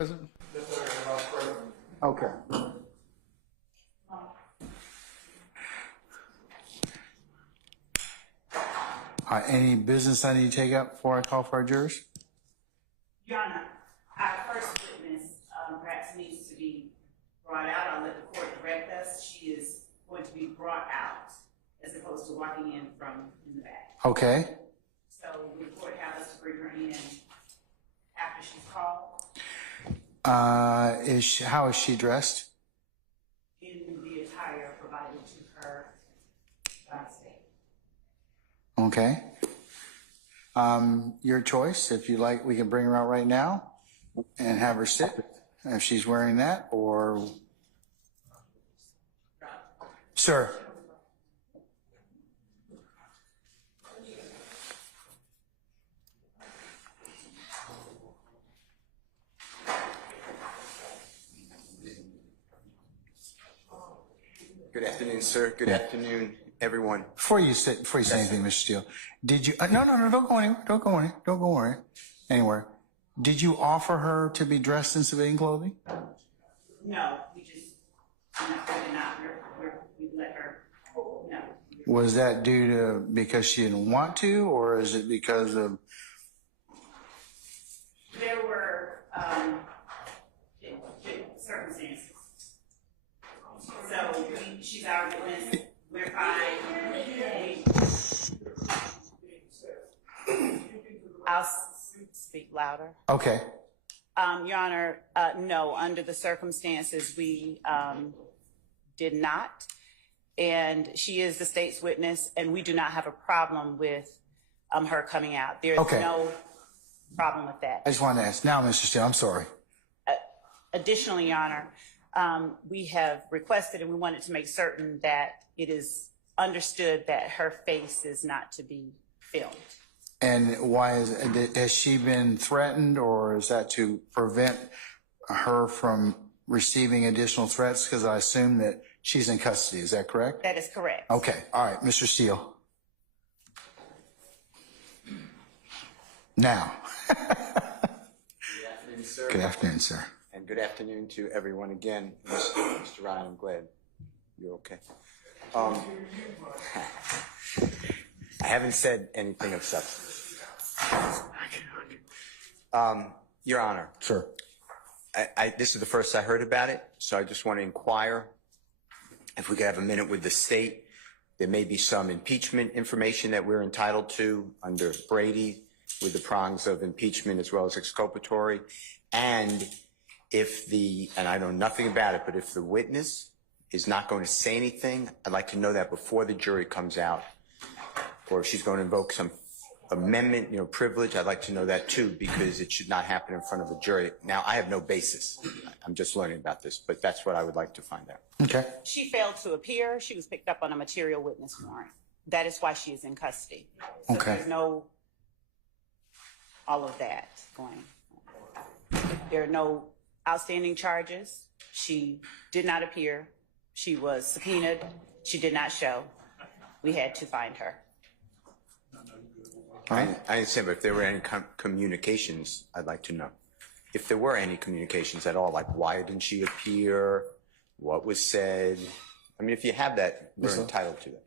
Okay. Any business I need to take up before I call for our jurors? Your Honor, our first witness perhaps needs to be brought out. I'll let the court direct us. She is going to be brought out as opposed to walking in from in the back. Okay. So will the court have us to bring her in after she's called? How is she dressed? In the attire provided to her by the state. Okay. Your choice. If you like, we can bring her out right now and have her sit if she's wearing that, or... Sir. Good afternoon, sir. Good afternoon, everyone. Before you say anything, Mr. Steele, did you? No, don't go anywhere. Don't go anywhere. Did you offer her to be dressed in civilian clothing? No, we did not. We let her. No. Was that due to because she didn't want to, or is it because of? There were circumstances. So she's our witness. We're fine. I'll speak louder. Okay. Your Honor, no, under the circumstances, we did not. And she is the state's witness, and we do not have a problem with her coming out. There's no problem with that. I just wanted to ask. Now, Mr. Steele, I'm sorry. Additionally, Your Honor, we have requested and we wanted to make certain that it is understood that her face is not to be filmed. And why has she been threatened, or is that to prevent her from receiving additional threats? Because I assume that she's in custody. Is that correct? That is correct. Okay. All right, Mr. Steele. Now. Good afternoon, sir. Good afternoon, sir. And good afternoon to everyone again. Mr. Ryan, I'm glad you're okay. I haven't said anything of substance. Your Honor. Sir. This is the first I heard about it, so I just want to inquire if we could have a minute with the state. There may be some impeachment information that we're entitled to under Brady with the prongs of impeachment as well as exculpatory. And and I know nothing about it, but if the witness is not going to say anything, I'd like to know that before the jury comes out. Or if she's going to invoke some amendment, privilege, I'd like to know that too, because it should not happen in front of a jury. Now, I have no basis. I'm just learning about this, but that's what I would like to find out. Okay. She failed to appear. She was picked up on a material witness warrant. That is why she is in custody. So okay. There's no all of that going on. There are no outstanding charges. She did not appear. She was subpoenaed. She did not show. We had to find her. I understand, but if there were any communications, I'd like to know. If there were any communications at all, like why didn't she appear? What was said? I mean, if you have that, we're entitled to it.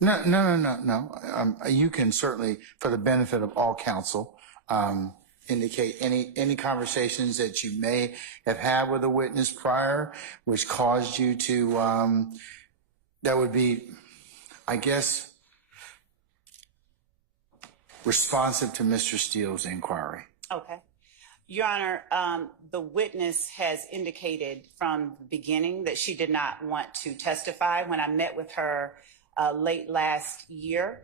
No. You can certainly, for the benefit of all counsel, indicate any conversations that you may have had with a witness prior, which caused you to, that would be, I guess, responsive to Mr. Steele's inquiry. Okay. Your Honor, the witness has indicated from the beginning that she did not want to testify. When I met with her late last year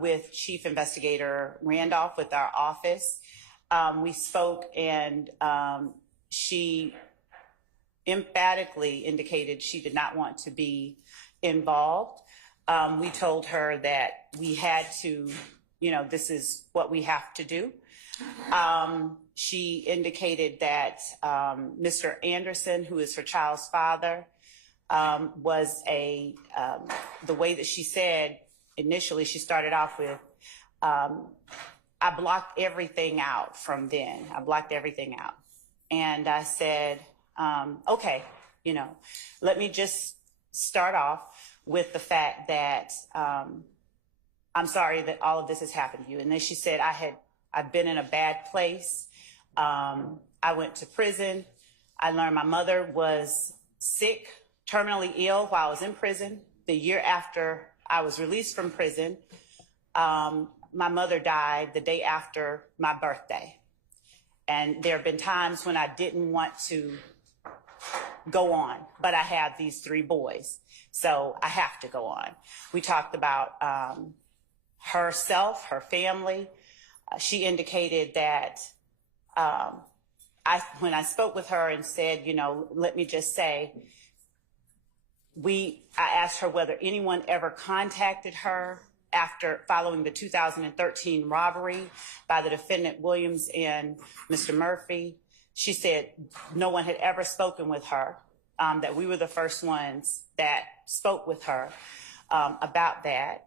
with Chief Investigator Randolph with our office, we spoke, and she emphatically indicated she did not want to be involved. We told her that we had to, this is what we have to do. She indicated that Mr. Anderson, who is her child's father, was the way that she said initially, she started off with, I blocked everything out from then. I blocked everything out. And I said, okay, you know, let me just start off with the fact that I'm sorry that all of this has happened to you. And then she said, I've been in a bad place. I went to prison. I learned my mother was sick, terminally ill while I was in prison. The year after I was released from prison, my mother died the day after my birthday. And there have been times when I didn't want to go on, but I have these 3 boys, so I have to go on. We talked about herself, her family. She indicated that when I spoke with her and said, you know, let me just say, I asked her whether anyone ever contacted her after following the 2013 robbery by the defendant Williams and Mr. Murphy. She said no one had ever spoken with her, that we were the first ones that spoke with her about that.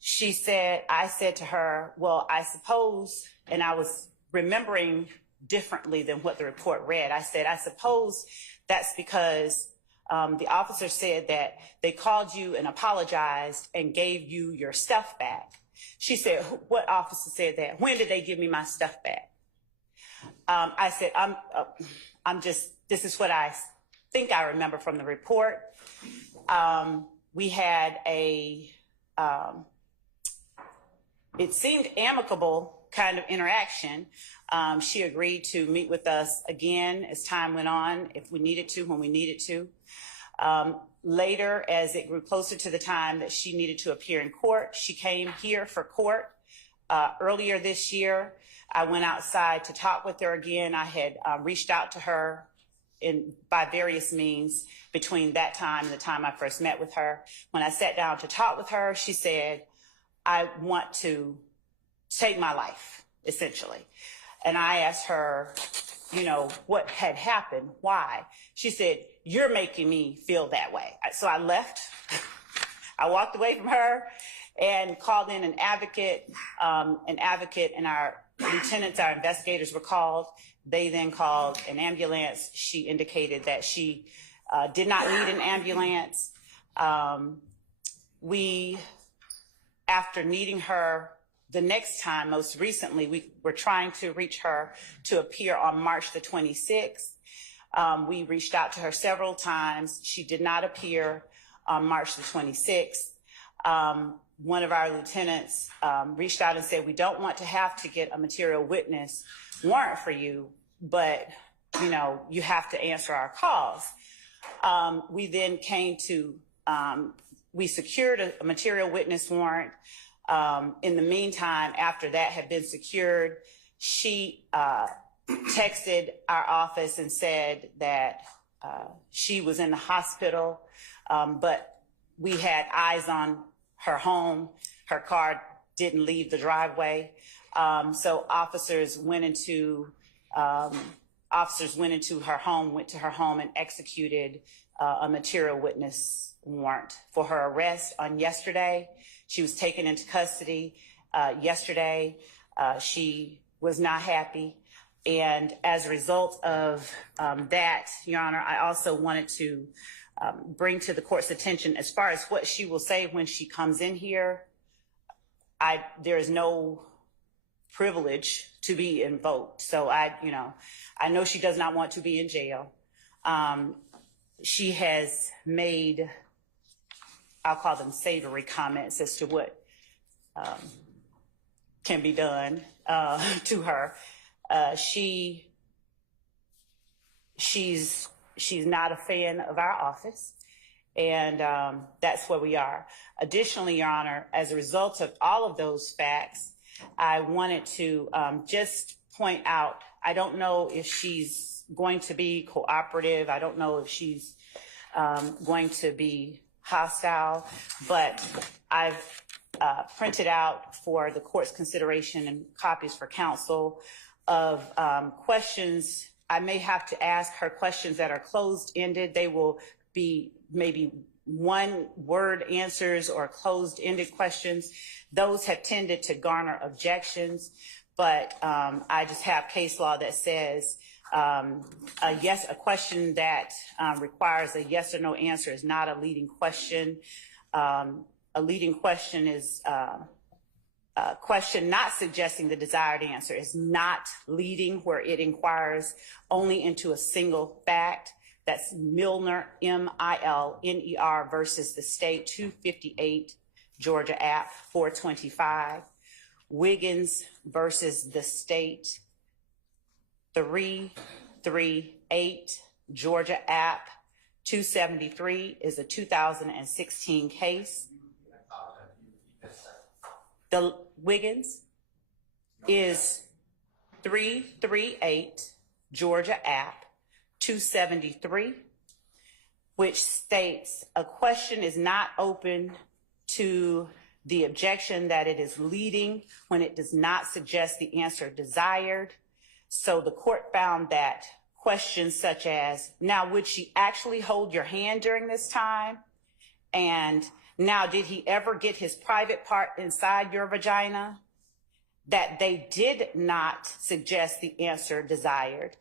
She said, I said to her, well, I suppose, and I was remembering differently than what the report read. I said, I suppose that's because the officer said that they called you and apologized and gave you your stuff back. She said, what officer said that? When did they give me my stuff back? I said, this is what I think I remember from the report. We had it seemed amicable kind of interaction. She agreed to meet with us again as time went on, if we needed to, when we needed to. Later, as it grew closer to the time that she needed to appear in court, she came here for court. Earlier this year, I went outside to talk with her again. I had reached out to her by various means between that time and the time I first met with her. When I sat down to talk with her, she said, I want to take my life, essentially. And I asked her, you know, what had happened, why? She said, you're making me feel that way. So I left. I walked away from her and called in an advocate, and our lieutenants, our investigators were called. They then called an ambulance. She indicated that she did not need an ambulance. After needing her the next time, most recently, we were trying to reach her to appear on March the 26th. We reached out to her several times. She did not appear on March the 26th. One of our lieutenants reached out and said, we don't want to have to get a material witness warrant for you, but, you know, you have to answer our calls. We then came to, we secured a material witness warrant. In the meantime, after that had been secured, she texted our office and said that she was in the hospital, but we had eyes on her home. Her car didn't leave the driveway. So officers went into her home, went to her home and executed a material witness warrant for her arrest on yesterday. She was taken into custody yesterday. She was not happy. And as a result of that, Your Honor, I also wanted to bring to the court's attention, as far as what she will say when she comes in here, there is no privilege to be invoked. So I know she does not want to be in jail. She has made, I'll call them savory comments as to what can be done to her. She's not a fan of our office, and that's where we are. Additionally, Your Honor, as a result of all of those facts, I wanted to just point out, I don't know if she's going to be cooperative. I don't know if she's going to be hostile, but I've printed out for the court's consideration and copies for counsel of questions. I may have to ask her questions that are closed-ended. They will be maybe one-word answers or closed-ended questions, those have tended to garner objections. But I just have case law that says a question that requires a yes or no answer is not a leading question. A leading question is a question not suggesting the desired answer is not leading, where it inquires only into a single fact. That's Milner, M-I-L-N-E-R versus the state, 258 Georgia App 425. Wiggins versus the state, 338 Georgia App 273 is a 2016 case. The Wiggins is 338 Georgia App 273, which states a question is not open to the objection that it is leading when it does not suggest the answer desired. So the court found that questions such as, now, would she actually hold your hand during this time? And now, did he ever get his private part inside your vagina? That they did not suggest the answer desired.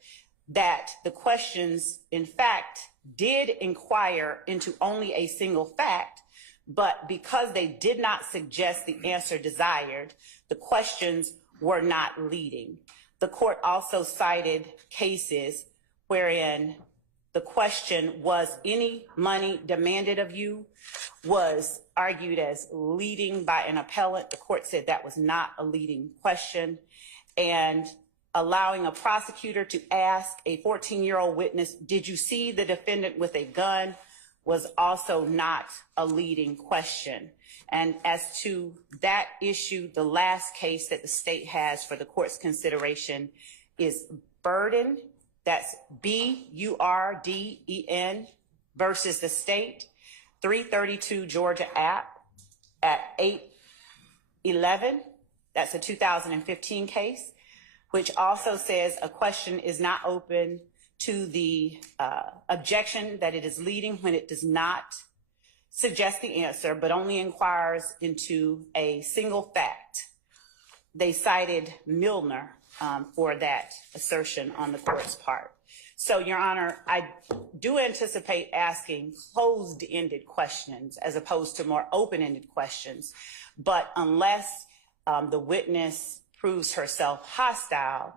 That the questions, in fact, did inquire into only a single fact, but because they did not suggest the answer desired, the questions were not leading. The court also cited cases wherein the question, was any money demanded of you, was argued as leading by an appellant. The court said that was not a leading question. And allowing a prosecutor to ask a 14-year-old witness, did you see the defendant with a gun, was also not a leading question. And as to that issue, the last case that the state has for the court's consideration is Burden, that's B-U-R-D-E-N versus the state, 332 Georgia App at 811. That's a 2015 case, which also says a question is not open to the objection that it is leading when it does not suggest the answer, but only inquires into a single fact. They cited Milner for that assertion on the court's part. So, Your Honor, I do anticipate asking closed-ended questions as opposed to more open-ended questions. But unless the witness proves herself hostile,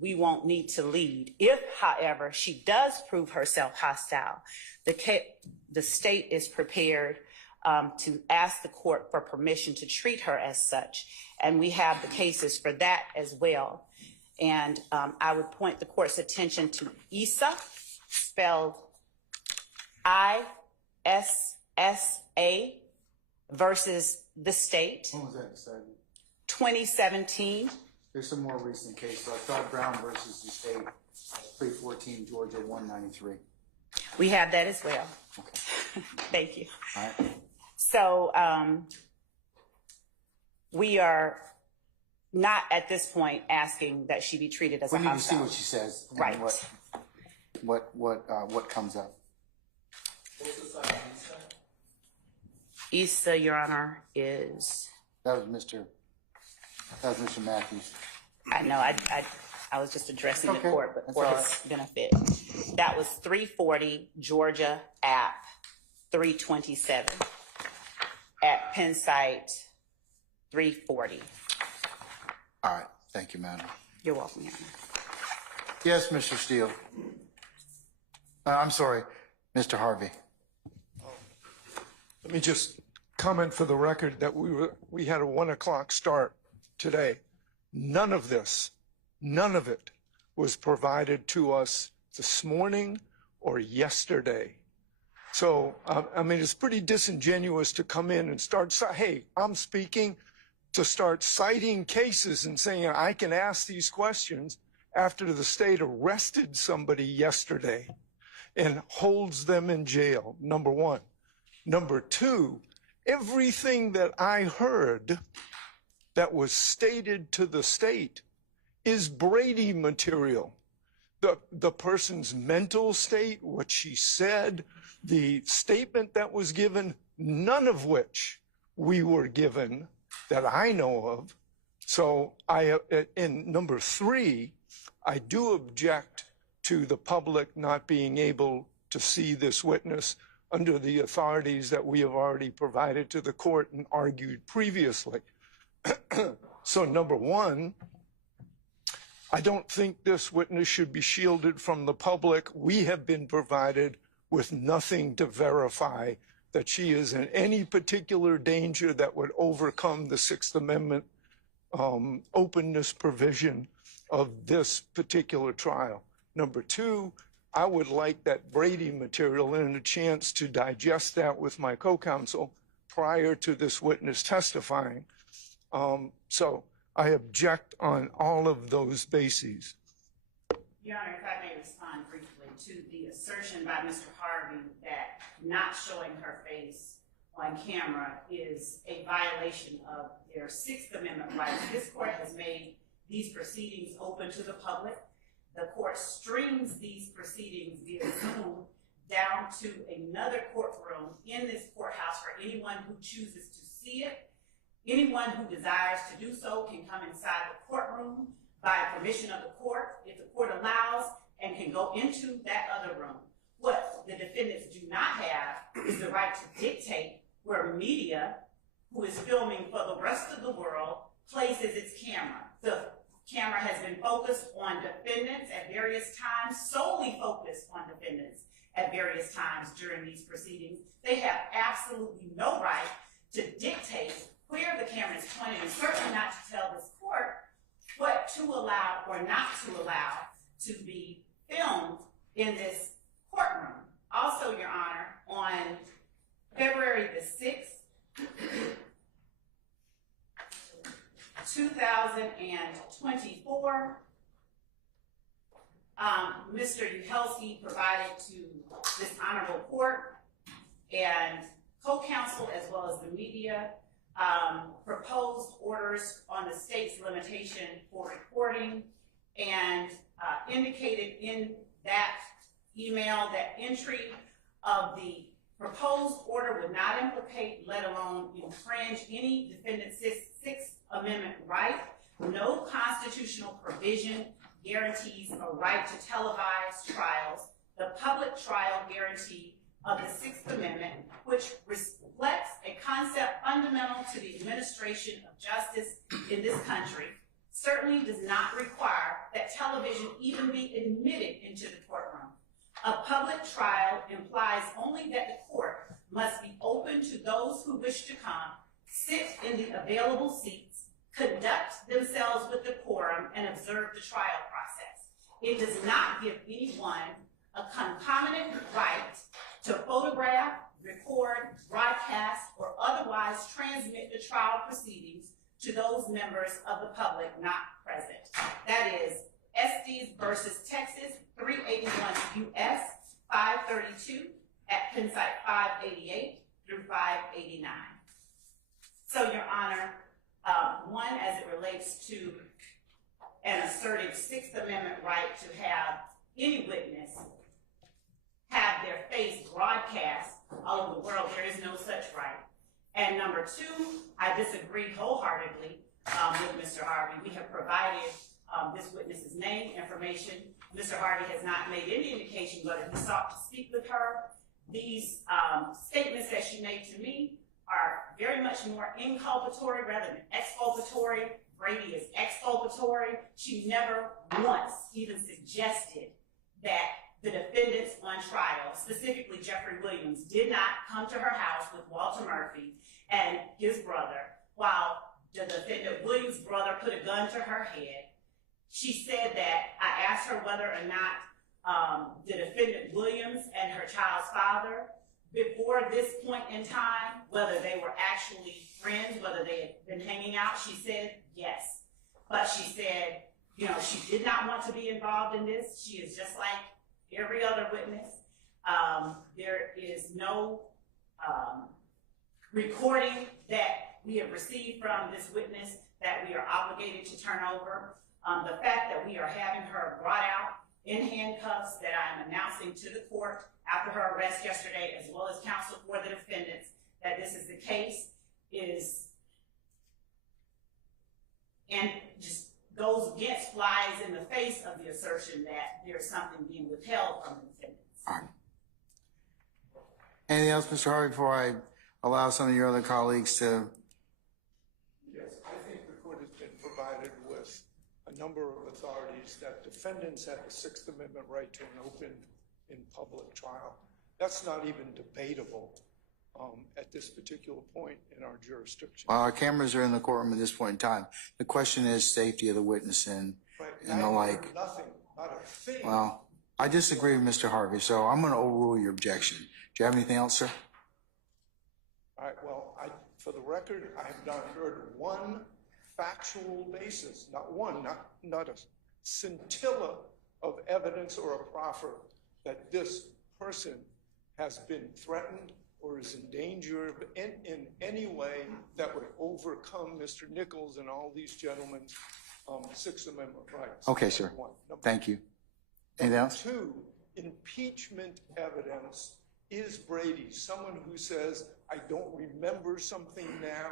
we won't need to lead. If, however, she does prove herself hostile, the state is prepared to ask the court for permission to treat her as such. And we have the cases for that as well. And I would point the court's attention to ISA, spelled I-S-S-A, versus the state. When was that decided? 2017. There's some more recent cases. I thought Brown versus the state, 314 Georgia 193. We have that as well. Okay. Thank you. All right. So we are not at this point asking that she be treated as a hostile. We need to see what she says. And right. What comes up. Issa, Your Honor, is. That was Mr. Matthews. I know. I was just addressing the court, but for his benefit. That was 340 Georgia App 327 at Penn Site 340. All right. Thank you, madam. You're welcome, Your Honor. Yes, Mr. Steele. I'm sorry, Mr. Harvey. Let me just comment for the record that we had a 1 o'clock start today. None of it was provided to us this morning or yesterday. So, I mean, it's pretty disingenuous to come in and start, hey, I'm speaking, to start citing cases and saying I can ask these questions after the state arrested somebody yesterday and holds them in jail, number one. Number two, everything that I heard that was stated to the state is Brady material. the person's mental state, what she said, the statement that was given, none of which we were given that I know of. So in number 3, I do object to the public not being able to see this witness under the authorities that we have already provided to the court and argued previously. So number 1, I don't think this witness should be shielded from the public. We have been provided with nothing to verify that she is in any particular danger that would overcome the Sixth Amendment openness provision of this particular trial. Number 2, I would like that Brady material and a chance to digest that with my co-counsel prior to this witness testifying. So I object on all of those bases. Your Honor, if I may respond briefly to the assertion by Mr. Harvey that not showing her face on camera is a violation of their Sixth Amendment rights. This court has made these proceedings open to the public. The court streams these proceedings via Zoom down to another courtroom in this courthouse for anyone who chooses to see it. Anyone who desires to do so can come inside the courtroom by permission of the court, if the court allows, and can go into that other room. What the defendants do not have is the right to dictate where media, who is filming for the rest of the world, places its camera. The camera has been focused on defendants at various times, solely focused on defendants at various times during these proceedings. They have absolutely no right to dictate where the camera is pointed, and certainly not to tell this court what to allow or not to allow to be filmed in this courtroom. Also, Your Honor, on February the 6th, 2024, Mr. Uhelski provided to this honorable court and co-counsel as well as the media proposed orders on the state's limitation for reporting, and indicated in that email that entry of the proposed order would not implicate, let alone infringe, any defendant's Sixth Amendment right. No constitutional provision guarantees a right to televise trials. The public trial guarantee of the Sixth Amendment, which reflects a concept fundamental to the administration of justice in this country, certainly does not require that television even be admitted into the courtroom. A public trial implies only that the court must be open to those who wish to come, sit in the available seats, conduct themselves with decorum, and observe the trial process. It does not give anyone a concomitant right to photograph, record, broadcast, or otherwise transmit the trial proceedings to those members of the public not present. That is Estes versus Texas, 381 U.S. 532 at Penn site 588 through 589. So, Your Honor, one, as it relates to an asserted Sixth Amendment right to have any witness have their face broadcast all over the world, there is no such right. And number 2, I disagree wholeheartedly with Mr. Harvey. We have provided this witness's name, information. Mr. Harvey has not made any indication whether he sought to speak with her. These statements that she made to me are very much more inculpatory rather than exculpatory. Brady is exculpatory. She never once even suggested that the defendants on trial, specifically Jeffrey Williams, did not come to her house with Walter Murphy and his brother, while the defendant Williams' brother put a gun to her head. She said that I asked her whether or not the defendant Williams and her child's father, before this point in time, whether they were actually friends, whether they had been hanging out. She said yes. But she said, you know, she did not want to be involved in this. She is just like every other witness. There is no recording that we have received from this witness that we are obligated to turn over. The fact that we are having her brought out in handcuffs that I'm announcing to the court after her arrest yesterday, as well as counsel for the defendants, that this is the case, and just goes against, flies in the face of the assertion that there's something being withheld from the defendants. All right. Anything else, Mr. Harvey, before I allow some of your other colleagues to? Yes, I think the court has been provided with a number of authorities that defendants have a Sixth Amendment right to an open in public trial. That's not even debatable at this particular point in our jurisdiction. Well, our cameras are in the courtroom at this point in time. The question is safety of the witness and the like. Nothing, not a thing. Well, I disagree with Mr. Harvey, so I'm going to overrule your objection. Do you have anything else, sir? All right, well, for the record, I have not heard one factual basis, not a scintilla of evidence or a proffer that this person has been threatened or is in danger in any way that would overcome Mr. Nichols and all these gentlemen's Sixth Amendment rights. Okay, sir. Thank you. Anything else? Two, impeachment evidence is Brady. Someone who says, I don't remember something now,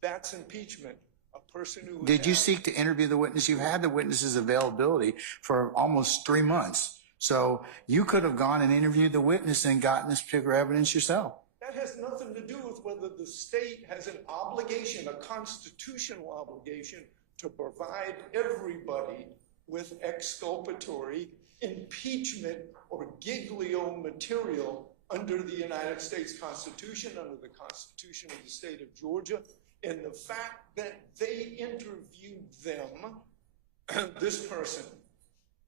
that's impeachment. A person who Did you seek to interview the witness? You've had the witness's availability for almost 3 months. So you could have gone and interviewed the witness and gotten this particular evidence yourself. That has nothing to do with whether the state has an obligation, a constitutional obligation, to provide everybody with exculpatory impeachment or giglio material under the United States Constitution, under the Constitution of the state of Georgia, and the fact that they interviewed them, this person,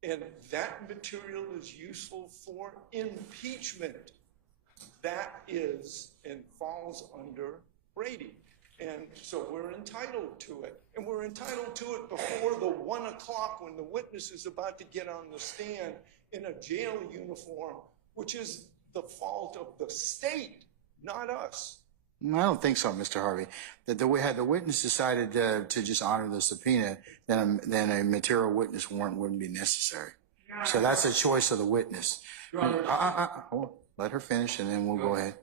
and that material is useful for impeachment. That is and falls under Brady. And so we're entitled to it. And we're entitled to it before the 1 o'clock when the witness is about to get on the stand in a jail uniform, which is the fault of the state, not us. I don't think so, Mr. Harvey. That had the witness decided to just honor the subpoena, then a material witness warrant wouldn't be necessary. So that's a choice of the witness. Hold on. Let her finish, and then we'll go ahead.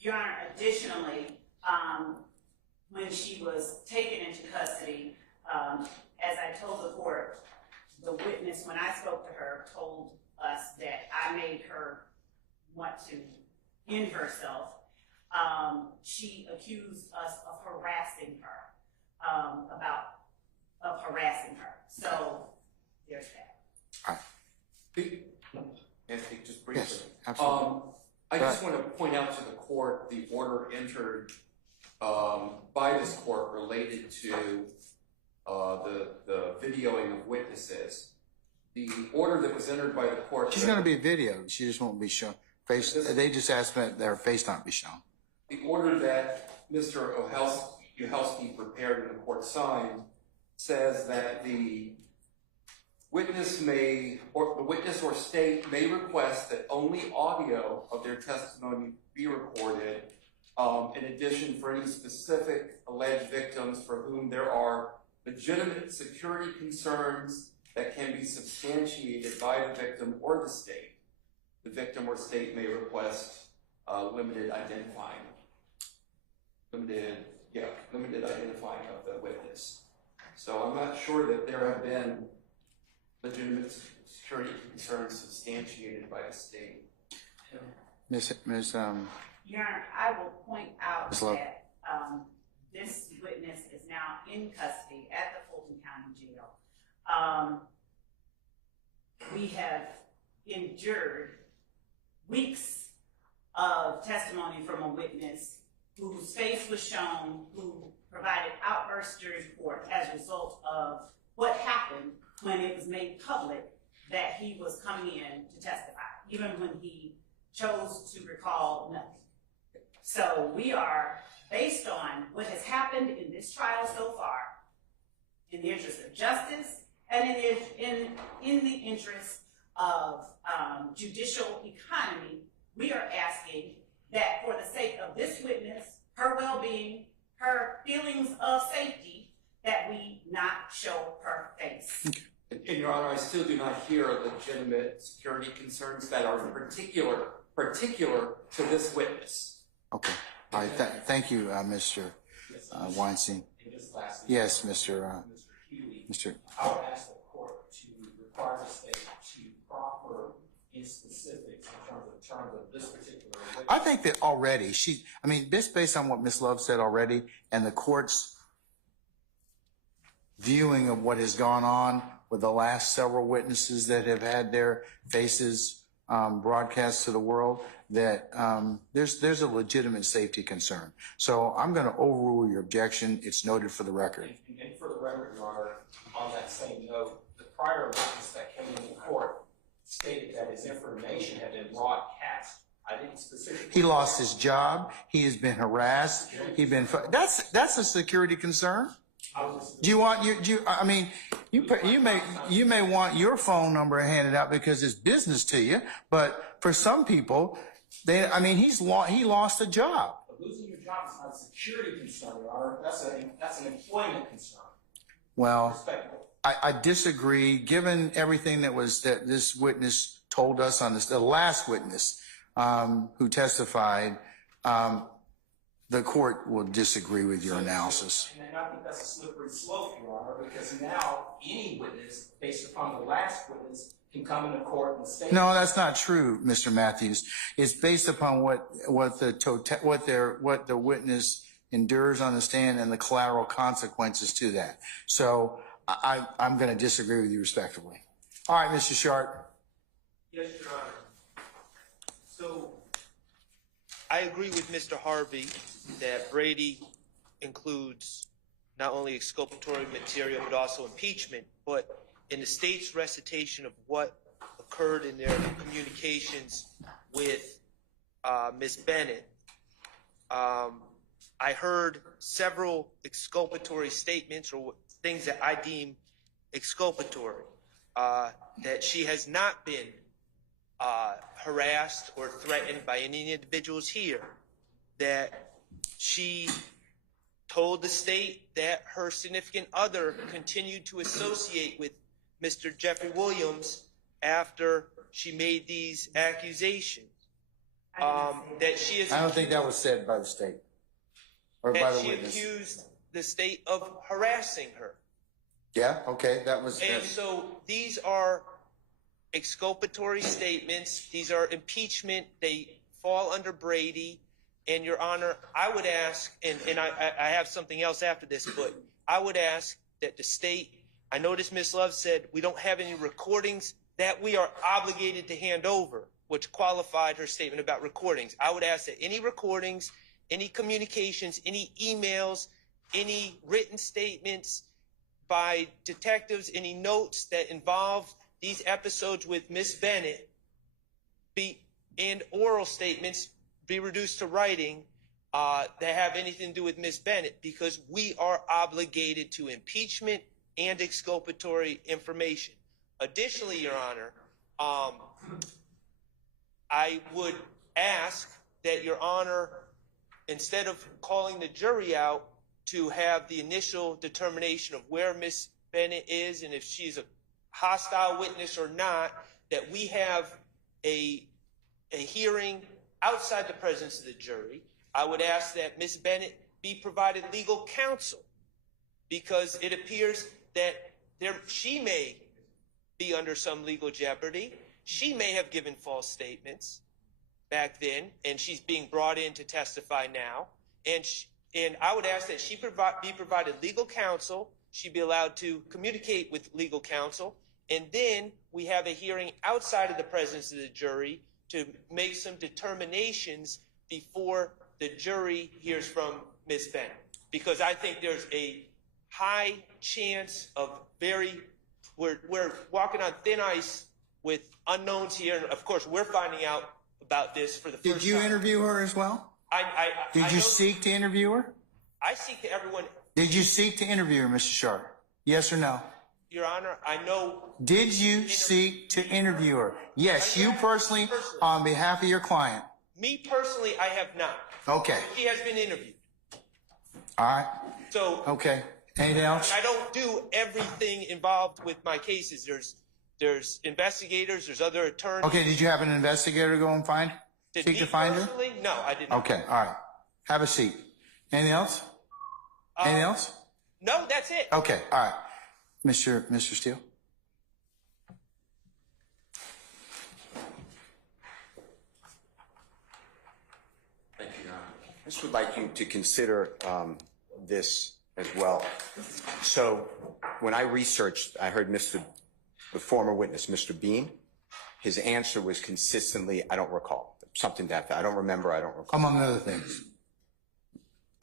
Your Honor, additionally, when she was taken into custody, as I told the court, the witness, when I spoke to her, told us that I made her want to end herself. She accused us of harassing her, harassing her. So there's that. All right. Can I speak just briefly? Yes, absolutely. I just want to point out to the court the order entered by this court related to the videoing of witnesses. The order that was entered by the court. She's going to be videoed. She just won't be shown. They just asked that their face not be shown. The order that Mr. Uhelski prepared and the court signed says that the witness or state may request that only audio of their testimony be recorded. In addition, for any specific alleged victims for whom there are legitimate security concerns that can be substantiated by the victim or the state, the victim or state may request limited identifying of the witness. So I'm not sure that there have been legitimate security concerns substantiated by the state. Ms. Your Honor, I will point out Ms. Love. that this witness is now in custody at the Fulton County Jail. We have endured weeks of testimony from a witness whose face was shown, who provided outbursts during court as a result of what happened when it was made public that he was coming in to testify, even when he chose to recall nothing. So we are, based on what has happened in this trial so far, in the interest of justice and in the interest of judicial economy, we are asking that for the sake of this witness, her well-being, her feelings of safety, that we not show her face. And Your Honor, I still do not hear legitimate security concerns that are particular to this witness. Okay. All right. Thank you, Mr. Weinstein. Yes, Mr. Mr. I would ask the court to require the state to proffer in specifics in terms of this particular witness. I think that already based on what Ms. Love said already and the court's viewing of what has gone on with the last several witnesses that have had their faces broadcast to the world, that there's a legitimate safety concern. So I'm going to overrule your objection. It's noted for the record. And for the record, Your Honor, on that same note, the prior witness that came into court stated that his information had been broadcast. I didn't specifically. He lost his job. He has been harassed. That's a security concern. Do you want you may want your phone number handed out because it's business to you, but for some people, he lost a job. But losing your job is not a security concern, Your Honor. That's an employment concern. Well, I disagree. Given everything that this witness told us on the last witness who testified, the court will disagree with your analysis. And I think that's a slippery slope, Your Honor, because now any witness, based upon the last witness, can come into court and state. No, that's not true, Mr. Matthews. It's based upon what the witness endures on the stand and the collateral consequences to that. So I'm going to disagree with you respectively. All right, Mr. Sharp. Yes, Your Honor. So I agree with Mr. Harvey that Brady includes not only exculpatory material but also impeachment, but in the state's recitation of what occurred in their communications with Ms. Bennett, I heard several exculpatory statements or things that I deem exculpatory, that she has not been harassed or threatened by any individuals here, that she told the state that her significant other continued to associate with Mr. Jeffrey Williams after she made these accusations. That she is. I don't think that was said by the state or by the witness. She accused the state of harassing her. Yeah. Okay. That was. And so these are exculpatory statements. These are impeachment. They fall under Brady. And Your Honor, I would ask, and I have something else after this, but I would ask that the state, I noticed Ms. Love said we don't have any recordings that we are obligated to hand over, which qualified her statement about recordings. I would ask that any recordings, any communications, any emails, any written statements by detectives, any notes that involve these episodes with Ms. Bennett and oral statements be reduced to writing that have anything to do with Ms. Bennett, because we are obligated to impeachment and exculpatory information. Additionally, Your Honor, I would ask that Your Honor, instead of calling the jury out to have the initial determination of where Ms. Bennett is and if she's a hostile witness or not, that we have a hearing outside the presence of the jury. I would ask that Ms. Bennett be provided legal counsel, because it appears that she may be under some legal jeopardy. She may have given false statements back then, and she's being brought in to testify now. And I would ask that she be provided legal counsel. She be allowed to communicate with legal counsel. And then we have a hearing outside of the presence of the jury to make some determinations before the jury hears from Ms. Bennett. Because I think there's a high chance of we're walking on thin ice with unknowns here. And of course, we're finding out about this for the first time. Did you interview her as well? Did you seek to interview her? I seek to everyone. Did you seek to interview her, Mr. Sharp? Yes or no? Your Honor, I know. Did you seek to interview her? Yes, you personally, on behalf of your client. Me personally, I have not. Okay. She has been interviewed. All right. So. Okay. Anything else? I don't do everything involved with my cases. There's investigators, there's other attorneys. Okay, did you have an investigator go and seek to find her? Personally? No, I didn't. Okay, all right. Have a seat. Anything else? Anything else? No, that's it. Okay, all right. Mr. Steele? Thank you, Your Honor. I just would like you to consider this as well. So when I researched, I heard the former witness, Mr. Bean, his answer was consistently, I don't recall. Something that I don't remember, I don't recall. Among other things.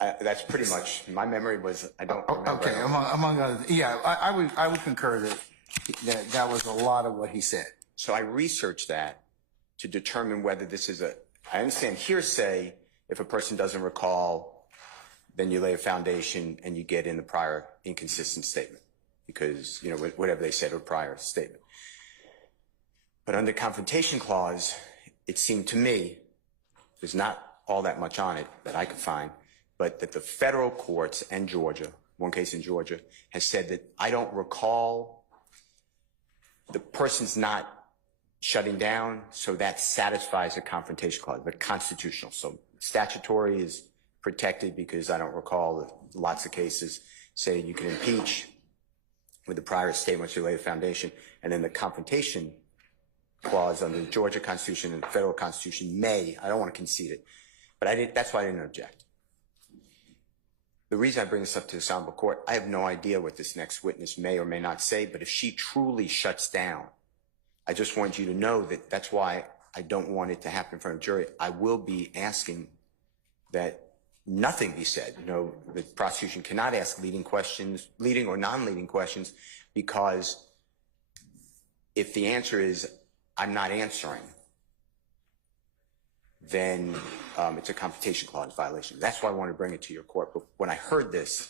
That's pretty much, my memory was, I don't remember. Okay, among other things. Yeah, I would concur that was a lot of what he said. So I researched that to determine whether this is I understand hearsay, if a person doesn't recall, then you lay a foundation and you get in the prior inconsistent statement because, you know, whatever they said or prior statement. But under Confrontation Clause, it seemed to me, there's not all that much on it that I could find, but that the federal courts and Georgia, one case in Georgia, has said that I don't recall, the person's not shutting down, so that satisfies the Confrontation Clause, but constitutional. So statutory is protected because I don't recall lots of cases say you can impeach with the prior statement to lay a foundation, and then the Confrontation Clause under the Georgia Constitution and the federal Constitution may, I don't want to concede it, but that's why I didn't object. The reason I bring this up to the Honorable Court, I have no idea what this next witness may or may not say, but if she truly shuts down, I just want you to know that that's why I don't want it to happen in front of a jury. I will be asking that nothing be said. You know, the prosecution cannot ask leading or non-leading questions, because if the answer is I'm not answering, then it's a Confrontation Clause violation. That's why I want to bring it to your court. But when I heard this,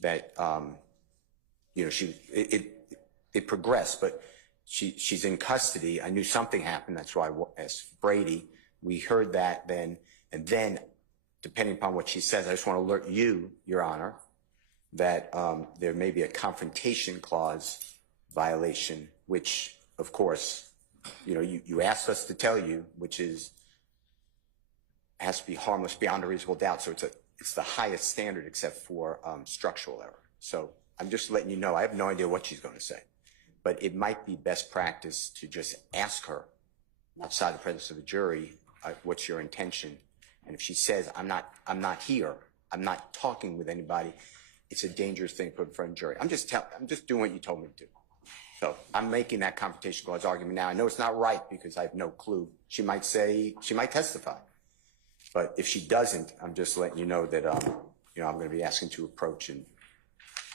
that you know, it progressed, but she's in custody. I knew something happened. That's why I asked Brady. We heard that then, and then depending upon what she says, I just want to alert you, Your Honor, that there may be a Confrontation Clause violation, which, of course, you know, you asked us to tell you, which has to be harmless beyond a reasonable doubt. So it's the highest standard except for structural error. So I'm just letting you know, I have no idea what she's going to say, but it might be best practice to just ask her outside the presence of a jury, what's your intention? And if she says, I'm not here, I'm not talking with anybody, it's a dangerous thing to put in front of a jury. I'm just doing what you told me to do. So I'm making that Confrontation Clause argument now. I know it's not right because I have no clue. She might testify. But if she doesn't, I'm just letting you know that, you know, I'm going to be asking to approach and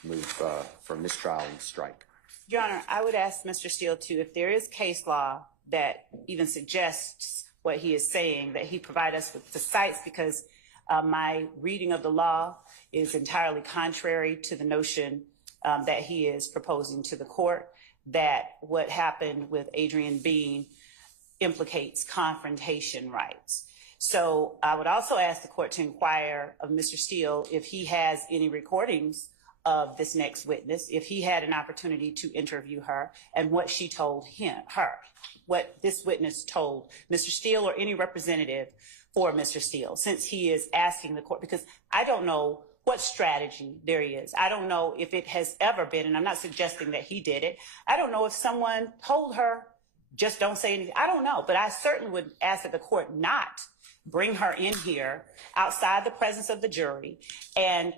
move for mistrial and strike. Your Honor, I would ask Mr. Steele too, if there is case law that even suggests what he is saying, that he provide us with the cites, because my reading of the law is entirely contrary to the notion that he is proposing to the court, that what happened with Adrian Bean implicates confrontation rights. So I would also ask the court to inquire of Mr. Steele if he has any recordings of this next witness, if he had an opportunity to interview her, and what she told her, what this witness told Mr. Steele or any representative for Mr. Steele, since he is asking the court, because I don't know what strategy there is. I don't know if it has ever been, and I'm not suggesting that he did it. I don't know if someone told her, just don't say anything. I don't know, but I certainly would ask that the court not bring her in here outside the presence of the jury and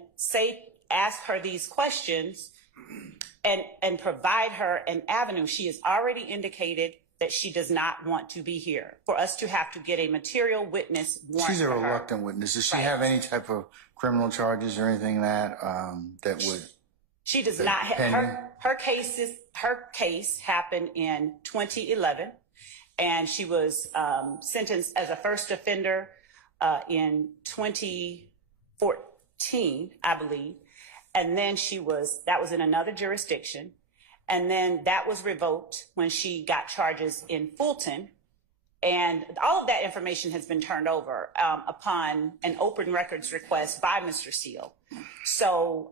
ask her these questions and provide her an avenue. She has already indicated that she does not want to be here. For us to have to get a material witness warrant She's a for her. reluctant witness. Does she Right. have any type of criminal charges or anything that would? She does not have her case happened in 2011, and she was sentenced as a first offender in 2014, I believe. And then that was in another jurisdiction. And then that was revoked when she got charges in Fulton. And all of that information has been turned over upon an open records request by Mr. Steele. So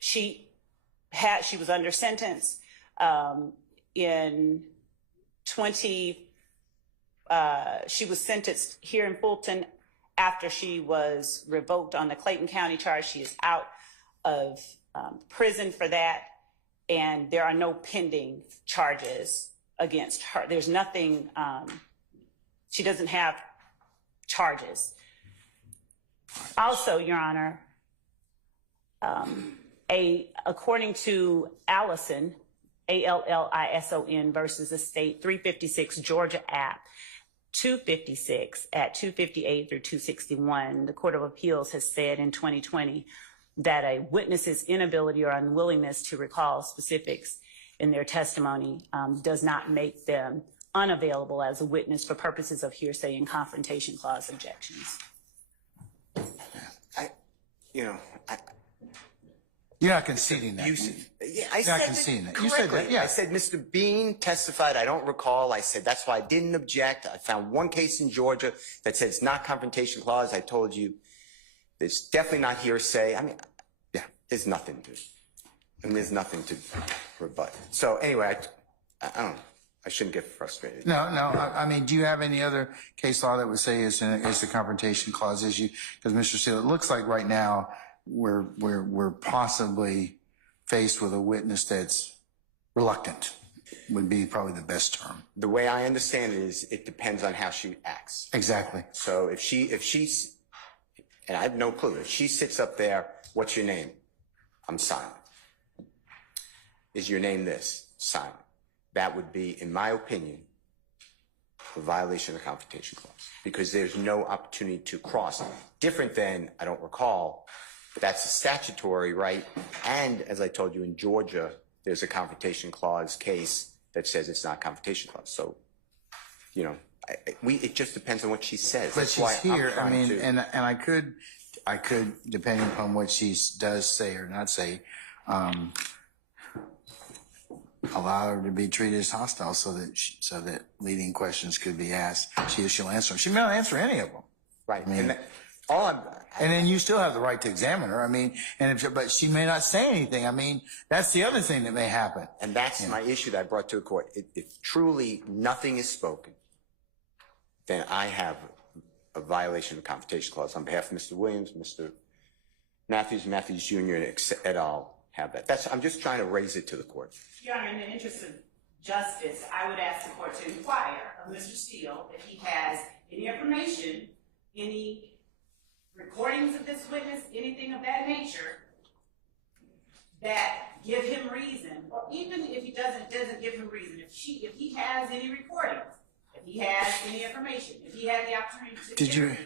she was under sentence in 20. She was sentenced here in Fulton after she was revoked on the Clayton County charge. She is out of prison for that, and there are no pending charges against her. There's nothing, she doesn't have charges. Also, Your Honor, according to Allison, Allison versus the state 356 Georgia app, 256 at 258 through 261, the Court of Appeals has said in 2020 that a witness's inability or unwillingness to recall specifics in their testimony does not make them unavailable as a witness for purposes of hearsay and confrontation clause objections. You're not conceding that. Yeah, I You're said not conceding that. correctly. You said that, yeah. I said Mr. Bean testified. I don't recall. I said that's why I didn't object. I found one case in Georgia that said it's not confrontation clause. I told you it's definitely not hearsay. I mean, yeah, there's nothing to rebut. So anyway, I don't know. I shouldn't get frustrated. No. I mean, do you have any other case law that would say it's the confrontation clause issue? Because Mr. Steele, it looks like right now we're possibly faced with a witness that's reluctant. Would be probably the best term. The way I understand it is, it depends on how she acts. Exactly. So if she's, and I have no clue, if she sits up there, what's your name? I'm silent. Is your name this? Silent. That would be, in my opinion, a violation of the confrontation clause, because there's no opportunity to cross. Different than, I don't recall, but that's a statutory right. And as I told you, in Georgia, there's a confrontation clause case that says it's not confrontation clause. So, it just depends on what she says. But That's she's why here. I'm I mean, to, and I could, depending upon what she does say or not say, allow her to be treated as hostile, so that leading questions could be asked. She'll answer them. She may not answer any of them. right. I mean, And and then you still have the right to examine her. I mean, but she may not say anything. I mean, that's the other thing that may happen. And that's my issue that I brought to the court. If truly nothing is spoken, then I have a violation of the confrontation clause on behalf of Mr. Williams, Mr. Matthews Jr., and et al. Have that. I'm just trying to raise it to the court. Your Honor, in the interest of justice, I would ask the court to inquire of Mr. Steele if he has any information, any recordings of this witness, anything of that nature, that give him reason, or even if he doesn't give him reason, if he has any recordings, if he has any information, if he had the opportunity to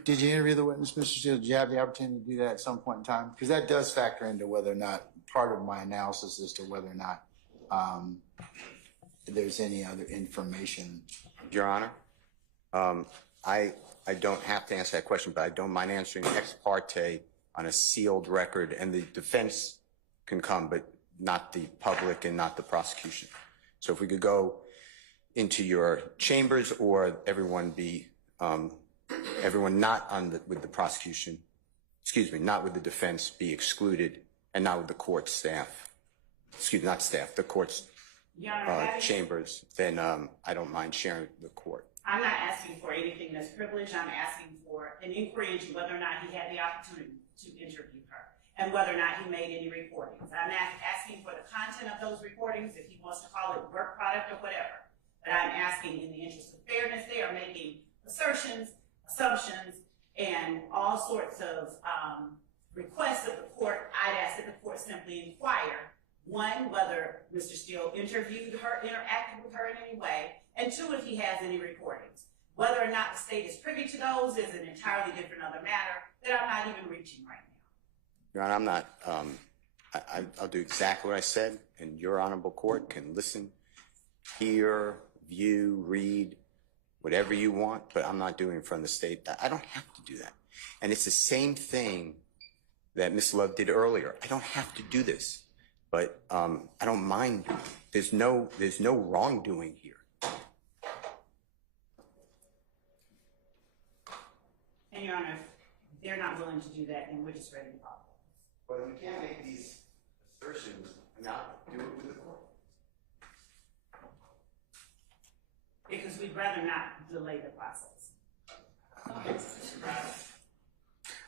Did you interview the witness, Mr. Steele? Did you have the opportunity to do that at some point in time? Because that does factor into whether or not, part of my analysis as to whether or not there's any other information. Your Honor, I don't have to answer that question, but I don't mind answering ex parte on a sealed record, and the defense can come, but not the public and not the prosecution. So if we could go into your chambers, or everyone not with the prosecution, not with the defense, be excluded, and not with the court staff. Not staff, the court's chambers, then I don't mind sharing the court. I'm not asking for anything that's privileged. I'm asking for an inquiry into whether or not he had the opportunity to interview her and whether or not he made any recordings. I'm not asking for the content of those recordings, if he wants to call it work product or whatever. But I'm asking, in the interest of fairness, they are making assertions, assumptions, and all sorts of requests of the court. I'd ask that the court simply inquire, one, whether Mr. Steele interviewed her, interacted with her in any way, and two, if he has any recordings. Whether or not the state is privy to those is an entirely different other matter that I'm not even reaching right now. Your Honor, I'm not, I'll do exactly what I said, and your honorable court can listen, hear, view, read, whatever you want, but I'm not doing it in front of the state. I don't have to do that. And it's the same thing that Ms. Love did earlier. I don't have to do this, but I don't mind. There's no wrongdoing here. And Your Honor, if they're not willing to do that, then we're just ready to follow. But we can't make these assertions and not do it with the court? Because we'd rather not delay the process.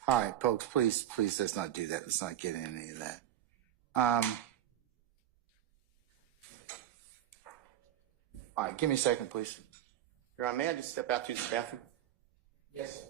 All right, folks, please, let's not do that. Let's not get into any of that. All right, give me a second, please. Your Honor, may I just step out to the bathroom? Yes.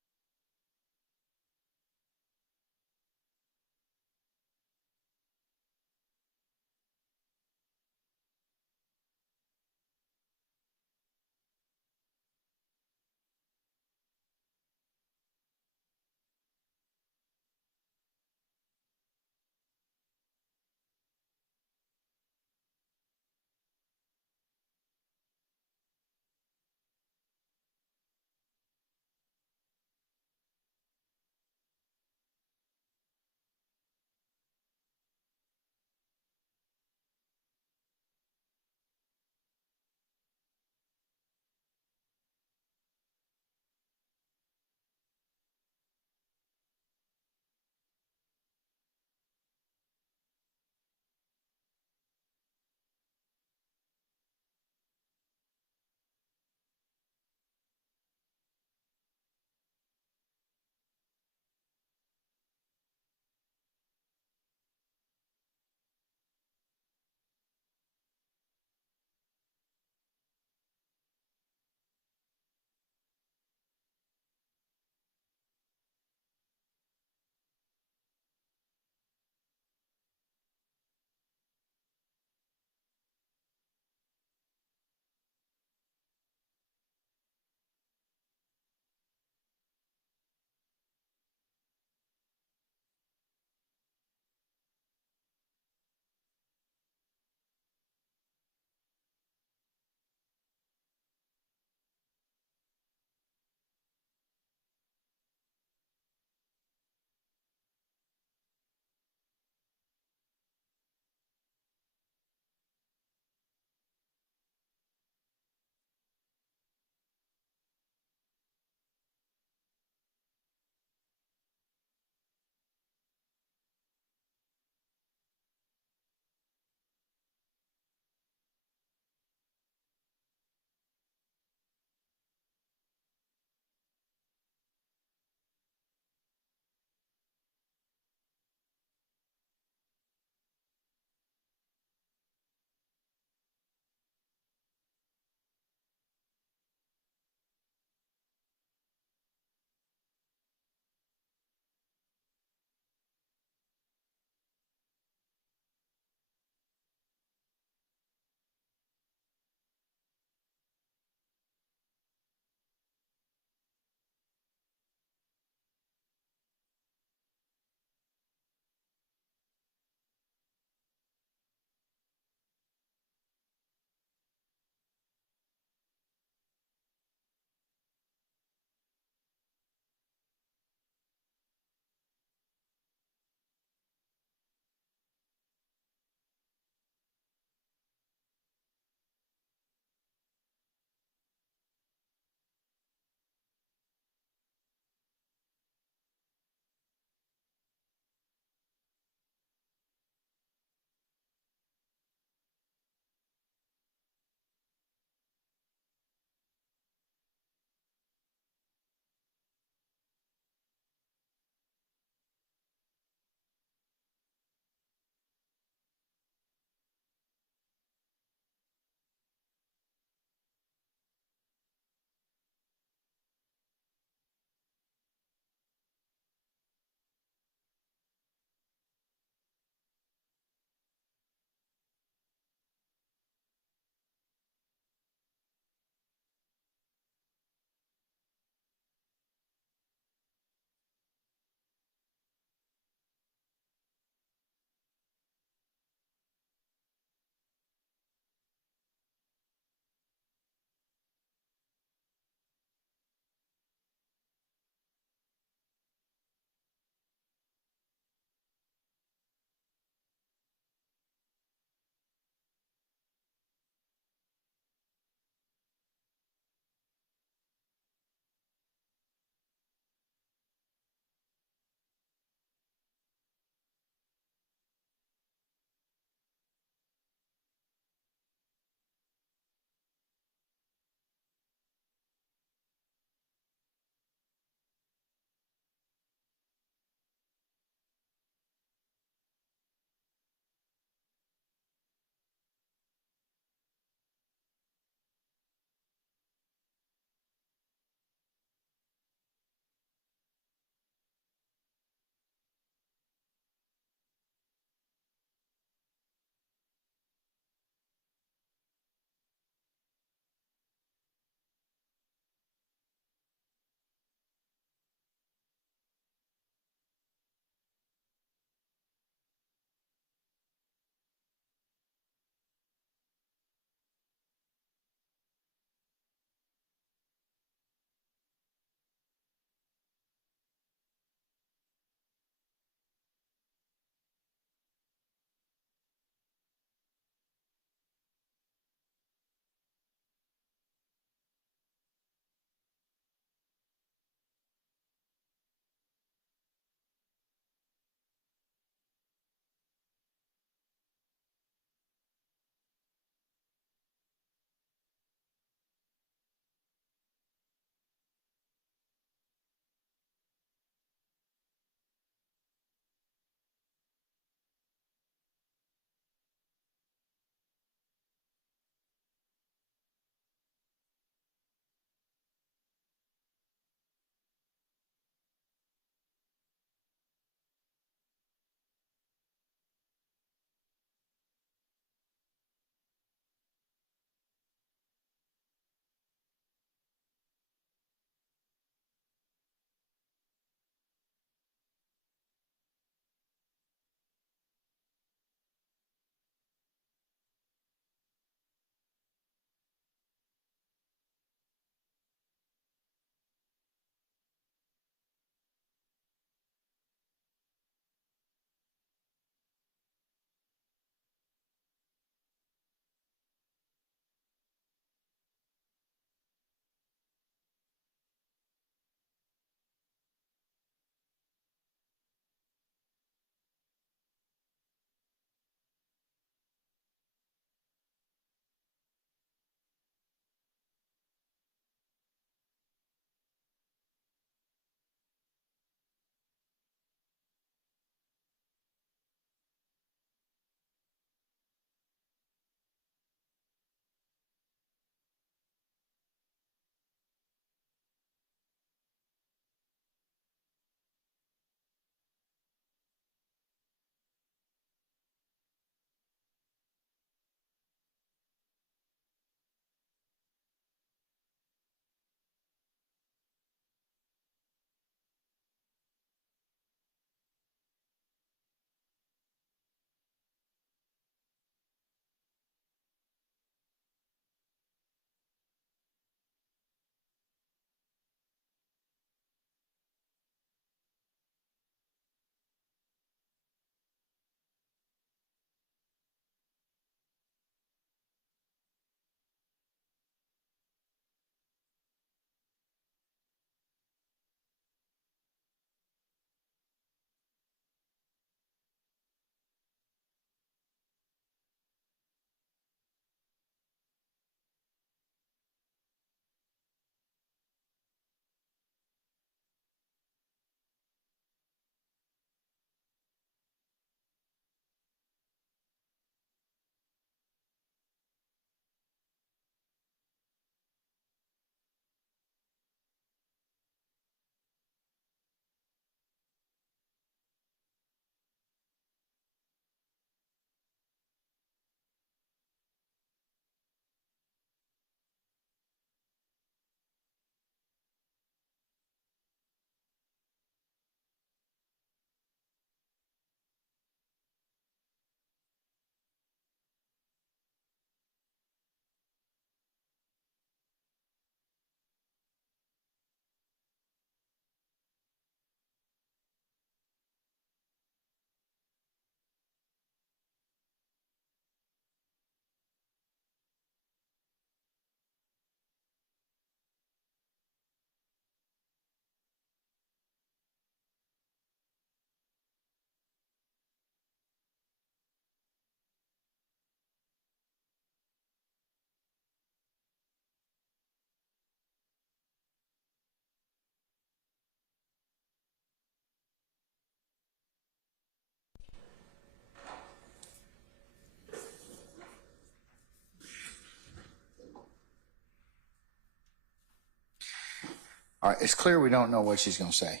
All right, it's clear we don't know what she's going to say.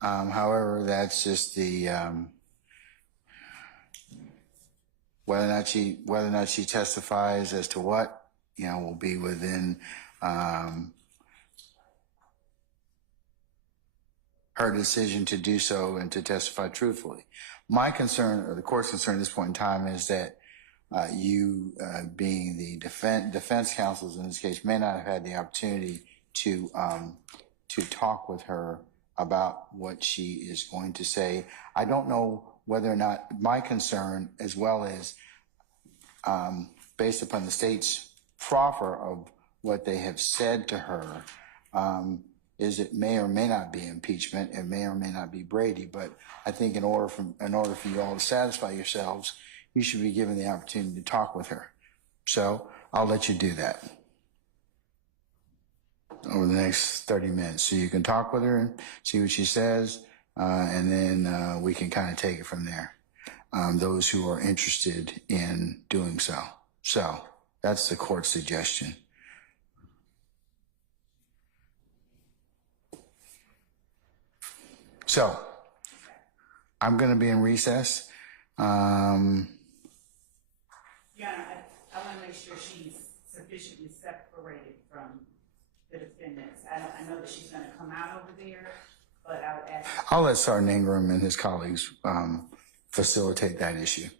However, that's just the whether or not she testifies as to what, will be within her decision to do so and to testify truthfully. My concern, or the court's concern at this point in time, is that you, being the defense counsels in this case, may not have had the opportunity to talk with her about what she is going to say. I don't know whether or not my concern, as well as based upon the state's proffer of what they have said to her, is it may or may not be impeachment, it may or may not be Brady. But I think in order for you all to satisfy yourselves, you should be given the opportunity to talk with her. So I'll let you do that over the next 30 minutes. So you can talk with her and see what she says, and then we can kind of take it from there. Those who are interested in doing so. So that's the court's suggestion. So I'm going to be in recess. Your Honor, I want to make sure she's sufficiently separated from the defendants. I know that she's going to come out over there, but I would ask. I'll let Sergeant Ingram and his colleagues facilitate that issue.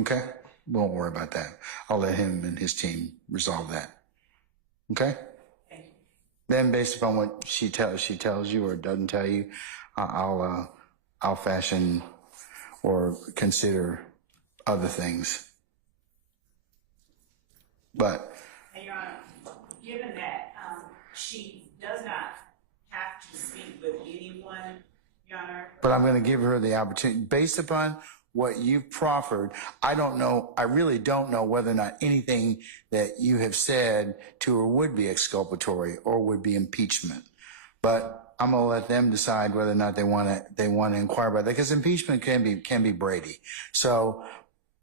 Okay? Won't worry about that. I'll let him and his team resolve that. Okay? Thank you. Then, based upon what she tells you or doesn't tell you, I'll fashion or consider other things. But, And Your Honor, given that she does not have to speak with anyone, Your Honor. but I'm going to give her the opportunity based upon what you've proffered. I really don't know whether or not anything that you have said to her would be exculpatory or would be impeachment. But I'm going to let them decide whether or not they want to inquire about that, because impeachment can be Brady. So,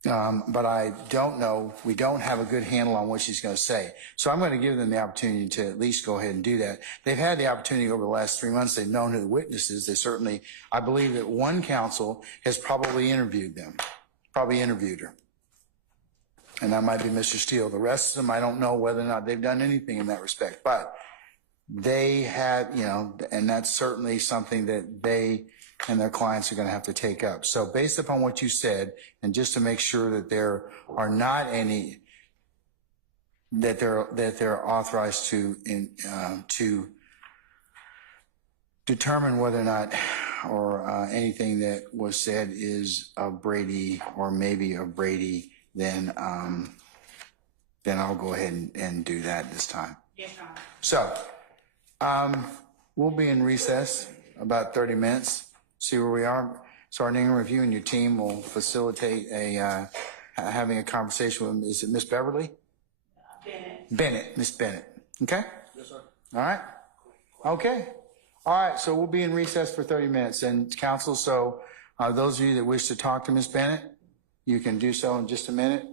but I don't know. We don't have a good handle on what she's going to say. So I'm going to give them the opportunity to at least go ahead and do that. They've had the opportunity over the last 3 months. They've known who the witness is. They certainly, I believe that one counsel has probably interviewed her. And that might be Mr. Steele. The rest of them, I don't know whether or not they've done anything in that respect, but they have, and that's certainly something that they and their clients are going to have to take up. So based upon what you said, and just to make sure that there are not any, that they're authorized to determine whether or not, or anything that was said is of Brady or maybe of Brady, then I'll go ahead and do that this time. Yes, Your Honor. So, we'll be in recess about 30 minutes, see where we are. Sergeant Ingram, if you and your team will facilitate having a conversation with, is it Miss Beverly? Bennett, Miss Bennett. Okay? Yes, sir. All right? Okay. All right, so we'll be in recess for 30 minutes. And counsel, so those of you that wish to talk to Miss Bennett, you can do so in just a minute.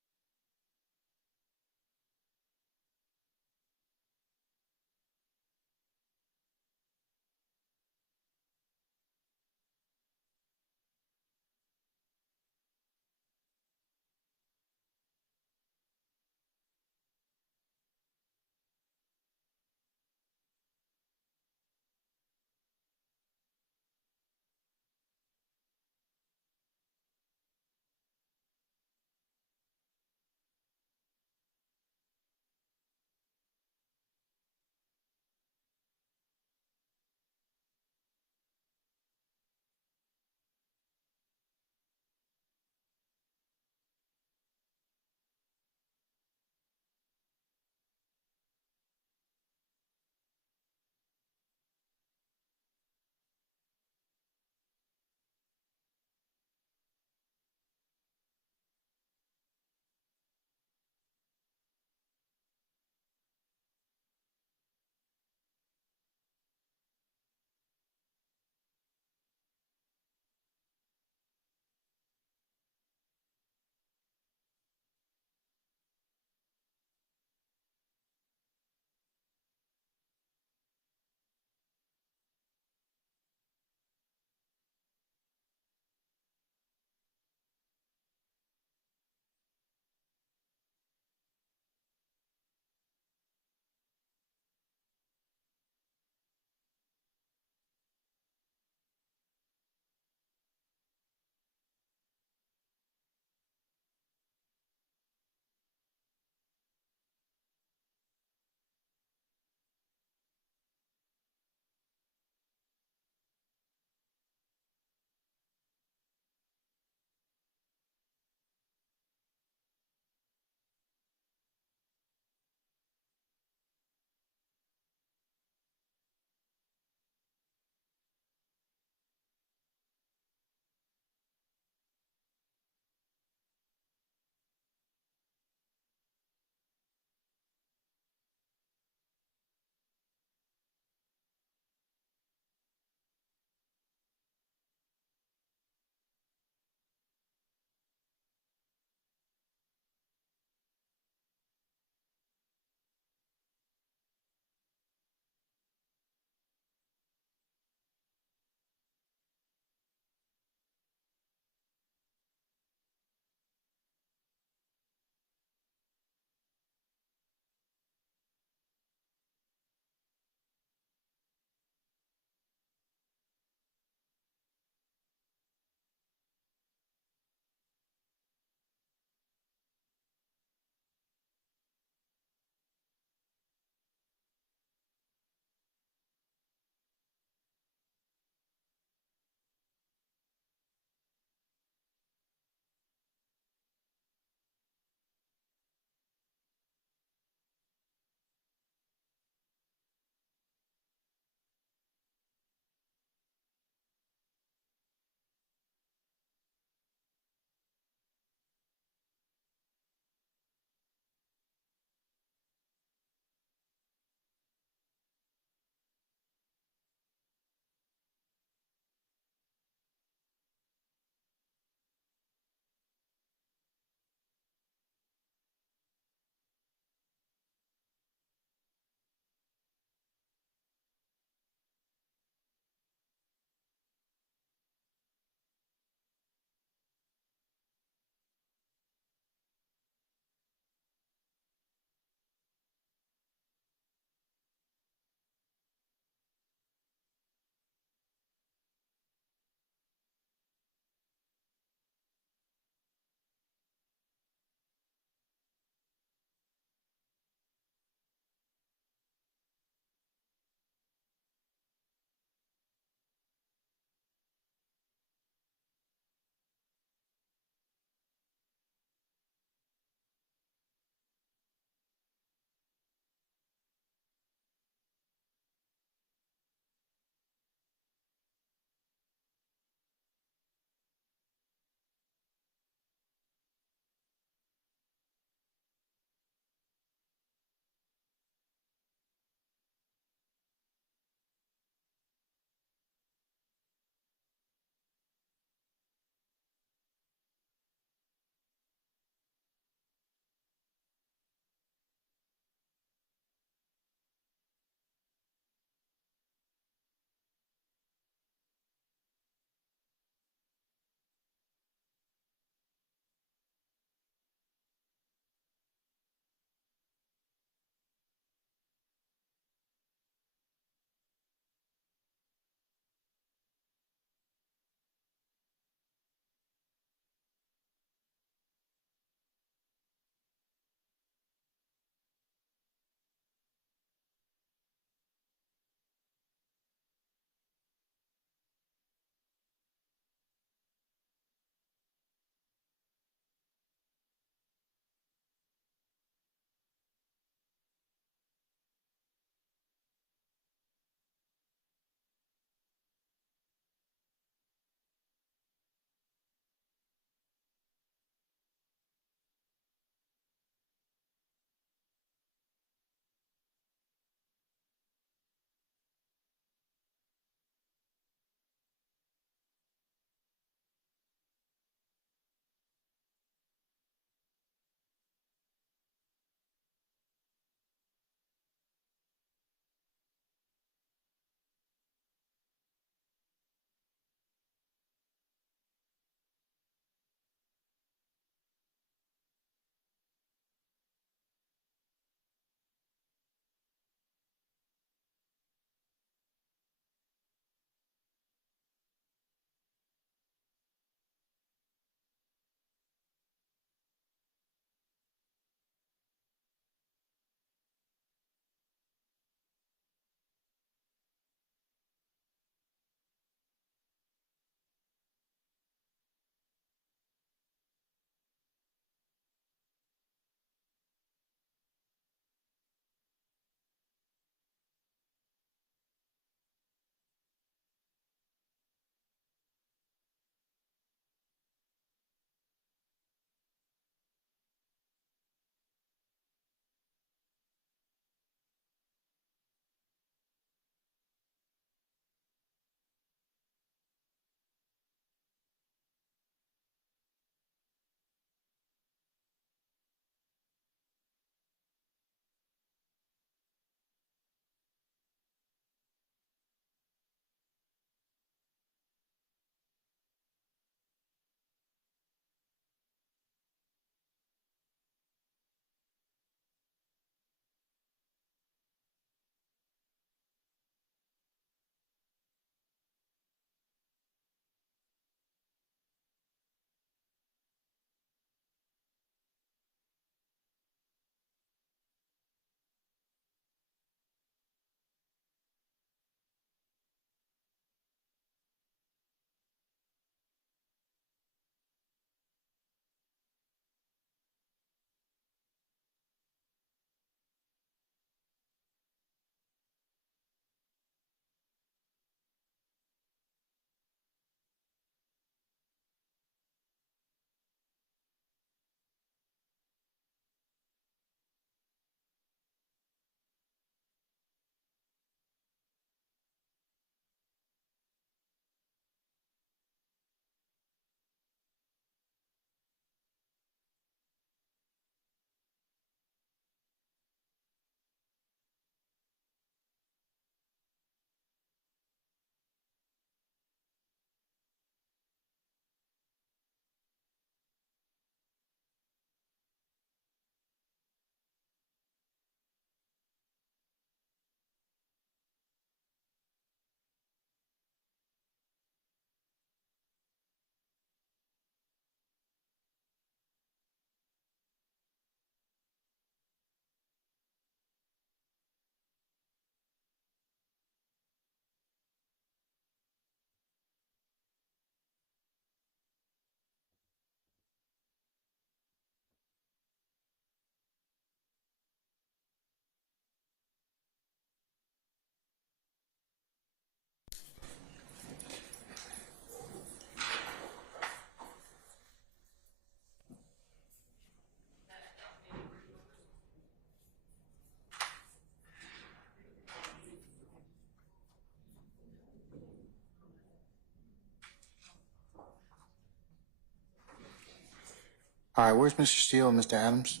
All right, where's Mr. Steele and Mr. Adams?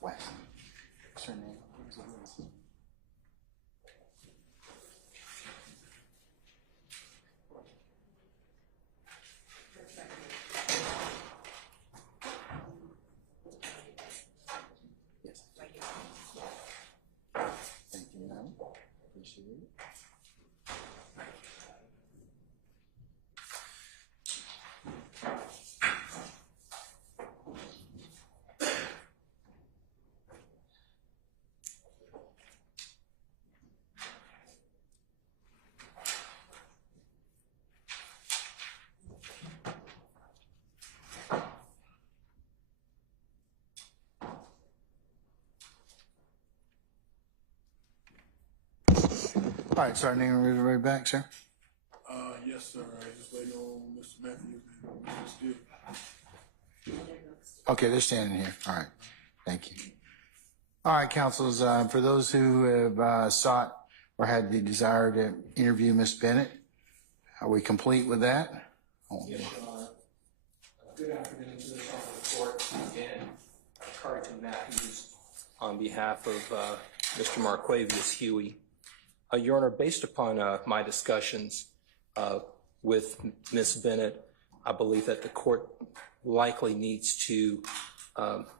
West. What's her name? Yes. Thank you, ma'am. Appreciate it. All right, starting right back, sir. Yes, sir. I just waiting on Mr. Matthews and Mr. Steele. Okay, they're standing here. All right, thank you. All right, counsels, for those who have sought or had the desire to interview Ms. Bennett, are we complete with that? Yes, Your Honor. Good afternoon to the court. Again, Carrington Matthews on behalf of Mr. Marquavius Huey. Your Honor, based upon my discussions with Ms. Bennett, I believe that the court likely needs to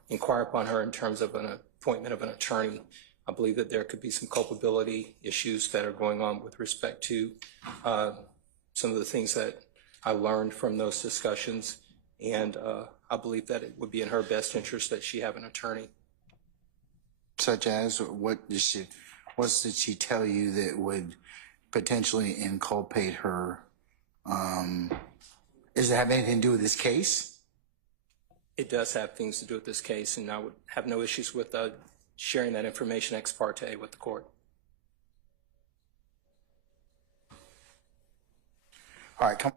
inquire upon her in terms of an appointment of an attorney. I believe that there could be some culpability issues that are going on with respect to some of the things that I learned from those discussions, and I believe that it would be in her best interest that she have an attorney. Such as, what did she tell you that would potentially inculpate her? Does it have anything to do with this case? It does have things to do with this case, and I would have no issues with sharing that information ex parte with the court. All right, come.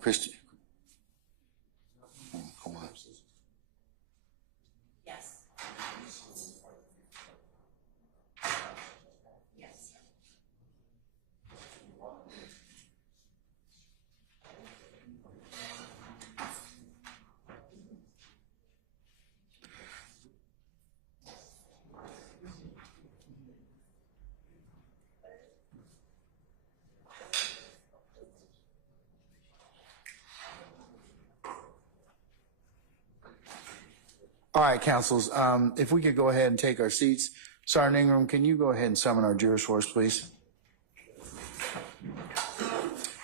Christian. Hold on. Yes. Yes. All right, counsels, if we could go ahead and take our seats. Sergeant Ingram, can you go ahead and summon our jurors for us, please?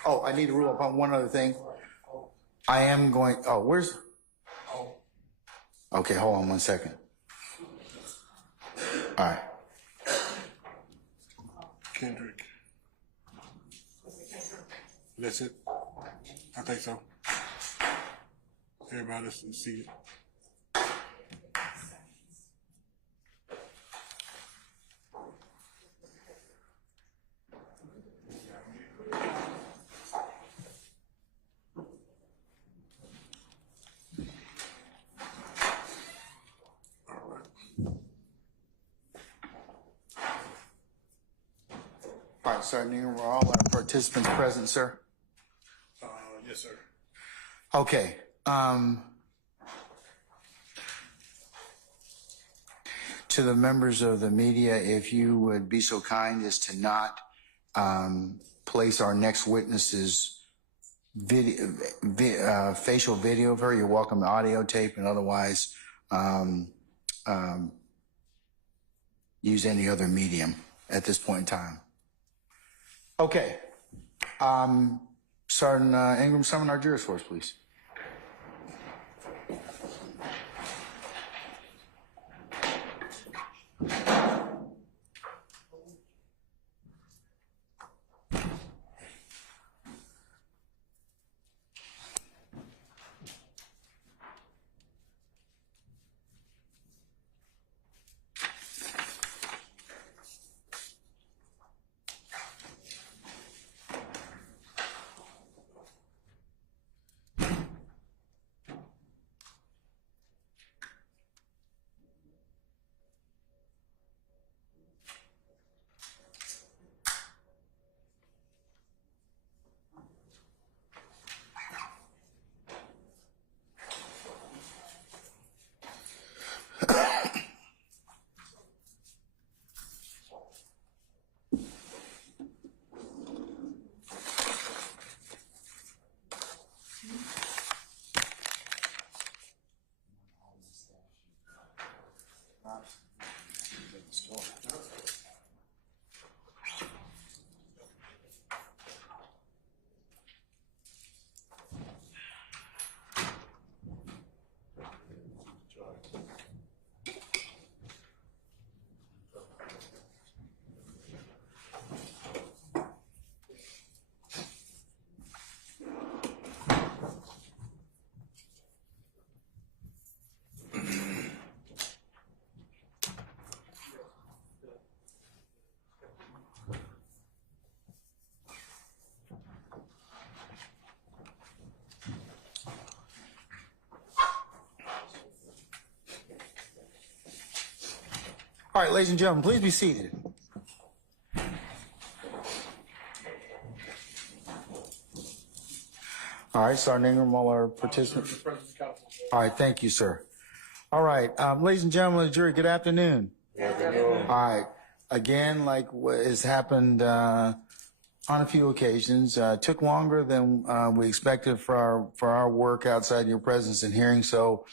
Oh, I need to rule upon one other thing. I am going, oh, where's? Okay, hold on one second. All right. Kendrick. That's it? I think so. Everybody's seated. All right, Sergeant Ingram, were all our participants present, sir? Yes, sir. Okay. To the members of the media, if you would be so kind as to not place our next witness's facial video of her, you're welcome to audio tape and otherwise use any other medium at this point in time. Okay. Sergeant Ingram, summon our jurors for us, please. All right, ladies and gentlemen, please be seated. All right, Sergeant Ingram, all our participants. All right, thank you, sir. All right, ladies and gentlemen of the jury, good afternoon. Good afternoon. All right, again, like what has happened on a few occasions, took longer than we expected for our work outside your presence and hearing, so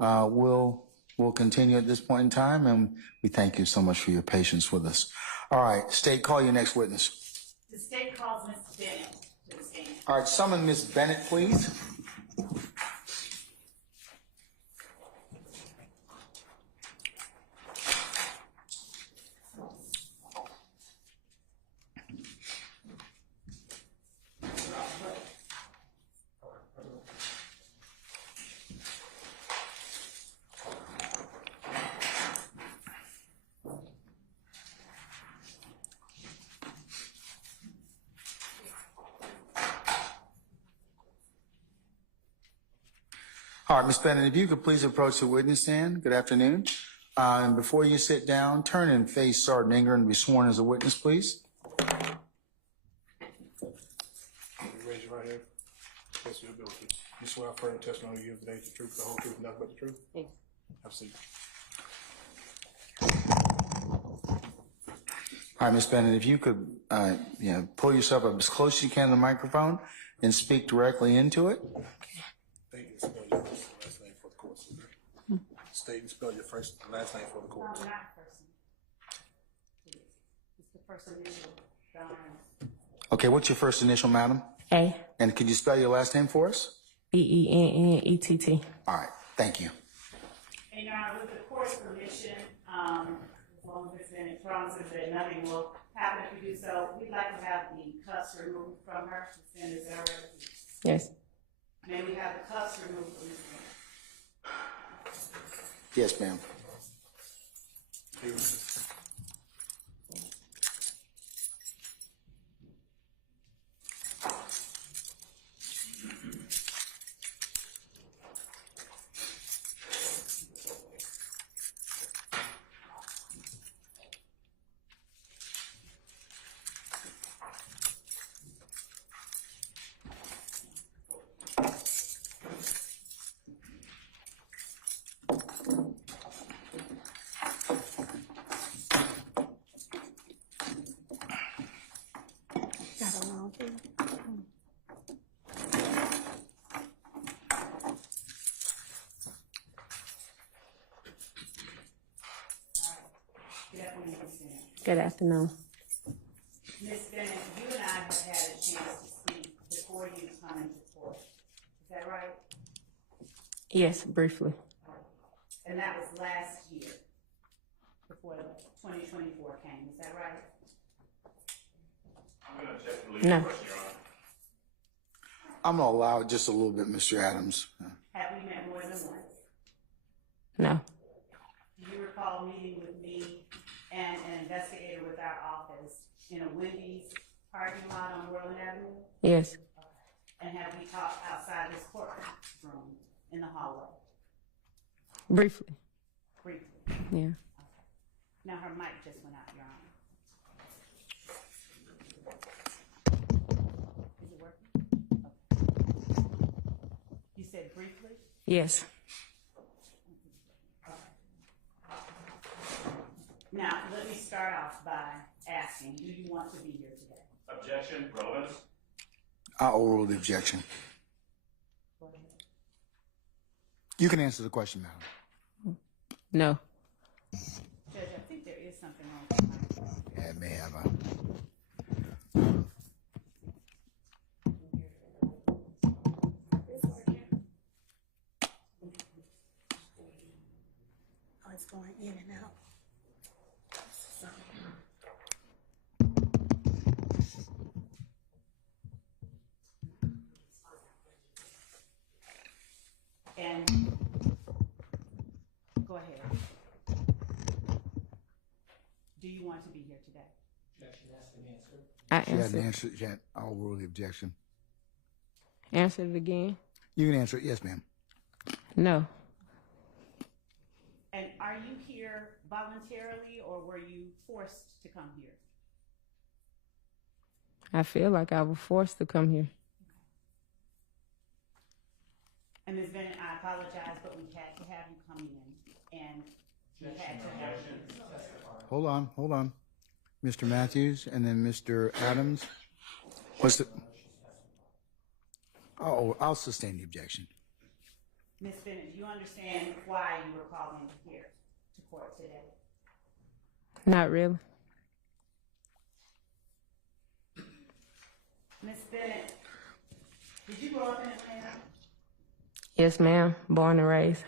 we'll continue at this point in time, and we thank you so much for your patience with us. All right, State, call your next witness. The state calls Ms. Bennett to the stand. All right, summon Ms. Bennett, please. All right, Ms. Bennett, if you could please approach the witness stand. Good afternoon. And before you sit down, turn and face Sergeant Ingram and be sworn as a witness, please. Raise your right hand. Yes, your ability. You swear affirm testimony you give today the truth, the whole truth, nothing but the truth? Yes. Have a seat. All right, Ms. Bennett, if you could pull yourself up as close as you can to the microphone and speak directly into it. State and spell your first and last name for the court, sir. State and spell your first and last name for the court. No, not person. It's the first initial. Okay, what's your first initial, madam? A. And could you spell your last name for us? B-E-N-N-E-T-T. All right, thank you. And Your Honor, with the court's permission, as long as it's been in promises that nothing will happen if you do so, we'd like to have the cuffs removed from her. Is that right? Yes. May we have the cuffs removed, please? Yes, ma'am. Good afternoon. Ms. Bennett, you and I have had a chance to speak before you come into court. Is that right? Yes, briefly. And that was last year, before 2024 came. Is that right? I'm going to check the legal No. question, Your Honor. I'm gonna allow it just a little bit, Mr. Adams. Have we met more than once? No. Do you recall meeting with me and an investigator with our office in a Wendy's parking lot on Moreland Avenue? Yes. And have we talked outside this courtroom in the hallway? Briefly. Briefly. Yeah. Now her mic just went out, Your Honor. Is it working? Okay. You said briefly? Yes. Now, let me start off by asking, do you want to be here today? Objection, relevance. I'll overrule the objection. Go ahead. You can answer the question, madam. No. Judge, I think there is something wrong with my phone. Yeah, it may have Oh, it's going in and out. So. And go ahead. Do you want to be here today? I She hadn't answered. answered yet. I'll overrule the objection. Answer it again. You can answer it. Yes, ma'am. No. And are you here voluntarily or were you forced to come here? I feel like I was forced to come here. And Ms. Bennett, I apologize, but we had to have you come in and we had to have you. Hold on. Mr. Matthews and then Mr. Adams. What's the? Oh, I'll sustain the objection. Ms. Bennett, do you understand why you were calling here to court today? Not really. Ms. Bennett, did you grow up in Atlanta? Yes, ma'am. Born and raised.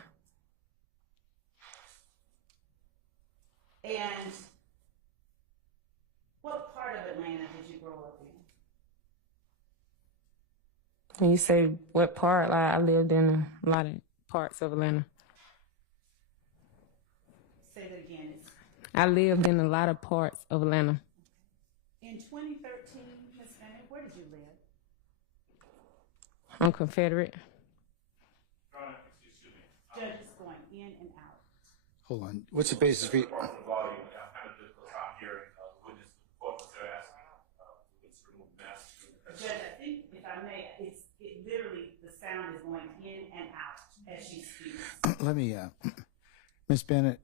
And what part of Atlanta did you grow up in? When you say what part, like, I lived in a lot of parts of Atlanta. Say that again. I lived in a lot of parts of Atlanta. In 2013, Ms. Bennett, where did you live? I'm Confederate. Excuse me. Judge is going in and out. Hold on. What's the basis for? Part of the volume, I'm kind of difficult time hearing the witness, what they're asking. Let's remove the mask. Judge, I think, if I may, it literally, the sound is going in and out as she speaks. Let me, Ms. Bennett,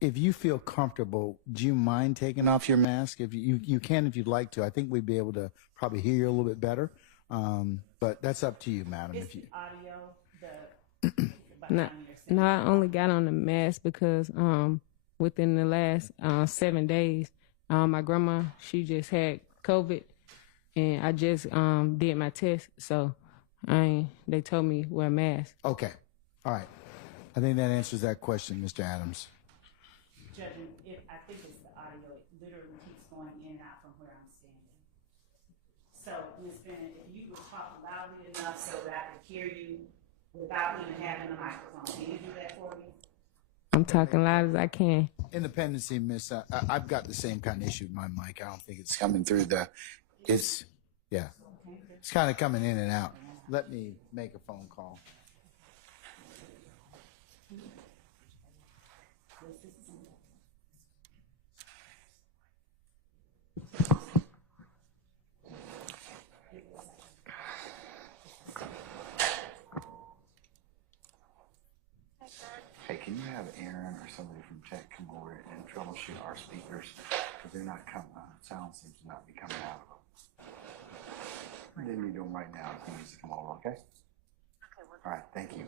if you feel comfortable, do you mind taking off your mask? If you can, if you'd like to. I think we'd be able to probably hear you a little bit better. But that's up to you, madam. Is If you, the audio, No, I only got on the mask because within the last 7 days, my grandma, she just had COVID, and I just did my test, so they told me wear a mask. okay. All right. I think that answers that question, Mr. Adams. Judge, I think it's the audio. It literally keeps going in and out from where I'm standing. So, Ms. Bennett, if you you would talk loudly enough so that I could hear you without even having the microphone. Can you do that for me? I'm talking loud as I can. Independency, Miss. I've got the same kind of issue with my mic. I don't think it's coming through it's kind of coming in and out. Let me make a phone call. Hey, can you have Aaron or somebody from tech come over and troubleshoot our speakers? Because they're not coming, sound seems to not be coming out of them. What are you doing right now? He needs to come over, okay? All right, thank you.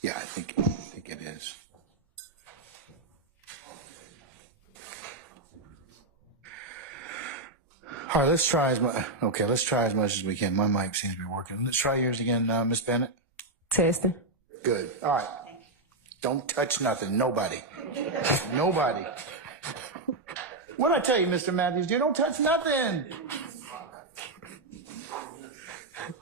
Yeah, I think it is. All right, let's try as much. Okay, let's try as much as we can. My mic seems to be working. Let's try yours again, Miss Bennett. Testing. Good. All right. Don't touch nothing. Nobody. Nobody. What'd I tell you, Mr. Matthews? You don't touch nothing.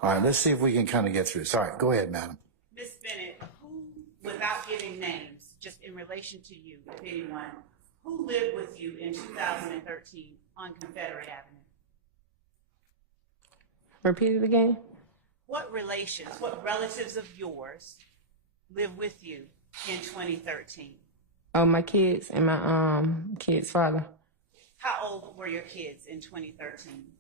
All right, let's see if we can kind of get through this. All right, go ahead, madam. Miss Bennett, who, without giving names, just in relation to you, if anyone, who lived with you in 2013 on Confederate Avenue? Repeat it again. What relations, what relatives of yours live with you in 2013? Oh, my kids and my kid's father. How old were your kids in 2013?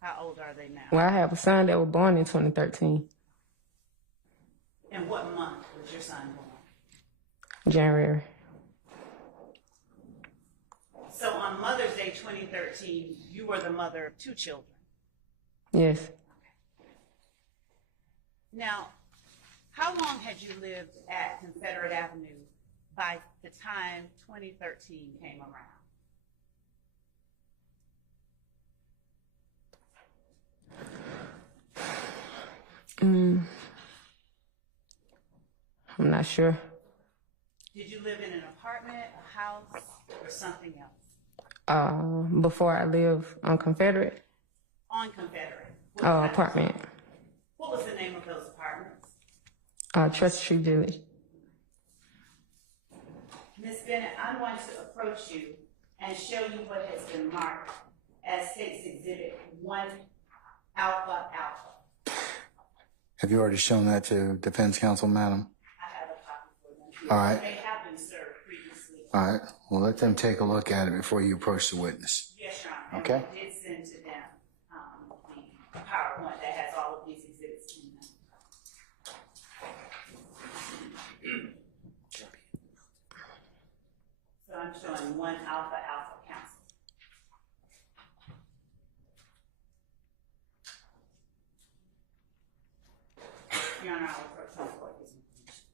How old are they now? Well, I have a son that was born in 2013, And what month was your son born? January. So on Mother's Day 2013, you were the mother of 2 children. Yes. Now, how long had you lived at Confederate Avenue by the time 2013 came around? I'm not sure. Did you live in an apartment, a house, or something else? Before I lived on Confederate. On Confederate. What was that? Apartment. What was the name of those apartments? Trust Street Village. Ms. Bennett, I'm going to approach you and show you what has been marked as State's Exhibit 1 Alpha Alpha. Have you already shown that to defense counsel, madam? I have a copy for them. All right. They have been served previously. All right. Well, let them take a look at it before you approach the witness. Yes, Your Honor. Okay. And we did send to them the PowerPoint that has all of these exhibits in them. So I'm showing 1 Alpha Alpha counsel. Your Honor, I will approach you for this information.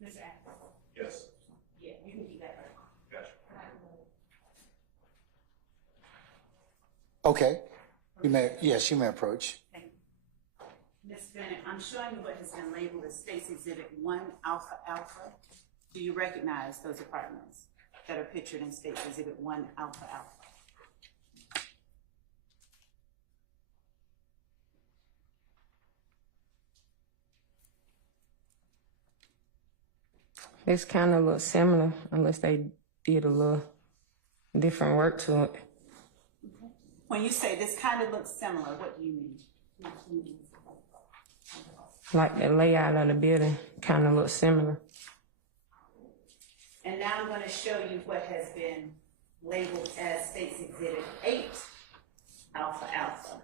Mr. Adams? Yes. Yeah, you can keep that right. Gotcha. Okay. You may approach. Thank you. Ms. Bennett, I'm showing you what has been labeled as State's Exhibit 1 Alpha Alpha. Do you recognize those apartments that are pictured in State's Exhibit 1 Alpha Alpha? It's kind of look similar unless they did a little different work to it. When you say this kind of looks similar, what do you mean? Like the layout of the building kind of looks similar. And now I'm going to show you what has been labeled as State's Exhibit 8 Alpha Alpha.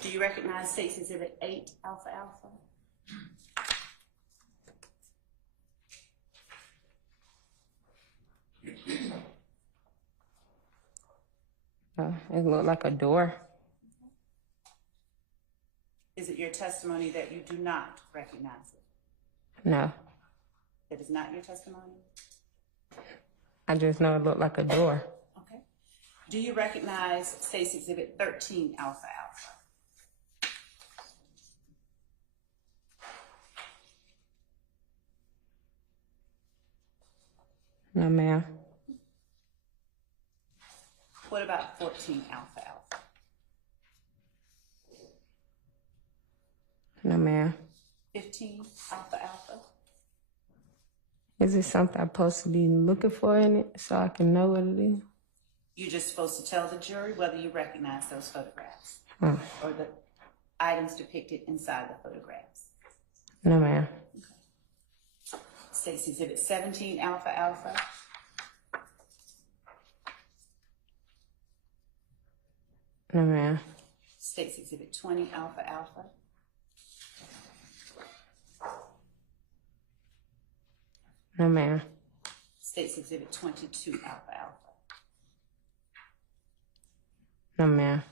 Do you recognize State's Exhibit 8 Alpha Alpha? It looked like a door. your testimony that you do not recognize it? No. That is not your testimony? I just know it looked like a door. Okay. Do you recognize State's Exhibit 13 Alpha Alpha? No, ma'am. What about 14 Alpha Alpha? No, ma'am. 15 Alpha Alpha? Is it something I'm supposed to be looking for in it so I can know what it is? You're just supposed to tell the jury whether you recognize those photographs Oh. or the items depicted inside the photographs. No, ma'am. State's Exhibit 17 Alpha Alpha. No, ma'am. State's Exhibit 20 Alpha Alpha. No, ma'am. State's Exhibit 22 Alpha Alpha. No, ma'am.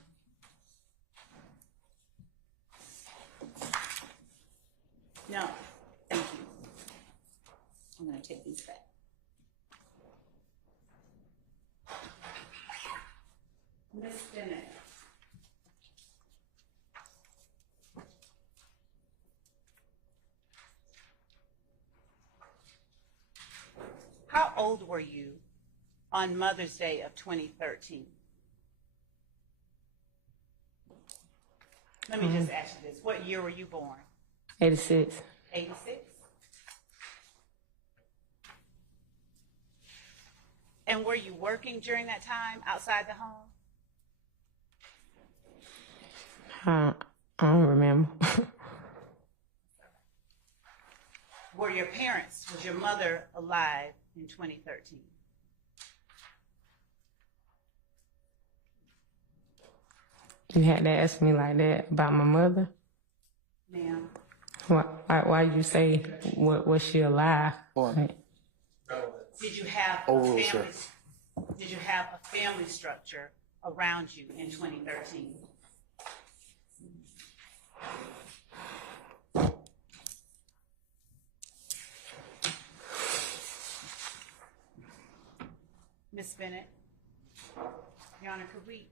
No, thank you. I'm going to take these back. Miss Bennett. How old were you on Mother's Day of 2013? Let me just ask you this. What year were you born? 86. 86? And were you working during that time outside the home? I don't remember. Were your parents, was your mother alive in 2013? You had to ask me like that about my mother? Ma'am. Why you say, was she alive? Like, Did you have Overruled, a sir. family? Did you have a family structure around you in 2013? Ms. Bennett, Your Honor, could we?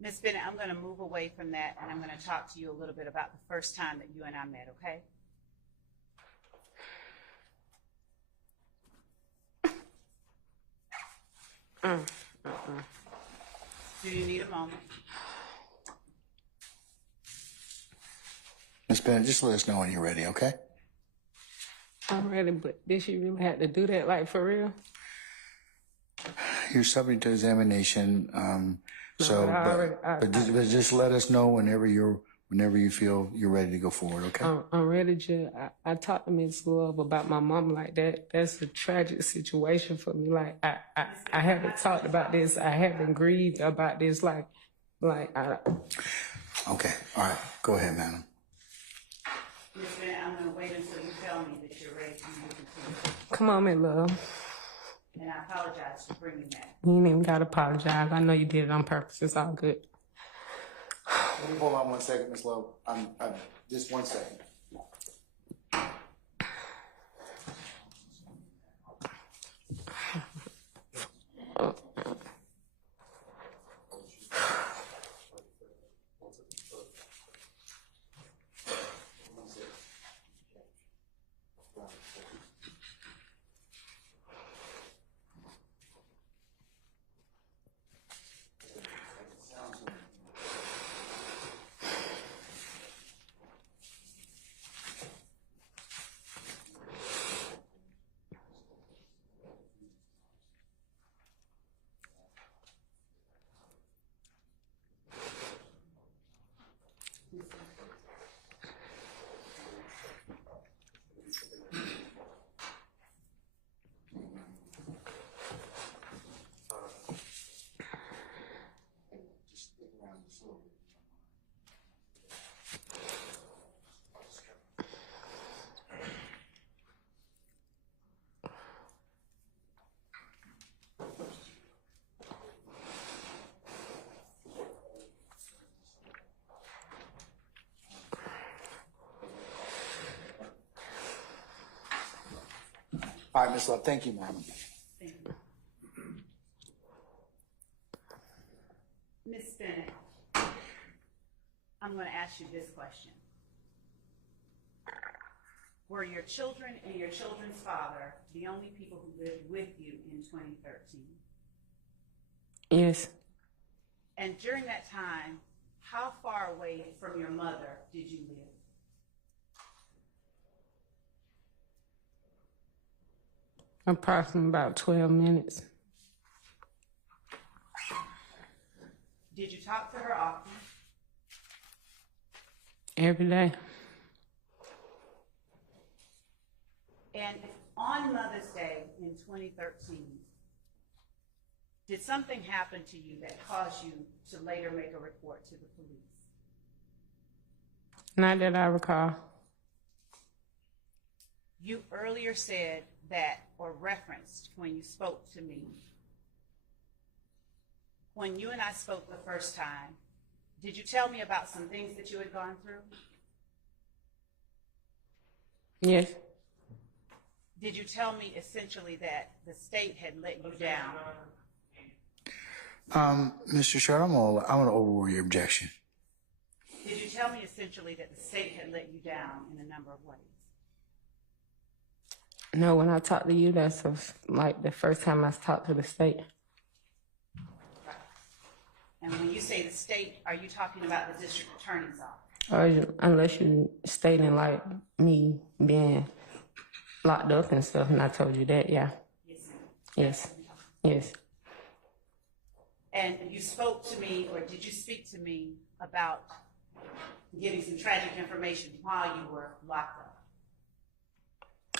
Ms. Bennett, I'm going to move away from that, and I'm going to talk to you a little bit about the first time that you and I met, okay? Do you need a moment? Ms. Bennett, just let us know when you're ready, okay? I'm ready, but did she really have to do that, like, for real? You're subject to examination, but just let us know whenever you feel you're ready to go forward, okay? I'm ready, Judge. I talked to Ms. Love about my mom like that. That's a tragic situation for me. Like, I haven't talked about this. I haven't grieved about this. Okay, all right. Go ahead, madam. Ms. Bennett, I'm going to wait until you tell me that you're ready to move into. Come on, Ms. Love. And I apologize for bringing that. You ain't even got to apologize. I know you did it on purpose. It's all good. Let me hold on 1 second, Ms. Lowe. Just 1 second. All right, Ms. Love, thank you, ma'am. Thank you. Ms. Bennett, I'm going to ask you this question. Were your children and your children's father the only people who lived with you in 2013? Yes. And during that time, how far away from your mother did you live? Approximately about 12 minutes. Did you talk to her often? Every day. And on Mother's Day in 2013, did something happen to you that caused you to later make a report to the police? Not that I recall. You earlier said that, or referenced when you spoke to me, when you and I spoke the first time, did you tell me about some things that you had gone through? Yes. Did you tell me essentially that the state had let you down? Mr. Short, I'm gonna overrule your objection. Did you tell me essentially that the state had let you down in a number of ways? No, when I talked to you, that's like the first time I talked to the state. Right. And when you say the state, are you talking about the district attorney's office? Or unless you stating like me being locked up and stuff, and I told you that, yeah. Yes, ma'am. Yes. Yes. And you spoke to me, or did you speak to me about getting some tragic information while you were locked up?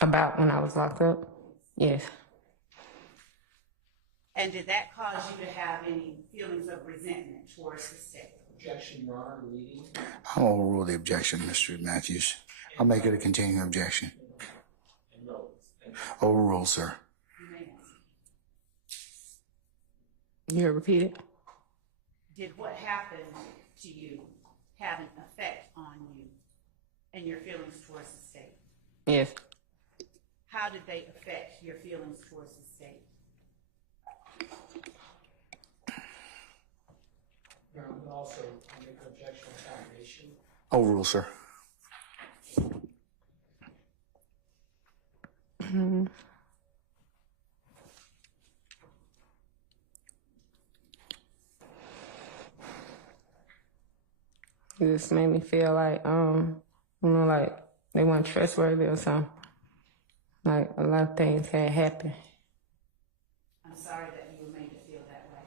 About when I was locked up? Yes. And did that cause you to have any feelings of resentment towards the state? Objection, Your Honor, leading. I'll overrule the objection, Mr. Matthews. I'll make it a continuing objection. Overrule, sir. You may answer. You repeat it? Did what happened to you have an effect on you and your feelings towards the state? Yes. How did they affect your feelings towards the state? Also, I make an objection on foundation. Overrule, sir. It just made me feel like, like they weren't trustworthy or something. Like a lot of things had happened. I'm sorry that you were made to feel that way.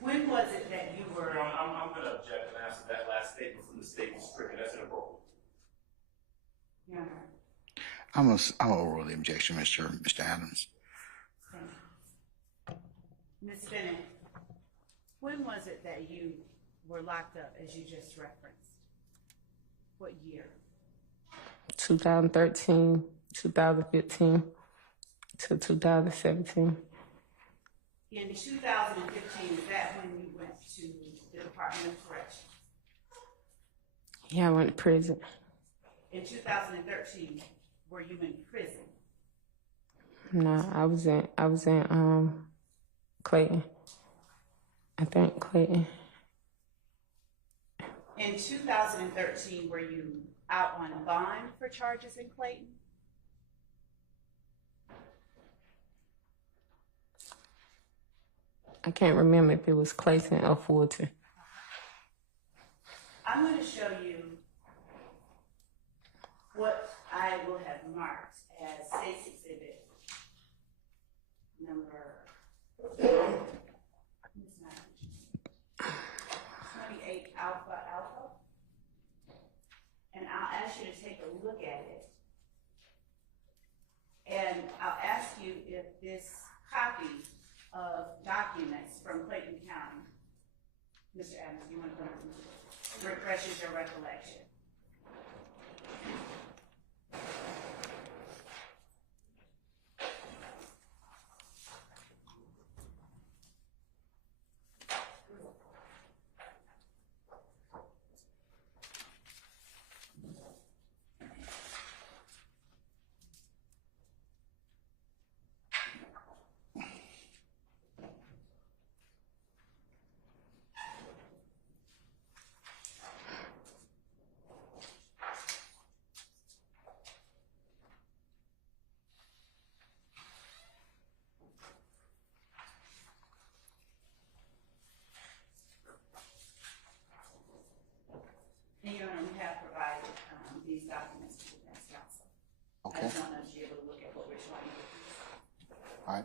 When was it that you were... I'm going to object and ask that last statement from the state was stricken. That's inappropriate. Your Honor. I'm gonna overrule the objection, Mr. Adams. Thank you. Ms. Bennett, when was it that you were locked up, as you just referenced? What year? 2013, 2015 to 2017. In 2015, is that when you went to the Department of Corrections? Yeah, I went to prison. In 2013, were you in prison? No, I was in Clayton. I think Clayton. In 2013, were you out on bond for charges in Clayton? I can't remember if it was Clayton or Fulton. I'm going to show you what I will have marked as State's Exhibit number 28 Alpha. And I'll ask you to take a look at it. And I'll ask you if this copy of documents from Clayton County, Mr. Adams, you want to come to refreshes your recollection. All right.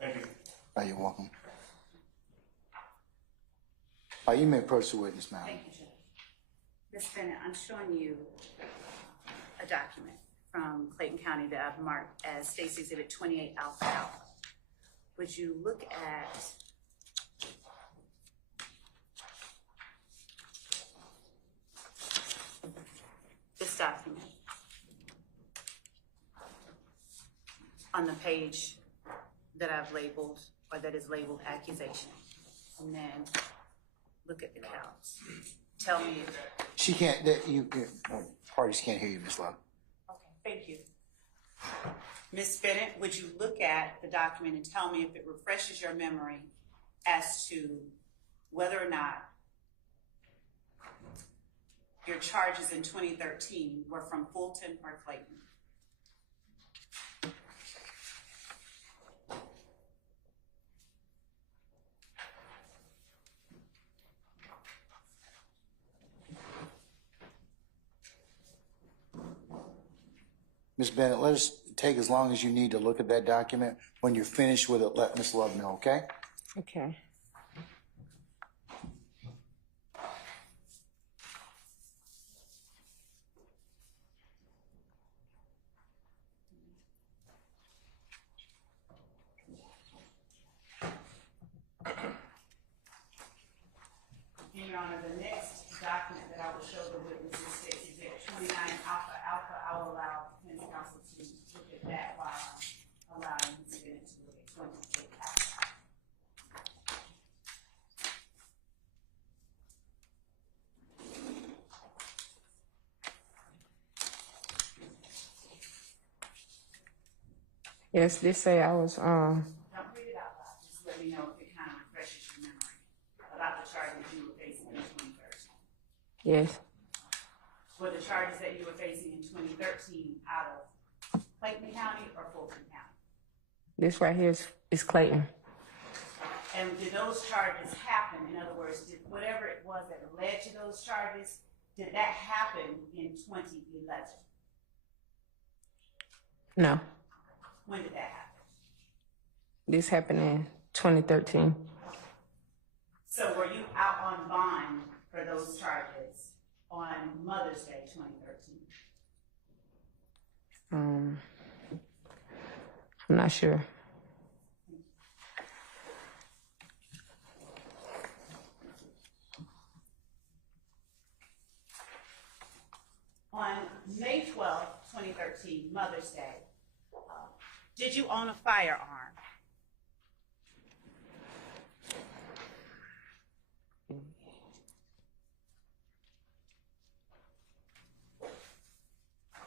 Thank you. Oh, you're welcome. You may approach the witness, ma'am. Thank you, Judge. Ms. Bennett, I'm showing you a document from Clayton County that I've marked as State's Exhibit 28 Alpha Alpha. Would you look at this document on the page that I've labeled, or that is labeled accusation, and then look at the counts. Tell me if... She can't, parties can't hear you, Ms. Love. Okay, thank you. Ms. Bennett, would you look at the document and tell me if it refreshes your memory as to whether or not your charges in 2013 were from Fulton or Clayton? Ms. Bennett, let us take as long as you need to look at that document. When you're finished with it, let Ms. Love know, okay? Okay. Your Honor, the next document that I will show the witness is State's Exhibit 29 Alpha Alpha. I will allow defense counsel to look at that while allowing Ms. Bennett to look at 28 Alpha. Yes, they say I was, Don't read it out loud. Just let me know if it kind of refreshes your memory about the charges you were facing in 2013. yes, Were the charges that you were facing in 2013 out of Clayton County or Fulton County? this right here is Clayton. And did those charges happen? In other words, did whatever it was that led to those charges, did that happen in 2011? No, When did that happen? this happened in 2013. So were you out on bond for those charges on Mother's Day 2013? I'm not sure. On May 12th, 2013, Mother's Day, did you own a firearm?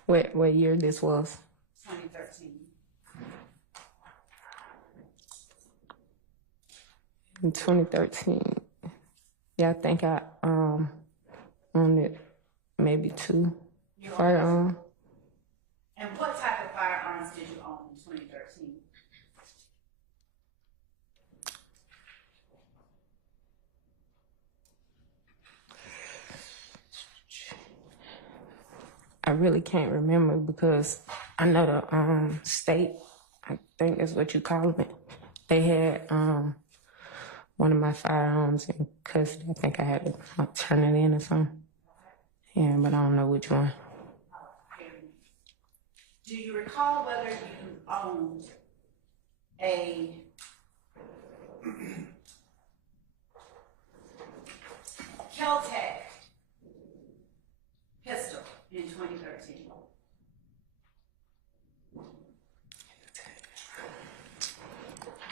What year this was? 2013. In 2013. Yeah, I think I owned it maybe 2 firearms. And what type of firearms did you own in 2013? I really can't remember because I know the state, I think that's what you call it. They had one of my firearms in custody. I think I had to turn it in or something. Yeah, but I don't know which one. Do you recall whether you owned a Kel-Tec pistol in 2013?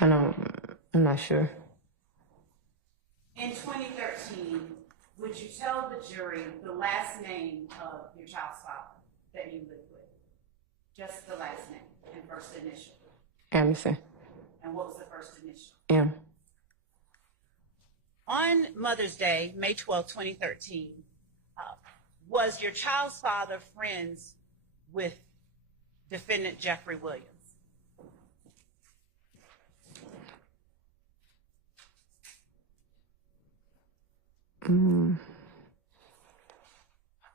I'm not sure. In 2013, would you tell the jury the last name of your child's father that you lived with? Just the last name and first initial. Anderson. And what was the first initial? M. On Mother's Day, May 12, 2013, was your child's father friends with defendant Jeffrey Williams?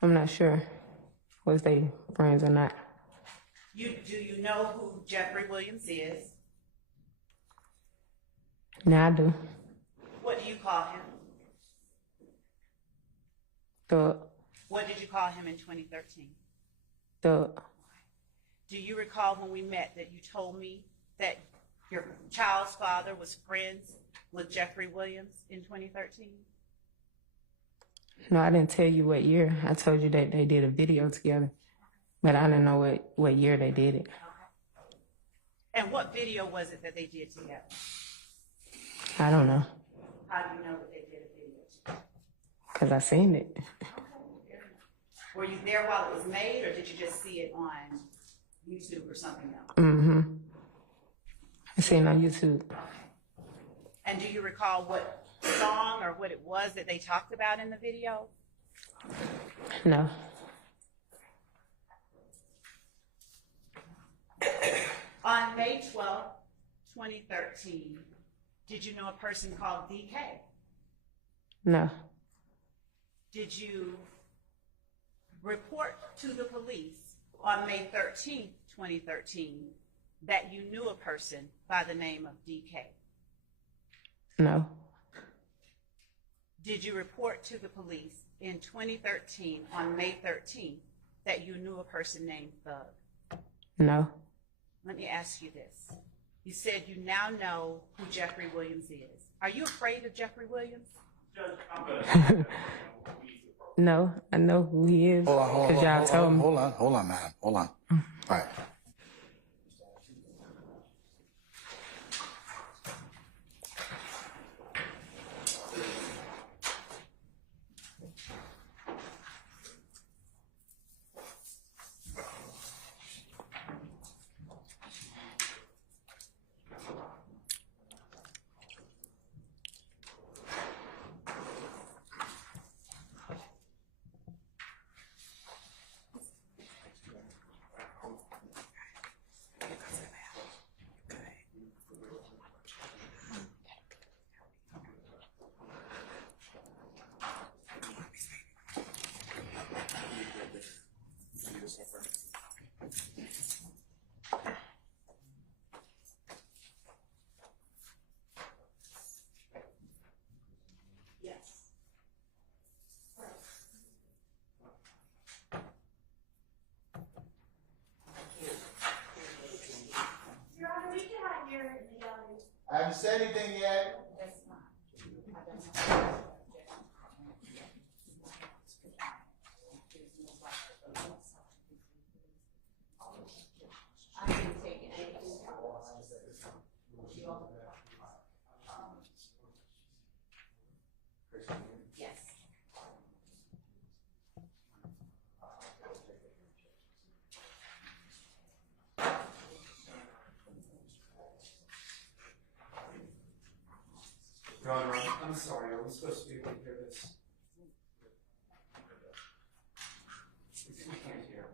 I'm not sure. Was they friends or not? Do you know who Jeffrey Williams is? Now I do. What do you call him? Thug. What did you call him in 2013? Thug. Do you recall when we met that you told me that your child's father was friends with Jeffrey Williams in 2013? No, I didn't tell you what year. I told you that they did a video together, but I didn't know what year they did it. Okay. And what video was it that they did together? I don't know. How do you know that they did a video together? Because I seen it. Were you there while it was made, or did you just see it on YouTube or something else? Mm-hmm. I seen it on YouTube. Okay. And do you recall what song or what it was that they talked about in the video? No. On May 12, 2013, did you know a person called DK? No. Did you report to the police on May 13, 2013, that you knew a person by the name of DK? No. Did you report to the police in 2013 on May 13th that you knew a person named Thug? No. Let me ask you this. You said you now know who Jeffrey Williams is. Are you afraid of Jeffrey Williams? No, I know who he is. Because y'all told me. Hold on, man. Hold on. All right. I haven't said anything yet. Your Honor, I'm sorry, I was supposed to be able to hear this. We can't hear.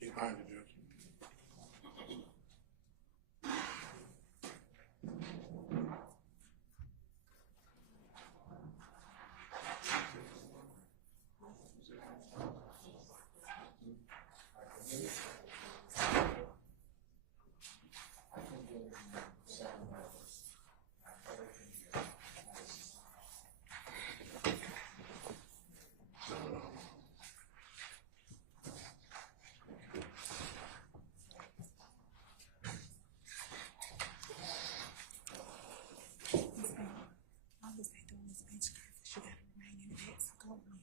He's behind you, Judge. All this ain't doing this bench card, she gotta remain in the back, so go on.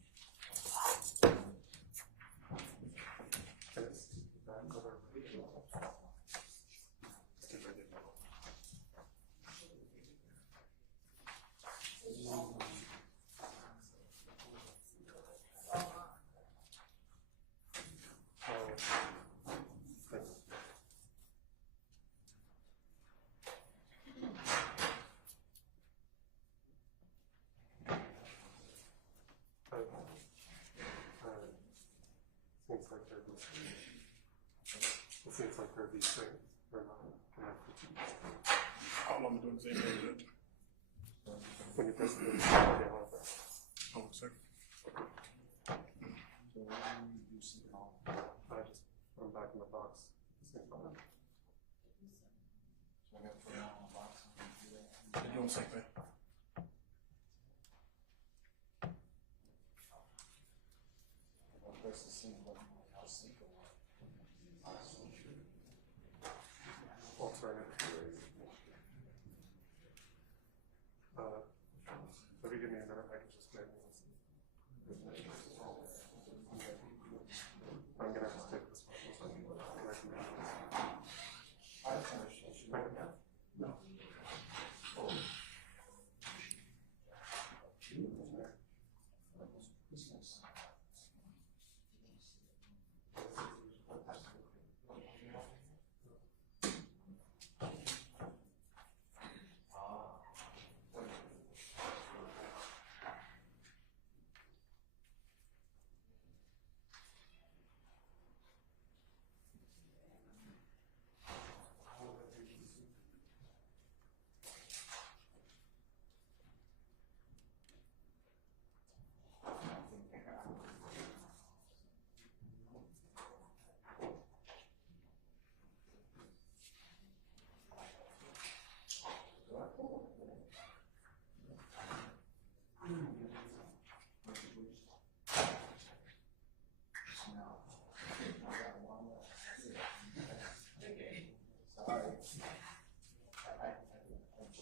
Seems like they're these things. They're not connected. How long am I doing the same thing, Judge? When you press the button, hold on a second. I just put them back in the box. They're doing the same thing. If you give me a minute, I can just make this. I'm gonna have to take this one. No.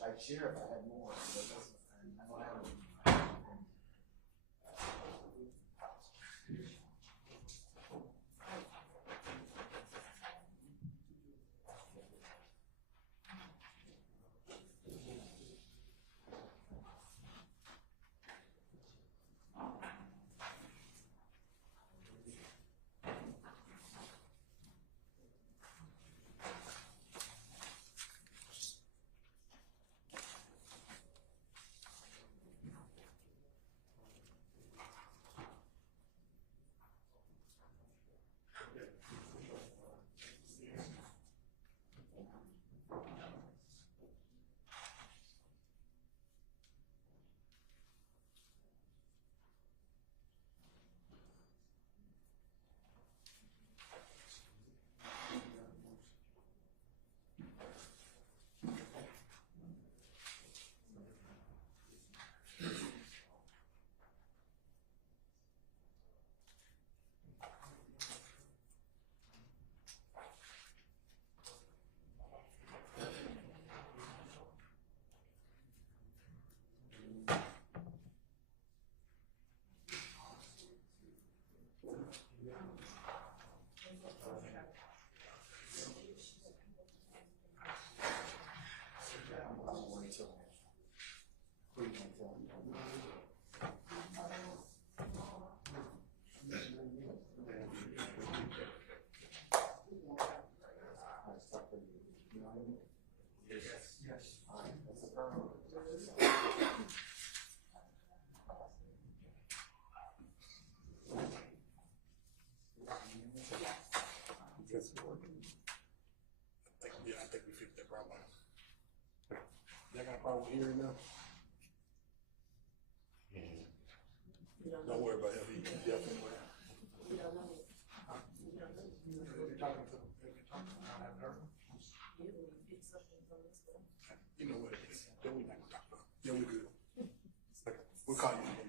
I'd share if I had more, but I don't have any. pause your hearing now? Don't worry about him, he's definitely aware. You know what it is, then we're not gonna talk about it. Yeah, we're good. We'll call you again.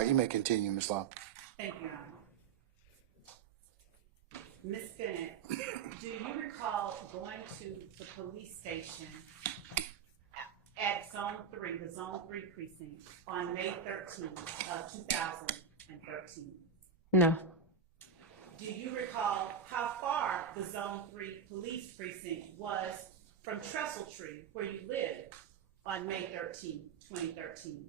All right, you may continue, Ms. Long. Thank you, Your Honor. Ms. Bennett, do you recall going to the police station at Zone 3, the Zone 3 precinct, on May 13th of 2013? No. Do you recall how far the Zone 3 police precinct was from Trestle Tree, where you lived, on May 13th, 2013?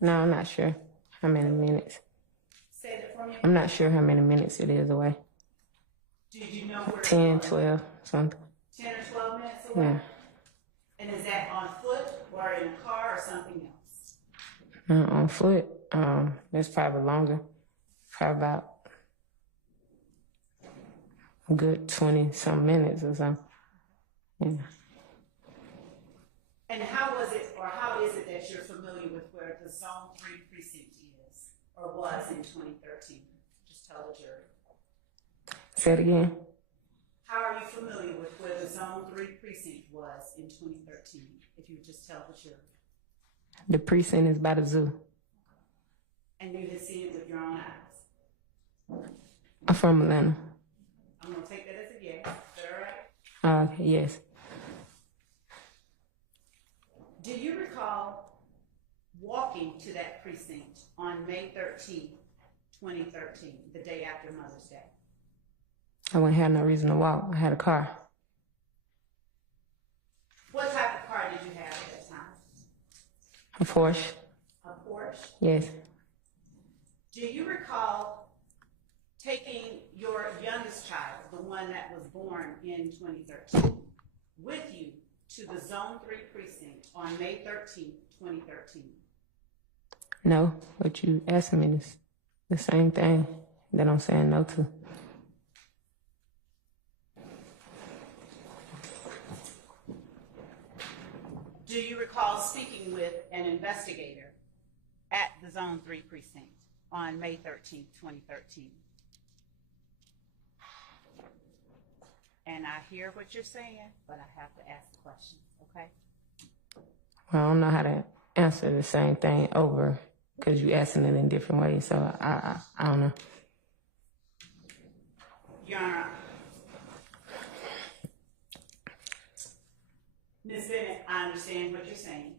No, I'm not sure how many minutes. Say that for me. I'm not sure how many minutes it is away. Did you know where 10, it was? 12, something. 10 or 12 minutes away? Yeah. And is that on foot or in a car or something else? On foot, it's probably longer. Probably about a good 20-some minutes or something. Yeah. And how was it, or how is it that you're familiar with where the Zone 3 precinct is, or was in 2013? Just tell the jury. Say it again. How are you familiar with where the Zone 3 precinct was in 2013, if you would just tell the jury? The precinct is by the zoo. And you had seen it with your own eyes? I'm from Atlanta. I'm going to take that as a yes. Is that all right? Yes. Do you recall walking to that precinct on May 13, 2013, the day after Mother's Day? I wouldn't have no reason to walk. I had a car. What type of car did you have at that time? A Porsche. A Porsche? Yes. Do you recall taking your youngest child, the one that was born in 2013, with you to the Zone 3 precinct on May 13, 2013? No, but you asking me this, the same thing that I'm saying no to. Do you recall speaking with an investigator at the Zone 3 precinct on May 13, 2013? And I hear what you're saying, but I have to ask the question, okay? Well, I don't know how to answer the same thing over because you asking it in different ways, so I don't know. Your Honor, Ms. Bennett, I understand what you're saying,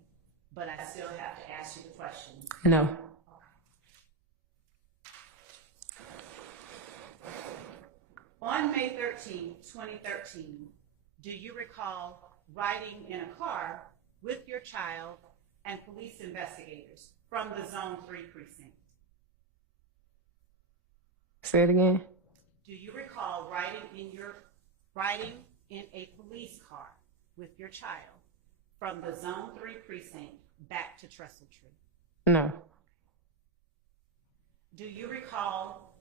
but I still have to ask you the question. No. On May 13, 2013, do you recall riding in a car with your child and police investigators from the Zone 3 precinct? Say it again. Do you recall riding in a police car with your child from the Zone 3 precinct back to Trestle Tree? No. Do you recall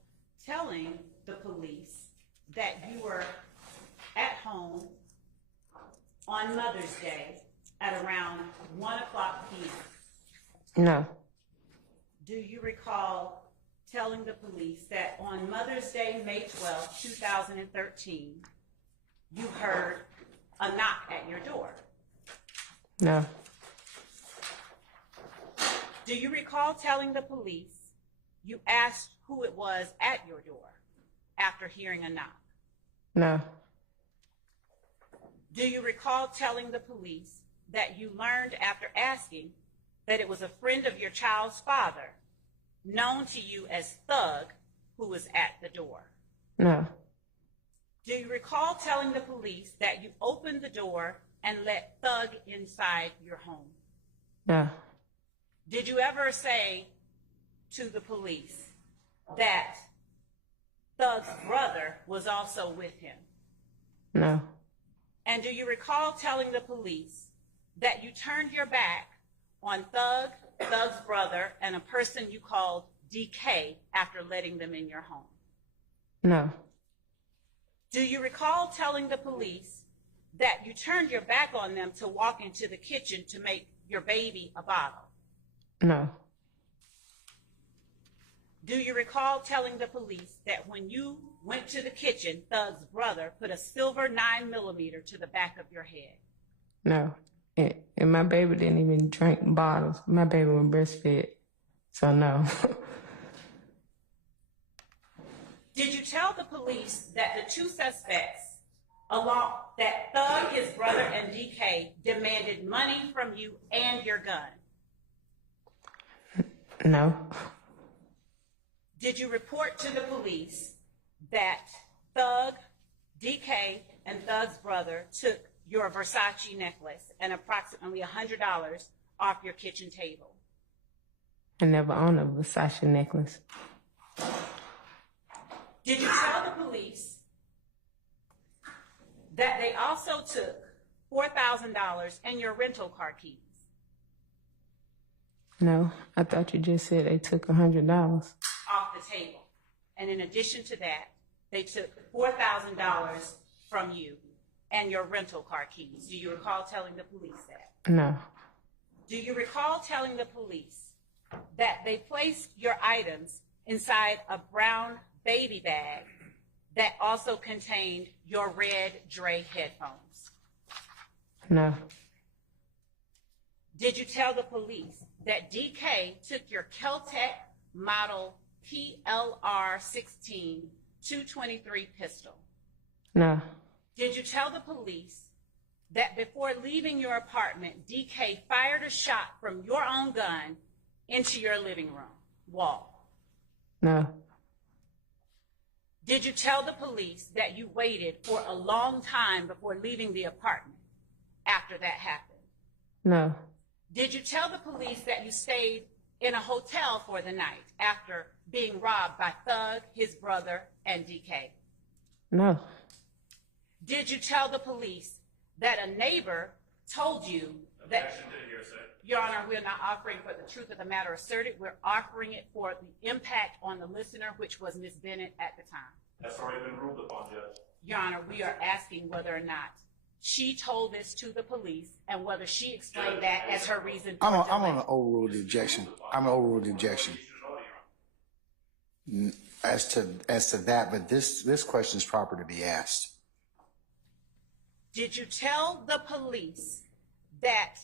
telling the police that you were at home on Mother's Day at around 1 o'clock p.m.? No. Do you recall telling the police that on Mother's Day, May 12, 2013, you heard a knock at your door? No. Do you recall telling the police you asked who it was at your door after hearing a knock? No. Do you recall telling the police that you learned after asking that it was a friend of your child's father, known to you as Thug, who was at the door? No. Do you recall telling the police that you opened the door and let Thug inside your home? No. Did you ever say to the police that Thug's brother was also with him? No. And do you recall telling the police that you turned your back on Thug's brother, and a person you called DK after letting them in your home? No. Do you recall telling the police that you turned your back on them to walk into the kitchen to make your baby a bottle? No. Do you recall telling the police that when you went to the kitchen, Thug's brother put a silver 9mm to the back of your head? No. And my baby didn't even drink bottles. My baby was breastfed. So no. Did you tell the police that the two suspects, that Thug, his brother, and DK demanded money from you and your gun? No. Did you report to the police that Thug, DK, and Thug's brother took your Versace necklace and approximately $100 off your kitchen table? I never owned a Versace necklace. Did you tell the police that they also took $4,000 and your rental car keys? No, I thought you just said they took $100. Off the table. And in addition to that, they took $4,000 from you and your rental car keys. Do you recall telling the police that? No. Do you recall telling the police that they placed your items inside a brown baby bag that also contained your red Dre headphones? No. Did you tell the police that DK took your Keltec model PLR 16 223 pistol? No. Did you tell the police that before leaving your apartment, DK fired a shot from your own gun into your living room wall? No. Did you tell the police that you waited for a long time before leaving the apartment after that happened? No. Did you tell the police that you stayed in a hotel for the night after being robbed by Thug, his brother, and DK? No. Did you tell the police that a neighbor told you that... Objection to hearsay. Your Honor, we're not offering for the truth of the matter asserted. We're offering it for the impact on the listener, which was Ms. Bennett at the time. That's already been ruled upon, Judge. Your Honor, we are asking whether or not she told this to the police and whether she explained that as her reason for I'm delay. on to overrule the objection. I'm going to overrule the objection as to that, but this question is proper to be asked. Did you tell the police that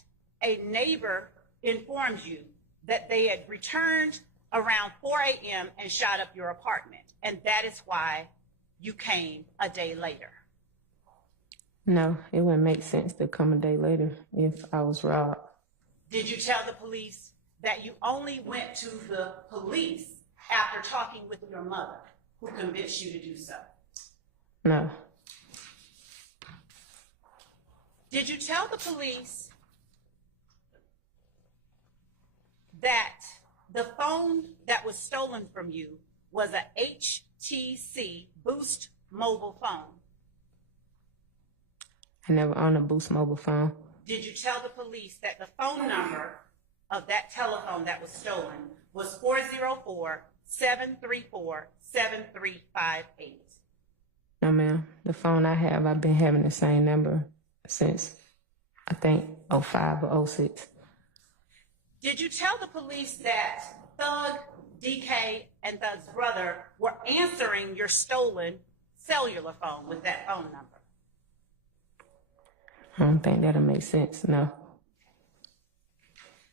a neighbor informed you that they had returned around 4 a.m. and shot up your apartment, and that is why you came a day later? No, it wouldn't make sense to come a day later if I was robbed. Did you tell the police that you only went to the police after talking with your mother, who convinced you to do so? No. Did you tell the police that the phone that was stolen from you was a HTC Boost mobile phone? I never owned a Boost mobile phone. Did you tell the police that the phone number of that telephone that was stolen was 404-734-7358? No, ma'am. The phone I have, I've been having the same number since, I think, 05 or 06. Did you tell the police that Thug, DK, and Thug's brother were answering your stolen cellular phone with that phone number? I don't think that'll make sense, no.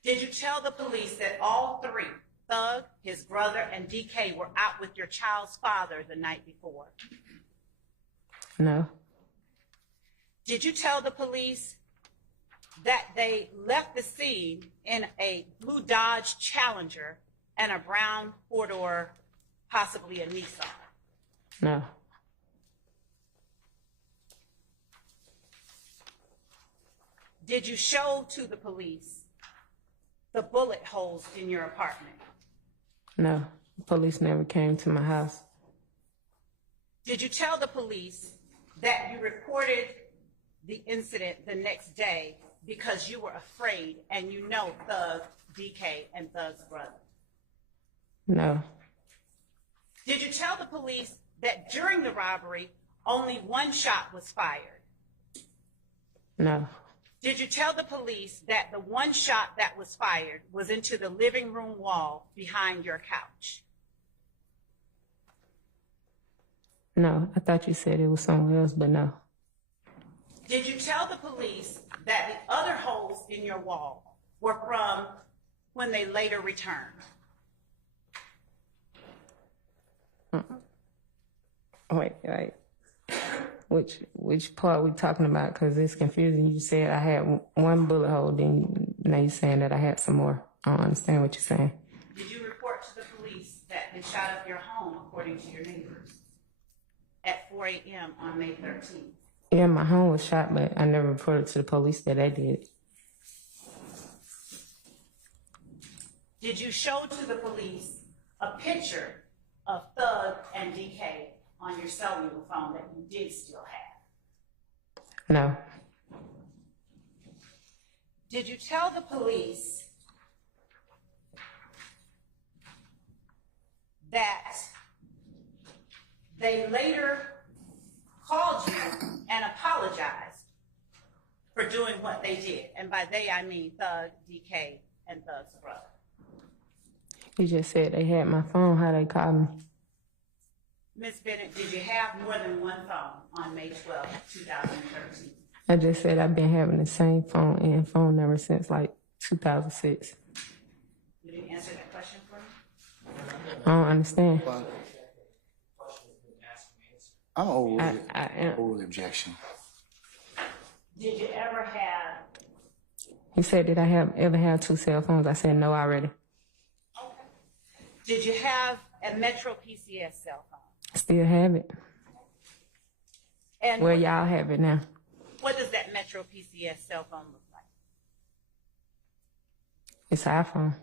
Did you tell the police that all three, Thug, his brother, and DK, were out with your child's father the night before? No. Did you tell the police that they left the scene in a blue Dodge Challenger and a brown four-door, possibly a Nissan? No. Did you show to the police the bullet holes in your apartment? No. The police never came to my house. Did you tell the police that you reported the incident the next day because you were afraid and you know Thug, DK, and Thug's brother? No. Did you tell the police that during the robbery, only one shot was fired? No. Did you tell the police that the one shot that was fired was into the living room wall behind your couch? No, I thought you said it was somewhere else, but no. Did you tell the police that the other holes in your wall were from when they later returned? Wait. Which part we talking about? Because it's confusing. You said I had one bullet hole, then now you're saying that I had some more. I don't understand what you're saying. Did you report to the police that they shot up your home, according to your neighbors, at 4 a.m. on May 13th? Yeah, my home was shot, but I never reported to the police that I did. Did you show to the police a picture of Thug and DK on your cellular phone that you did still have? No. Did you tell the police that they later called you and apologized for doing what they did? And by they, I mean Thug, DK, and Thug's brother. You just said they had my phone. How they called me? Ms. Bennett, did you have more than one phone on May 12, 2013? I just said I've been having the same phone and phone number since like 2006. Did you answer that question for me? I don't understand. I'm over the objection. Did you ever have? He said, did I ever have 2 cell phones? I said no already. Okay. Did you have a Metro PCS cell phone? Still have it. And well, y'all have it now. What does that Metro PCS cell phone look like? It's an iPhone.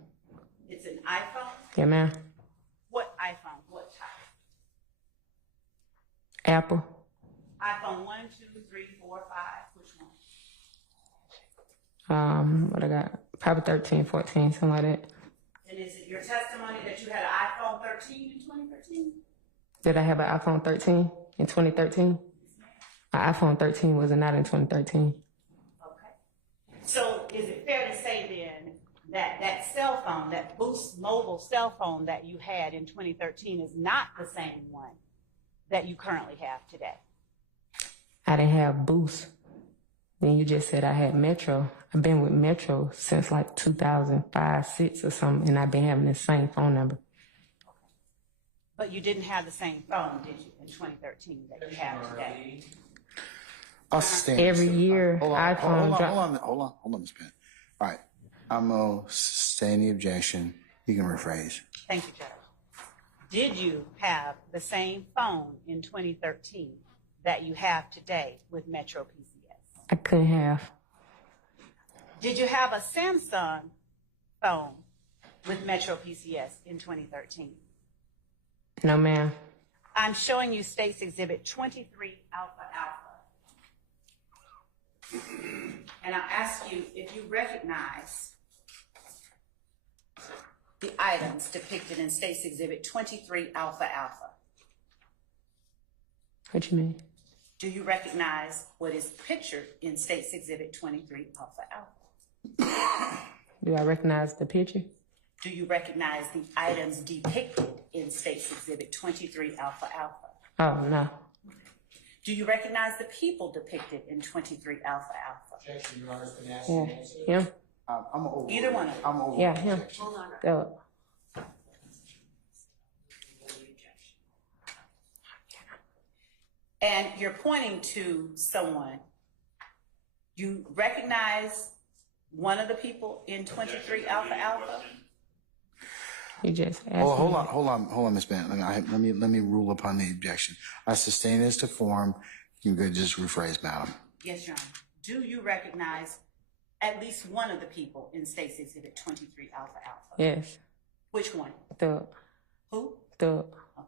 It's an iPhone? Yeah, ma'am. What iPhone? What type? Apple. iPhone 1, 2, 3, 4, 5. Which one? What I got? Probably 13, 14, something like that. And is it your testimony that you had an iPhone 13 in 2013? Did I have an iPhone 13 in 2013? My iPhone 13 was not in 2013. Okay. So is it fair to say then that that cell phone, that Boost mobile cell phone that you had in 2013 is not the same one that you currently have today? I didn't have Boost. Then you just said I had Metro. I've been with Metro since like 2005, 6 or something, and I've been having the same phone number. But you didn't have the same phone, did you, in 2013 that you have today? I'll sustain Every this. year, iPhone drop. Hold on, Ms. Penn. All right, I'm going to sustain the objection. You can rephrase. Thank you, Judge. Did you have the same phone in 2013 that you have today with Metro PCS? I couldn't have. Did you have a Samsung phone with Metro PCS in 2013? No, ma'am. I'm showing you State's Exhibit 23 Alpha Alpha. And I'll ask you if you recognize the items depicted in State's Exhibit 23 Alpha Alpha. What you mean? Do you recognize what is pictured in State's Exhibit 23 Alpha Alpha? Do I recognize the picture? Do you recognize the items depicted in State's Exhibit 23 Alpha Alpha? Oh, no. Do you recognize the people depicted in 23 Alpha Alpha? Objection, Your Honor's been asked. Yeah. Him? I'm over. Either one of them. I'm over. Yeah, him. Hold on. So, And you're pointing to someone. You recognize one of the people in 23 Alpha Alpha? you just asked Hold on, Ms. Bennett. Let me rule upon the objection. I sustain this to form. You could just rephrase, madam. Yes, Your Honor. Do you recognize at least one of the people in State's Exhibit 23 Alpha Alpha? Yes. Which one? Thug. Who? Thug. Okay.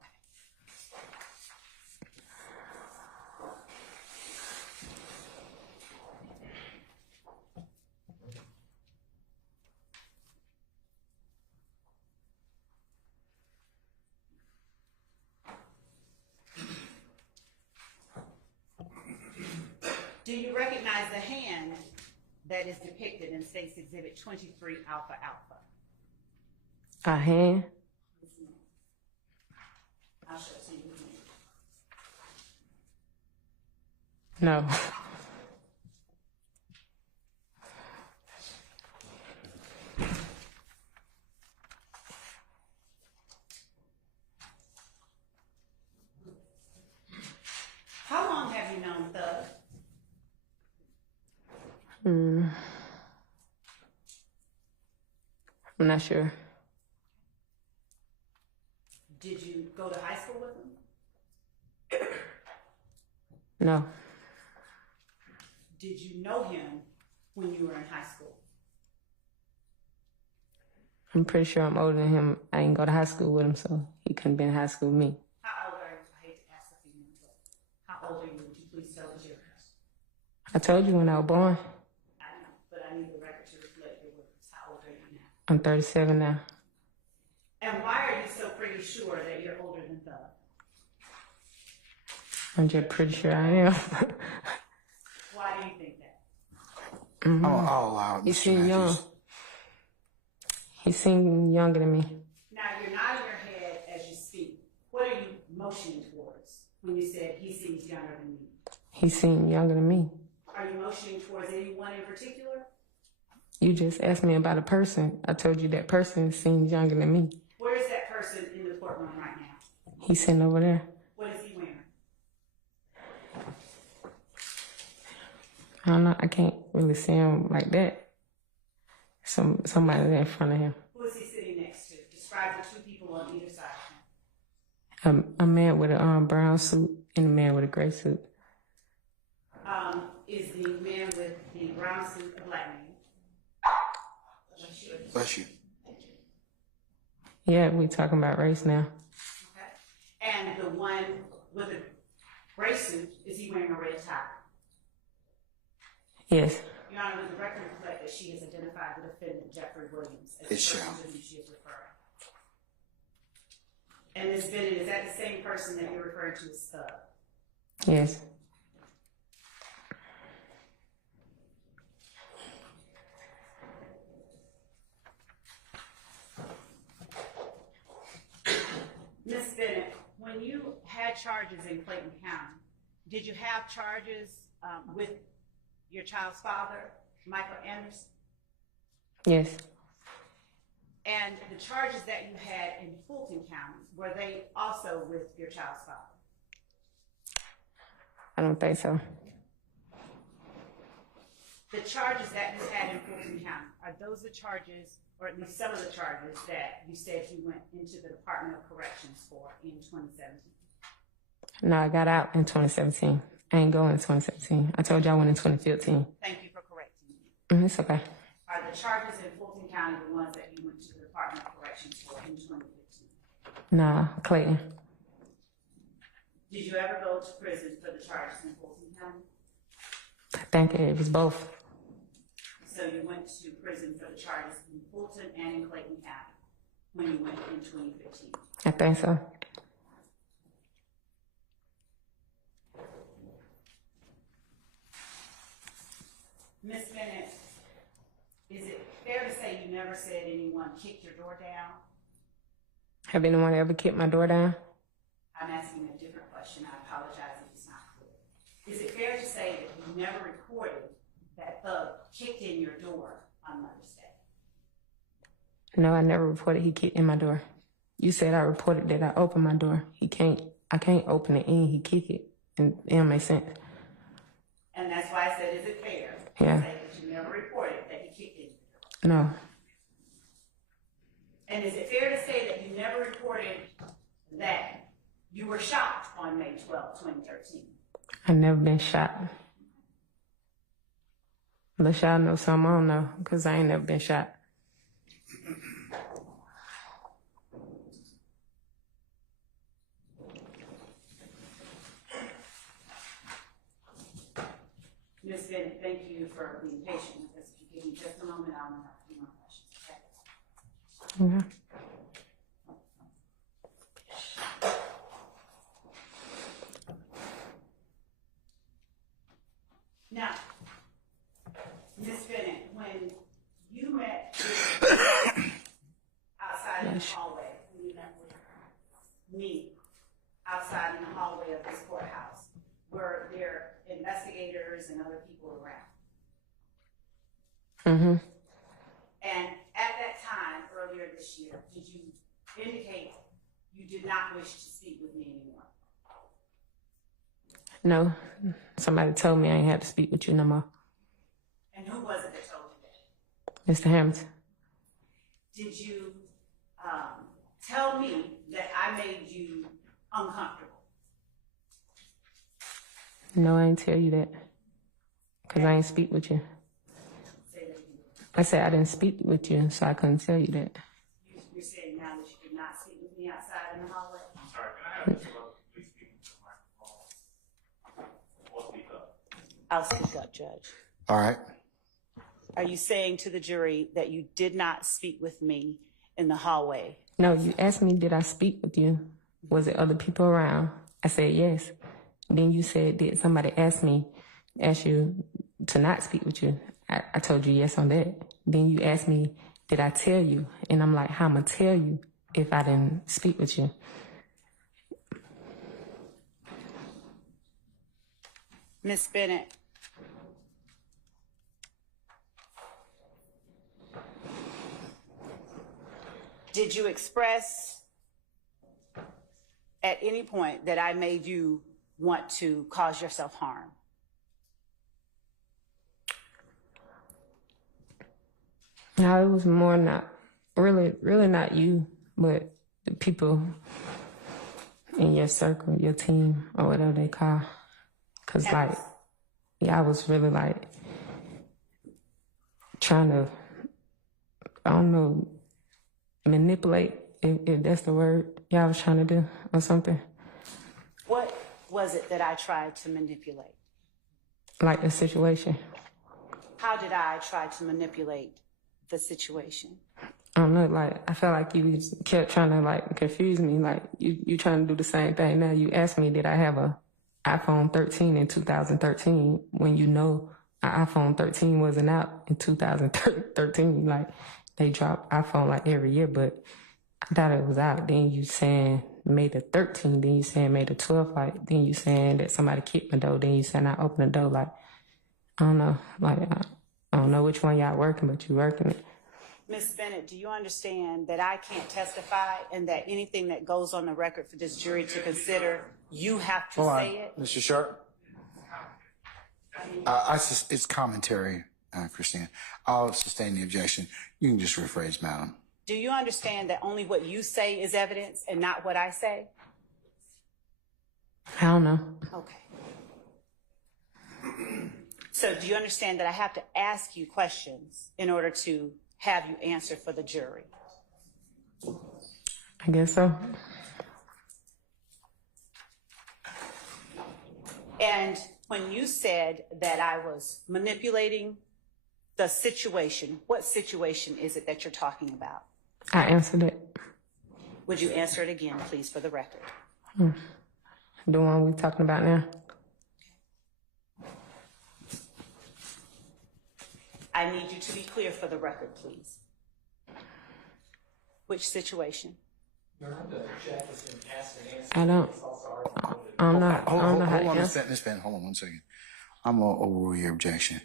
Do you recognize the hand that is depicted in State's Exhibit 23 Alpha Alpha? A hand? I'll show it to you. No. How long have you known Thug? I'm not sure. Did you go to high school with him? No. Did you know him when you were in high school? I'm pretty sure I'm older than him. I didn't go to high school with him, so he couldn't be in high school with me. How old are you? I hate to ask a female, but how old are you? Would you please tell us your age? I told you when I was born. I know, but I need the record to reflect your words. How old are you now? I'm 37 now. And why are you so pretty sure that you're older than Thug? I'm just pretty sure I am. Why do you think that? I'll allow it. He Mr. seemed young. Matthews. He seemed younger than me. Now, you're nodding your head as you speak. What are you motioning towards when you said he seems younger than you? He seemed younger than me. Are you motioning towards anyone in particular? You just asked me about a person. I told you that person seems younger than me. Where is that person in the courtroom right now? He's sitting over there. What is he wearing? I don't know. I can't really see him like that. Somebody there in front of him. Who is he sitting next to? Describe the two people on either side of him. A man with a brown suit and a man with a gray suit. Is the man with the brown suit a black man? Bless you. Yeah, we talking about race now. Okay. And the one with the gray suit, is he wearing a red tie? Yes. Your Honor, with the record reflect that she has identified the defendant, Jeffrey Williams, as the It shall. person to whom she is referring. And Ms. Bennett, is that the same person that you're referring to as Thug? Yes. Ms. Bennett, when you had charges in Clayton County, did you have charges with your child's father, Michael Anderson? Yes. And the charges that you had in Fulton County, were they also with your child's father? I don't think so. The charges that you had in Fulton County, are those the charges, or at least some of the charges that you said you went into the Department of Corrections for in 2017? No, I got out in 2017. I ain't going in 2017. I told you I went in 2015. Thank you for correcting me. It's okay. Are the charges in Fulton County the ones that you went to the Department of Corrections for in 2015? Nah, Clayton. Did you ever go to prison for the charges in Fulton County? I think it was both. So you went to prison for the charges in Fulton and in Clayton County when you went in 2015? I think so. Ms. Bennett, is it fair to say you never said anyone kicked your door down? Have anyone ever kicked my door down? I'm asking a different question. I apologize if it's not clear. Is it fair to say that you never reported that Thug kicked in your door on Mother's Day? No, I never reported he kicked in my door. You said I reported that I opened my door. I can't open it in, he kick it. And it don't make sense. And that's why I said, is it fair Yeah. to say that you never reported that he kicked in? No. And is it fair to say that you never reported that you were shot on May 12, 2013? I never been shot. Unless y'all know something I don't know, because I ain't never been shot. Ms. Bennett, thank you for being patient with us. If you give me just a moment, I'll have a few more questions, okay? Okay. Now, Ms. Bennett, when you met outside in the hallway, when you met with me outside in the hallway of this courthouse, were there, and investigators and other people around. Mm-hmm. And at that time, earlier this year, did you indicate you did not wish to speak with me anymore? No. Somebody told me I ain't had to speak with you no more. And who was it that told you that? Mr. Hamilton. Did you tell me that I made you uncomfortable? No, I ain't tell you that. Because I ain't speak with you. Say that again. I said I didn't speak with you, so I couldn't tell you that. You're saying now that you did not speak with me outside in the hallway? I'm sorry, can I have Mr. Love please speak into the microphone? Or speak up. I'll speak up, Judge. All right. Are you saying to the jury that you did not speak with me in the hallway? No, you asked me, did I speak with you? Was it other people around? I said yes. Then you said, did somebody ask you to not speak with you? I told you yes on that. Then you asked me, did I tell you? And I'm like, how am I tell you if I didn't speak with you? Ms. Bennett, did you express at any point that I made you want to cause yourself harm? No, it was more not, really not you, but the people in your circle, your team, or whatever they call. Because, like, yeah, I was really, like, trying to, I don't know, manipulate, if that's the word y'all was trying to do, or something. What was it that I tried to manipulate? Like the situation. How did I try to manipulate the situation? I don't know, like, I felt like you kept trying to, like, confuse me. Like, you trying to do the same thing now. You asked me, did I have a iPhone 13 in 2013 when you know an iPhone 13 wasn't out in 2013. Like, they drop iPhone like every year, but I thought it was out. Then you saying May the 13th, then you saying May the 12th, like, then you saying that somebody kicked my door, then you saying I opened the door, like, I don't know, like, I don't know which one y'all working, but you working it. Ms. Bennett, do you understand that I can't testify and that anything that goes on the record for this jury to consider, you have to say it? Mr. Sharp? It's commentary, Christina. I'll sustain the objection. You can just rephrase, madam. Do you understand that only what you say is evidence and not what I say? I don't know. Okay. So do you understand that I have to ask you questions in order to have you answer for the jury? I guess so. And when you said that I was manipulating the situation, what situation is it that you're talking about? I answered it. Would you answer it again, please, for the record? The one we talking about now? I need you to be clear for the record, please. Which situation? I don't know how to answer. Ms. Bennett, hold on 1 second. I'm going to overrule your objection.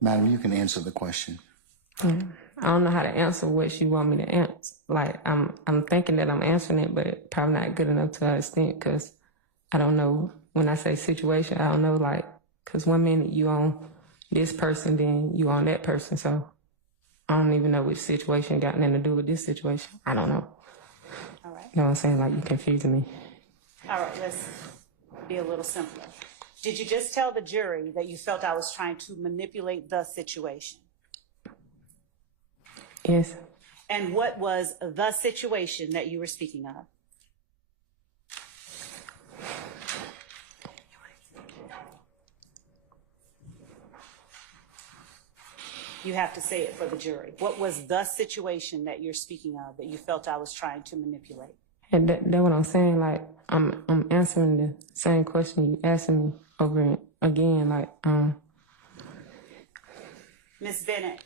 Madam, you can answer the question. I don't know how to answer what she want me to answer. Like, I'm thinking that I'm answering it, but probably not good enough to her extent, because I don't know. When I say situation, I don't know, like, because 1 minute you on this person, then you on that person, so I don't even know which situation got nothing to do with this situation. I don't know. All right. You know what I'm saying? Like, you confusing me. All right, let's be a little simpler. Did you just tell the jury that you felt I was trying to manipulate the situation? Yes. And what was the situation that you were speaking of? You have to say it for the jury. What was the situation that you're speaking of that you felt I was trying to manipulate? And that's what I'm saying. Like, I'm answering the same question you asking me over and again. Like, Ms. Bennett,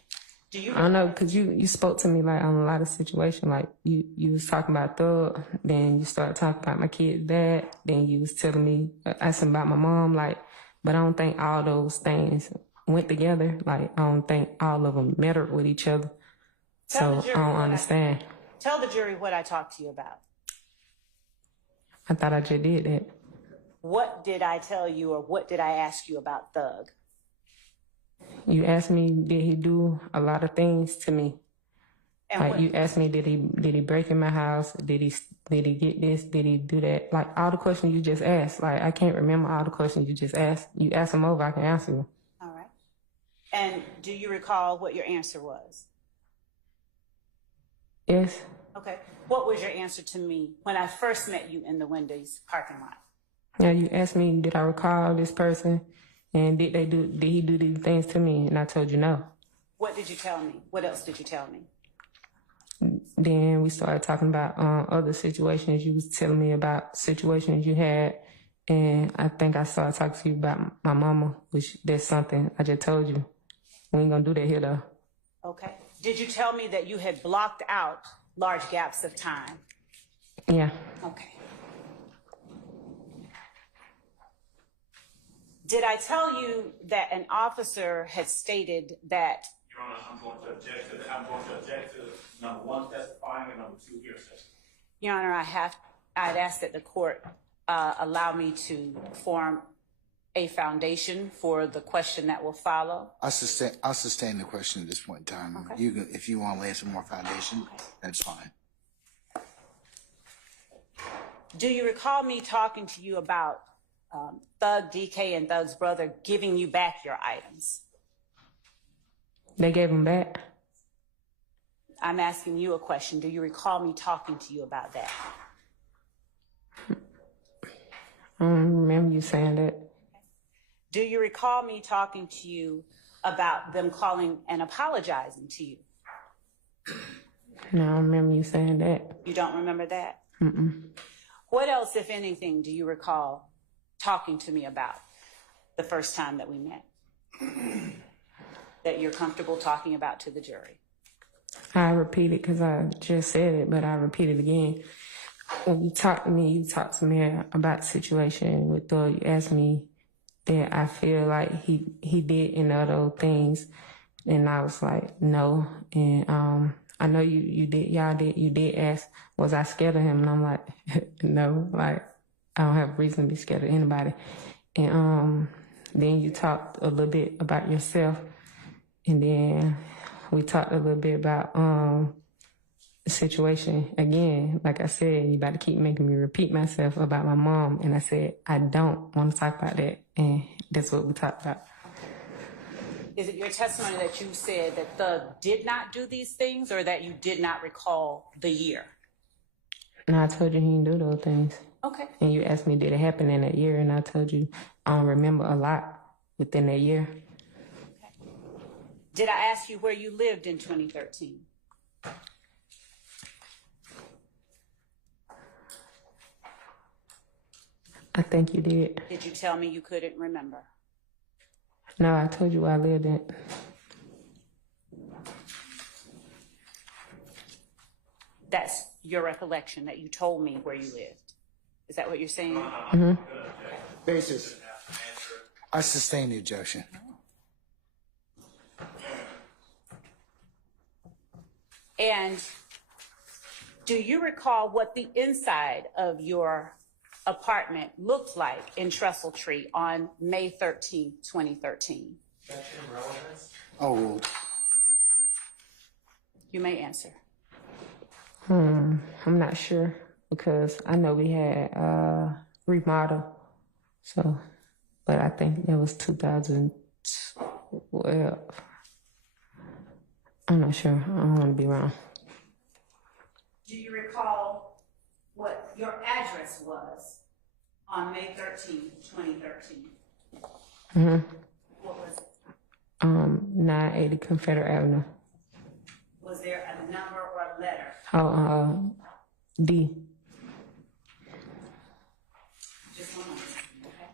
Do you? I don't know, because you spoke to me like on a lot of situations. Like you was talking about Thug, then you started talking about my kid's dad, then you was telling me, asking about my mom, like, but I don't think all those things went together. Like, I don't think all of them mattered with each other. So I don't understand. Tell the jury what I talked to you about. I thought I just did that. What did I tell you, or what did I ask you about Thug? You asked me, did he do a lot of things to me? And like, you asked me, did he break in my house? Did he get this? Did he do that? Like, all the questions you just asked. Like, I can't remember all the questions you just asked. You ask them over, I can answer you. All right. And do you recall what your answer was? Yes. Okay. What was your answer to me when I first met you in the Wendy's parking lot? Yeah, you asked me, did I recall this person? And did he do these things to me? And I told you no. What did you tell me? What else did you tell me? Then we started talking about other situations. You was telling me about situations you had. And I think I started talking to you about my mama, which that's something I just told you. We ain't gonna do that here though. Okay. Did you tell me that you had blocked out large gaps of time? Yeah. Okay. Did I tell you that an officer had stated that? Your Honor, I'm going to object to that. I'm going to object to number one, testifying, and number two, hearsay. Your Honor, I'd ask that the court allow me to form a foundation for the question that will follow. I'll sustain the question at this point in time. Okay. You can, if you want to lay some more foundation, that's fine. Do you recall me talking to you about Thug, DK, and Thug's brother giving you back your items? They gave them back? I'm asking you a question. Do you recall me talking to you about that? I don't remember you saying that. Do you recall me talking to you about them calling and apologizing to you? No, I don't remember you saying that. You don't remember that? Mm-mm. What else, if anything, do you recall talking to me about the first time that we met that you're comfortable talking about to the jury? I repeat it because I just said it, but I repeat it again. When you talk to me about the situation with Thug. You asked me that I feel like he did any of those things, and I was like, no. And I know you did ask, was I scared of him? And I'm like, no, like I don't have a reason to be scared of anybody. And then you talked a little bit about yourself, and then we talked a little bit about the situation again. Like I said, you about to keep making me repeat myself about my mom, and I said I don't want to talk about that, and that's what we talked about. Is it your testimony that you said that Thug did not do these things, or that you did not recall the year? No, I told you he didn't do those things. Okay. And you asked me, did it happen in that year? And I told you I don't remember a lot within that year. Okay. Did I ask you where you lived in 2013? I think you did. Did you tell me you couldn't remember? No, I told you where I lived in. That's your recollection, that you told me where you lived. Is that what you're saying? Mm-hmm. Basis. I sustain the objection. And do you recall what the inside of your apartment looked like in Trestle Tree on May 13, 2013? Oh, You may answer. I'm not sure because I know we had remodel. So, but I think that was 2012. I'm not sure. I don't want to be wrong. Do you recall what your address was on May 13, 2013? Mm-hmm. What was it? 980 Confederate Avenue. Was there a number or a letter? Oh, D. Just one moment, okay?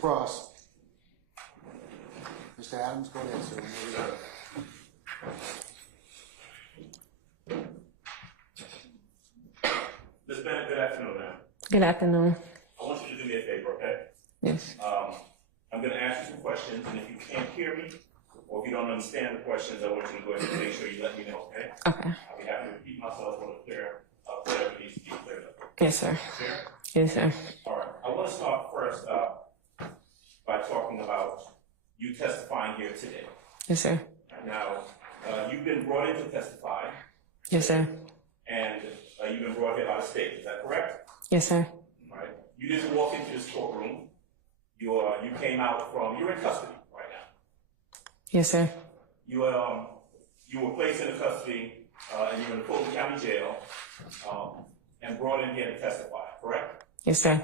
Cross. Mr. Adams, go ahead, sir. Whenever you're ready. Ms. Bennett, good afternoon, ma'am. Good afternoon. I want you to do me a favor, okay? Yes. I'm going to ask you some questions, and if you can't hear me, or if you don't understand the questions, I want you to go ahead and make sure you let me know, okay? Okay. I'll be happy to repeat myself when it's clear, whatever needs to be cleared up. Yes, sir. Clear? Yes, sir. All right. I want to start first by talking about you testifying here today. Yes, sir. Now, you've been brought in to testify, Yes, sir. and you've been brought here by the state. Is that correct? Yes, sir. All right. You didn't walk into this courtroom. You came out from. You're in custody right now. Yes, sir. You were placed into custody, and you're in the Fulton County Jail, and brought in here to testify. Correct? Yes, sir.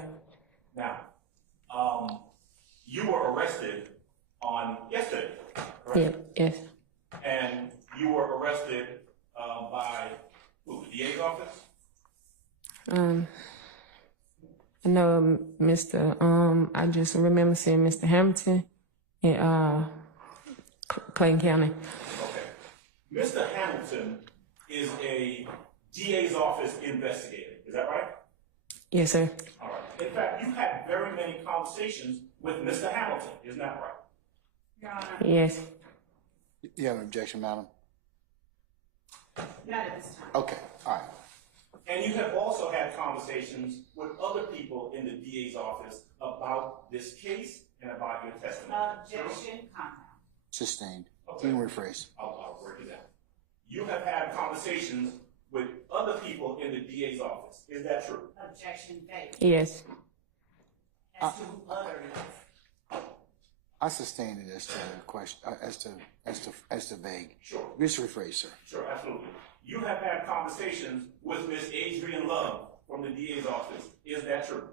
Now, you were arrested on yesterday. Correct? Yeah. Yes. And you were arrested by who? The DA's office? No, Mr. I just remember seeing Mr. Hamilton in Clayton County. Okay. Mr. Hamilton is a DA's office investigator. Is that right? Yes, sir. All right. In fact, you had very many conversations with Mr. Hamilton. Isn't that right? Your Honor. Yes. You have an objection, madam? Not at this time. Okay, all right. And you have also had conversations with other people in the DA's office about this case and about your testimony. Objection, compound. Sustained. Okay. You can rephrase. I'll work it out. You have had conversations with other people in the DA's office. Is that true? Objection, vague. Yes. As to other. I sustained it as to question, as to vague. Sure. Just rephrase, sir. Sure, absolutely. You have had conversations with Miss Adrian Love from the DA's office. Is that true?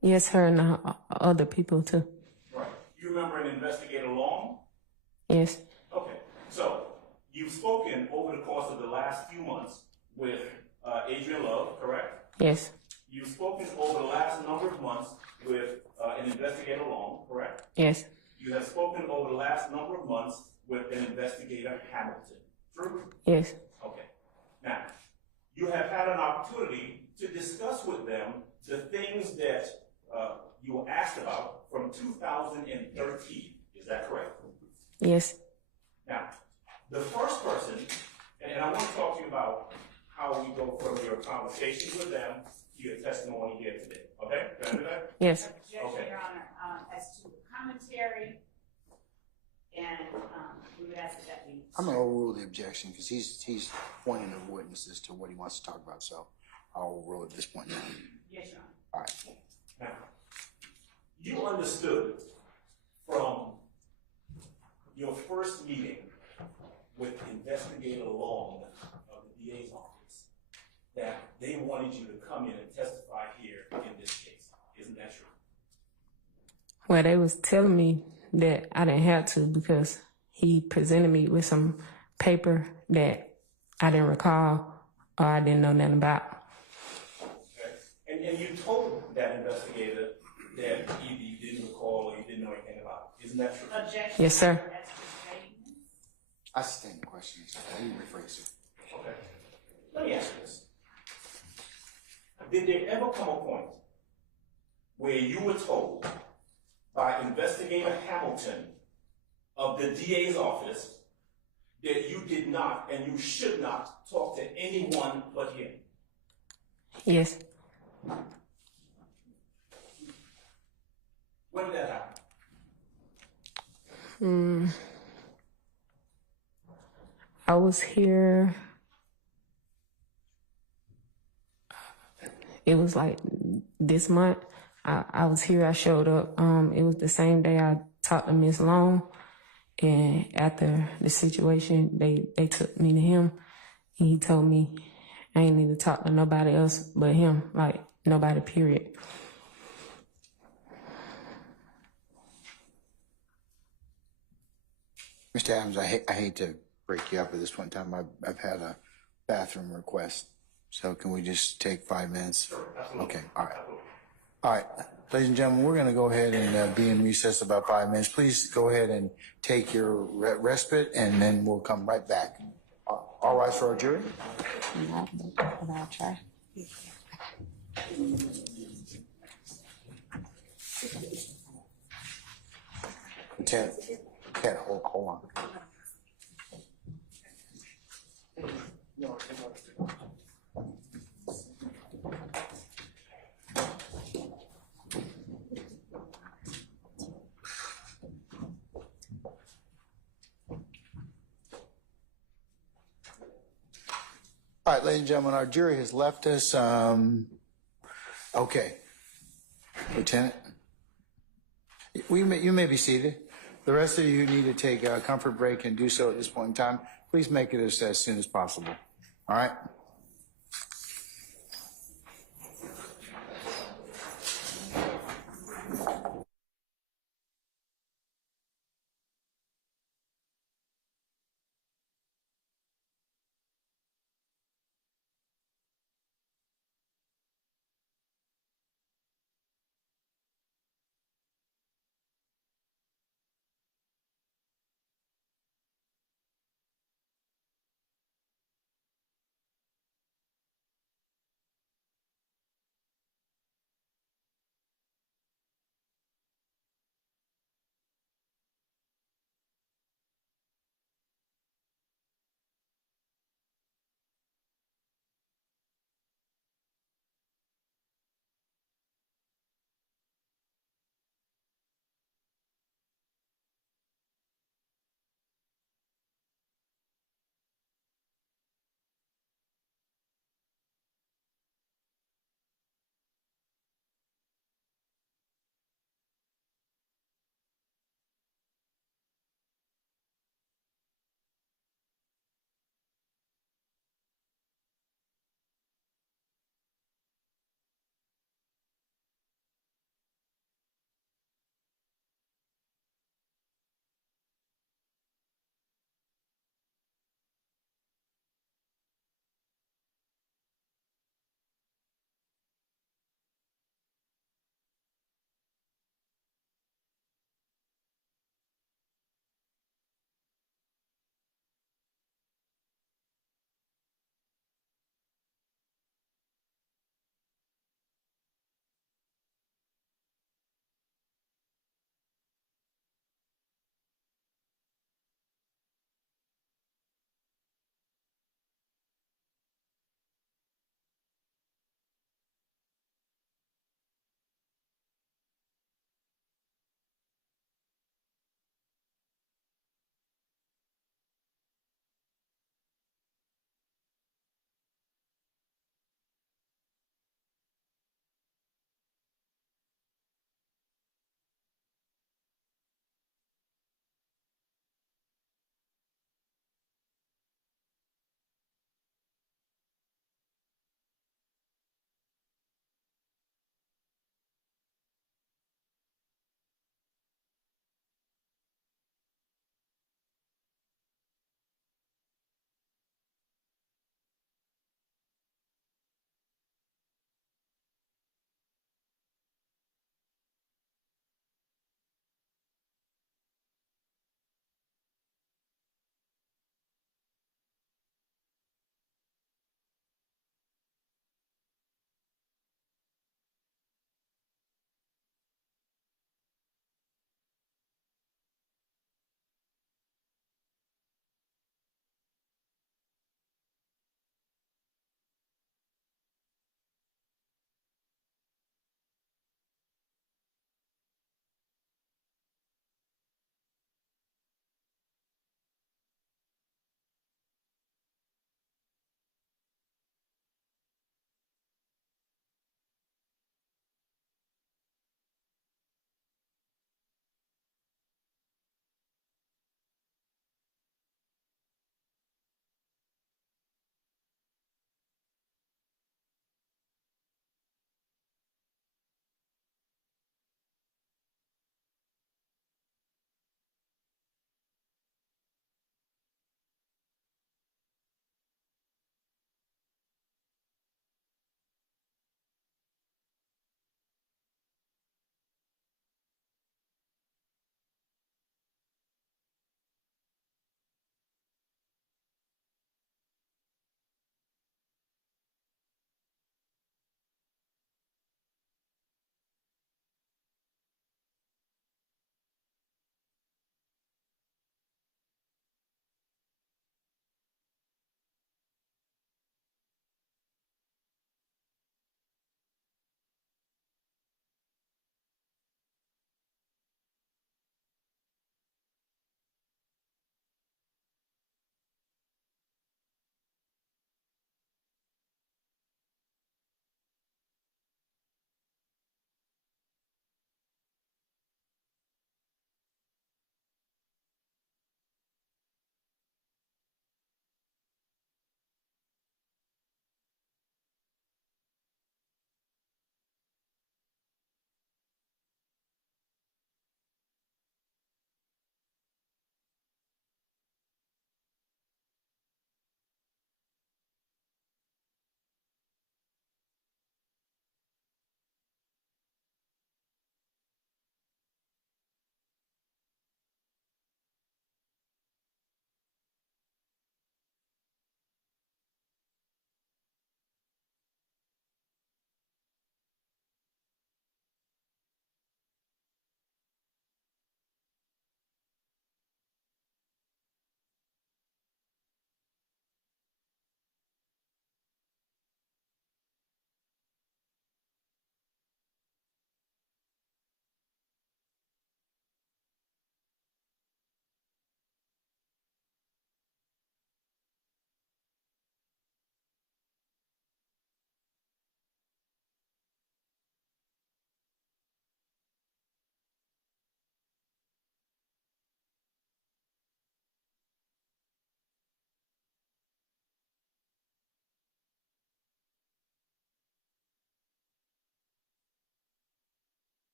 Yes, her and other people too. Right. You remember an investigator Long? Yes. Okay. So you've spoken over the course of the last few months with Adrian Love, correct? Yes. You've spoken over the last number of months with an investigator Long, correct? Yes. You have spoken over the last number of months with an investigator Hamilton. True? Yes. Okay. Now, you have had an opportunity to discuss with them the things that you were asked about from 2013. Is that correct? Yes. Now, the first person, and I want to talk to you about how we go from your conversations with them to your testimony here today. Okay? Can I do that? Yes. Objection, Okay. Your Honor, as to the commentary, and we would ask that be. I'm gonna overrule the objection because he's pointing the witnesses to what he wants to talk about. So I'll overrule at this point now. Yes, Your Honor. All right. Now, you understood from your first meeting with Investigator Long of the DA's office that they wanted you to come in and testify here in this case. Isn't that true? Well, they was telling me that I didn't have to because he presented me with some paper that I didn't recall or I didn't know nothing about. Okay. And you told that investigator that either you didn't recall or you didn't know anything about it. Isn't that true? Objection. Yes, sir. As to vagueness. I sustain the question. So you rephrase it. Okay. Let me ask you this. Did there ever come a point where you were told by Investigator Hamilton of the DA's office that you did not and you should not talk to anyone but him? Yes. When did that happen? I was here. It was like this month. I was here. I showed up. It was the same day I talked to Miss Long, and after the situation, they took me to him, and he told me I ain't need to talk to nobody else but him, like nobody. Period. Mr. Adams, I hate to break you up at this point in time. I've had a bathroom request. So can we just take 5 minutes? Sure, absolutely. Okay, all right. Absolutely. All right, ladies and gentlemen, we're going to go ahead and be in recess about 5 minutes. Please go ahead and take your respite, and then we'll come right back. All rise for our jury. I'll try. Lieutenant, hold on. All right, ladies and gentlemen, our jury has left us. Okay. Lieutenant, you may be seated. The rest of you need to take a comfort break and do so at this point in time. Please make it as soon as possible. All right?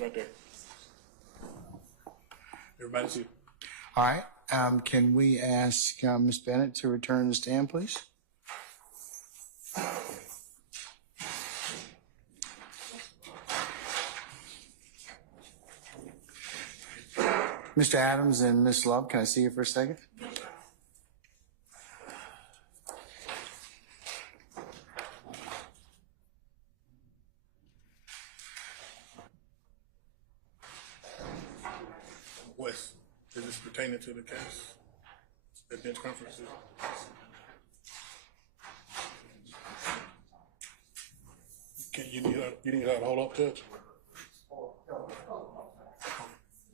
Right there. Everybody see? All right. Can we ask Ms. Bennett to return to the stand, please? Mr. Adams and Ms. Love, can I see you for a second? Wes, is this pertaining to the case? The bench conference? You need her to hold up, Judge?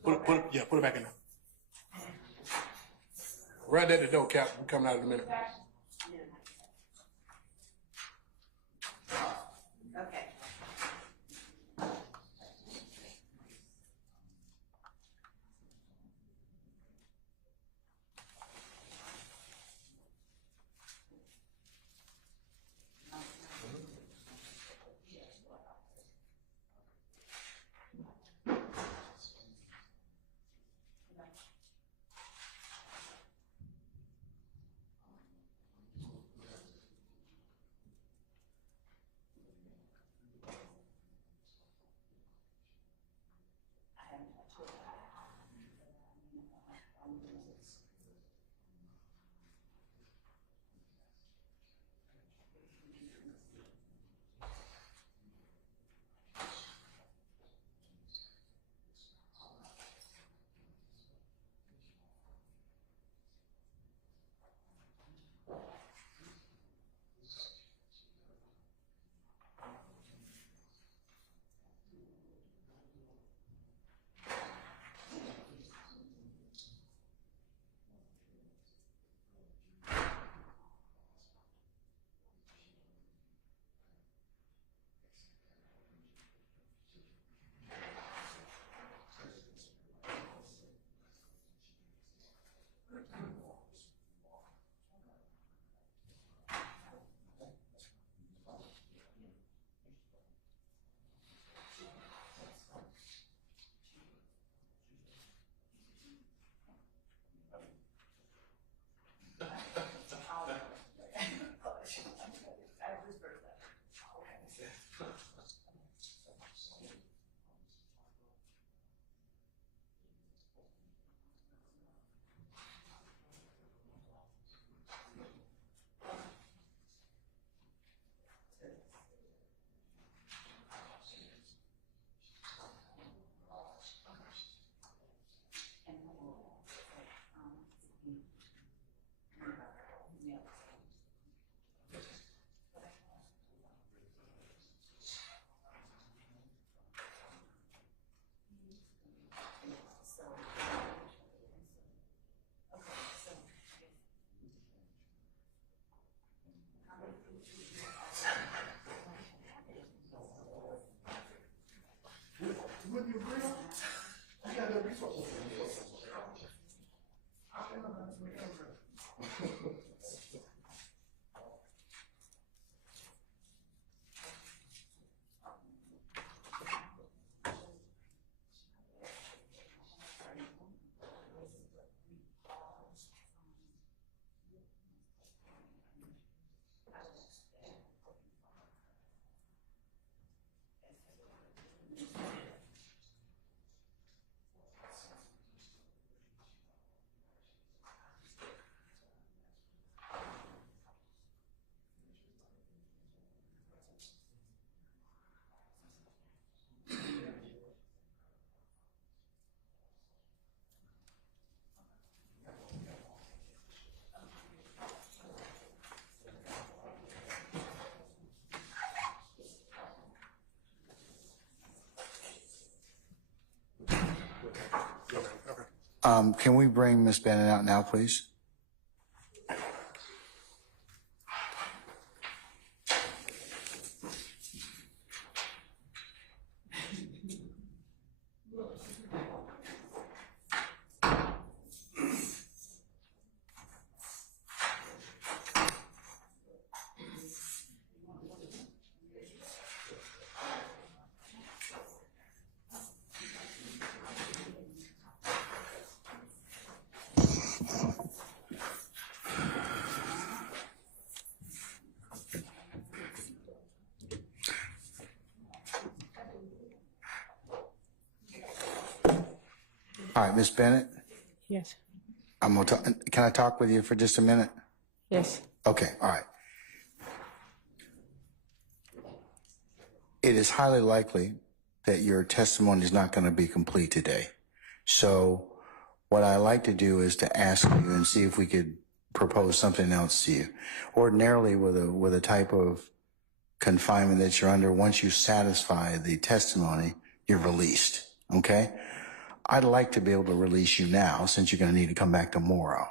Put it back in there. Right at the door, Cap. We're coming out in a minute. Okay. Can we bring Ms. Bennett out now, please? All right, Ms. Bennett, Yes. can I talk with you for just a minute? Yes. Okay, all right. It is highly likely that your testimony is not going to be complete today. So what I like to do is to ask you and see if we could propose something else to you. Ordinarily, with a type of confinement that you're under, once you satisfy the testimony, you're released, okay? I'd like to be able to release you now since you're going to need to come back tomorrow.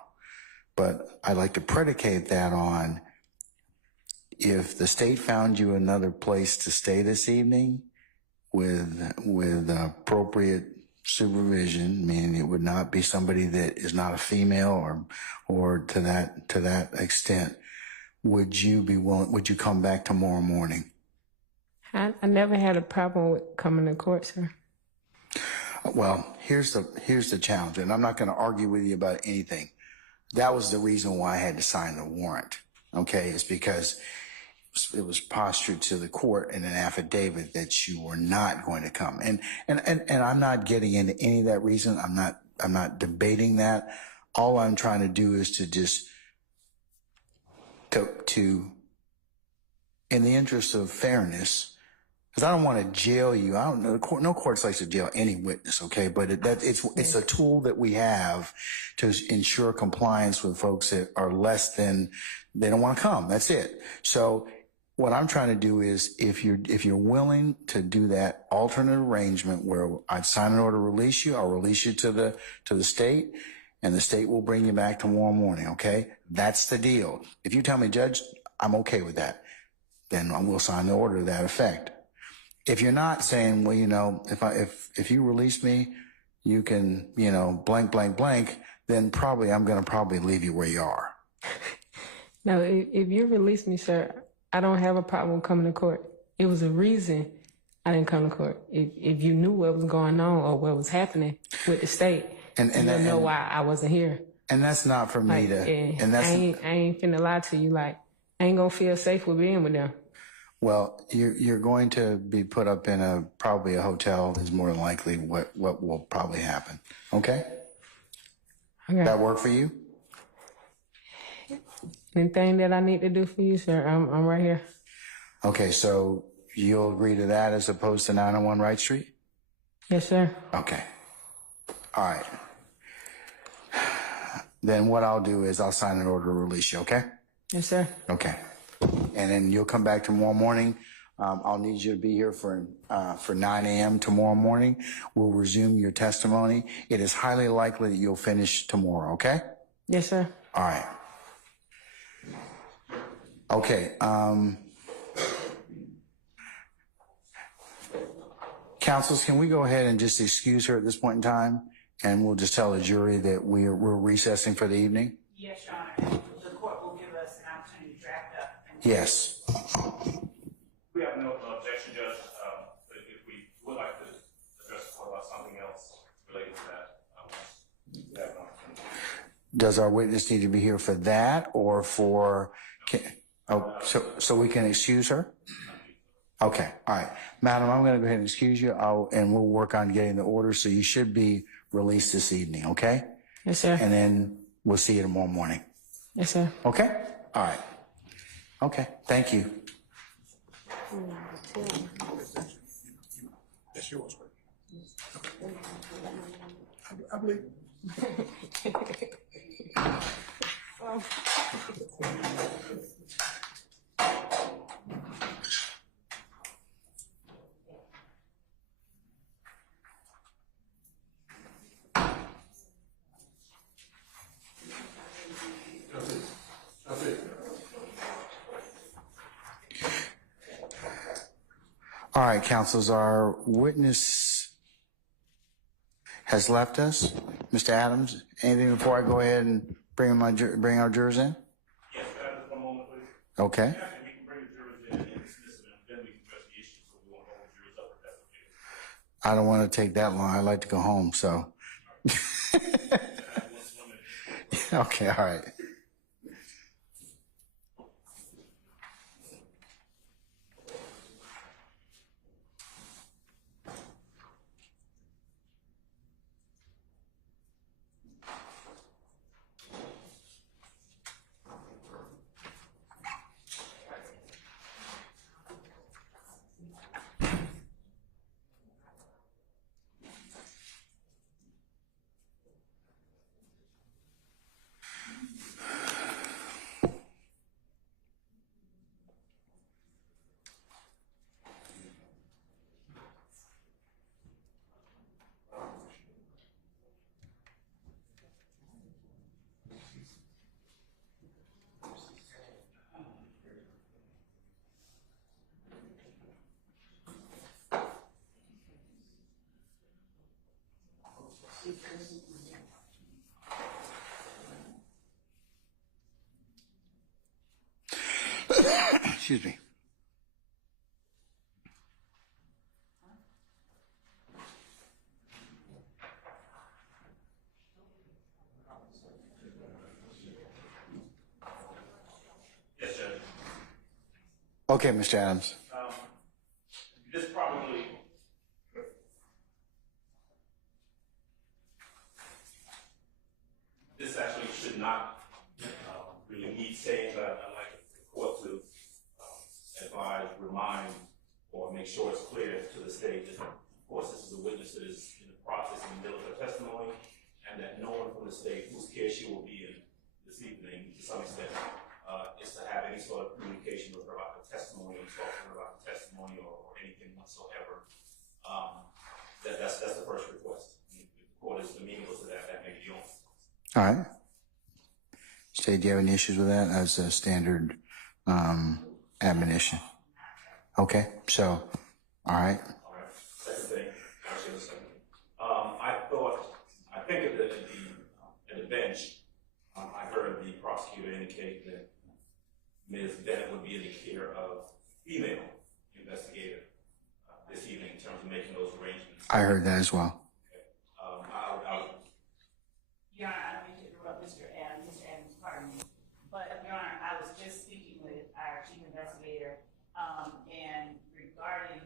But I'd like to predicate that on if the state found you another place to stay this evening with appropriate supervision, meaning it would not be somebody that is not a female or to that extent, would you be willing, would you come back tomorrow morning? I never had a problem with coming to court, sir. Well, here's the challenge, and I'm not going to argue with you about anything. That was the reason why I had to sign the warrant. Okay, it's because it was postured to the court in an affidavit that you were not going to come. And I'm not getting into any of that reason. I'm not debating that. All I'm trying to do is to just to in the interest of fairness, because I don't want to jail you. I don't know. No court likes to jail any witness, okay? But it's a tool that we have to ensure compliance with folks that are less than, they don't want to come. That's it. So what I'm trying to do is, if you're willing to do that alternate arrangement where I'd sign an order to release you, I'll release you to the state, and the state will bring you back tomorrow morning, okay? That's the deal. If you tell me, Judge, I'm okay with that, then I will sign the order to that effect. If you're not saying, well, you know, if you release me, you can, you know, blank, blank, blank, then probably I'm going to probably leave you where you are. No, if you release me, sir, I don't have a problem coming to court. It was a reason I didn't come to court. If you knew what was going on or what was happening with the state, you don't know why I wasn't here. And that's not for me to. And that's I ain't finna lie to you. Like, I ain't gonna feel safe with being with them. Well, you're going to be put up in probably a hotel is more than likely what will probably happen. Okay? Okay. That work for you? Anything that I need to do for you, sir, I'm right here. Okay, so you'll agree to that as opposed to 901 Wright Street? Yes, sir. Okay. All right. Then what I'll do is I'll sign an order to release you, okay? Yes, sir. Okay. And then you'll come back tomorrow morning. I'll need you to be here for 9 a.m. tomorrow morning. We'll resume your testimony. It is highly likely that you'll finish tomorrow, okay? Yes, sir. All right. Okay. Counsels, can we go ahead and just excuse her at this point in time? And we'll just tell the jury that we're recessing for the evening? Yes, Your Honor. The court will give us an opportunity to draft up. Yes. We have no objection, Judge, but if we would like to address the court about something else related to that, we have an opportunity. Does our witness need to be here for that or for, so we can excuse her? Okay. All right. Madam, I'm going to go ahead and excuse you and we'll work on getting the order. So you should be released this evening. Okay. Yes, sir. And then we'll see you tomorrow morning. Yes, sir. Okay. All right. Okay. Thank you. That's yours, I believe. All right, counsels, our witness has left us. Mr. Adams, anything before I go ahead and bring our jurors in? Yes, just one moment, please. Okay. Actually, we can bring the jurors in and dismiss them, and then we can address the issue, so we won't hold the jurors up if that's okay. I don't want to take that long. I'd like to go home, so. Okay, all right. Excuse me. Yes, Judge. Okay, Mr. Adams. This probably, this actually should not really need saying, but I'd like the court to advise, remind, or make sure it's clear to the state that, of course, this is a witness that is in the process of middle of her testimony, and that no one from the state whose care she will be in this evening, to some extent, is to have any sort of communication with her about the testimony, or talk to her about the testimony, or anything whatsoever. That's the first request. If the court is amenable to that, that may be the only request. All right. State, do you have any issues with that as a standard admonition? Okay, so, all right. All right. Second thing, actually the second. I think at the bench, I heard the prosecutor indicate that Ms. Bennett would be in the care of female investigator this evening in terms of making those arrangements. I heard that as well. Your Honor, I don't mean to interrupt Mr. Adams, pardon me, but Your Honor, I was just speaking with our chief investigator, and regarding,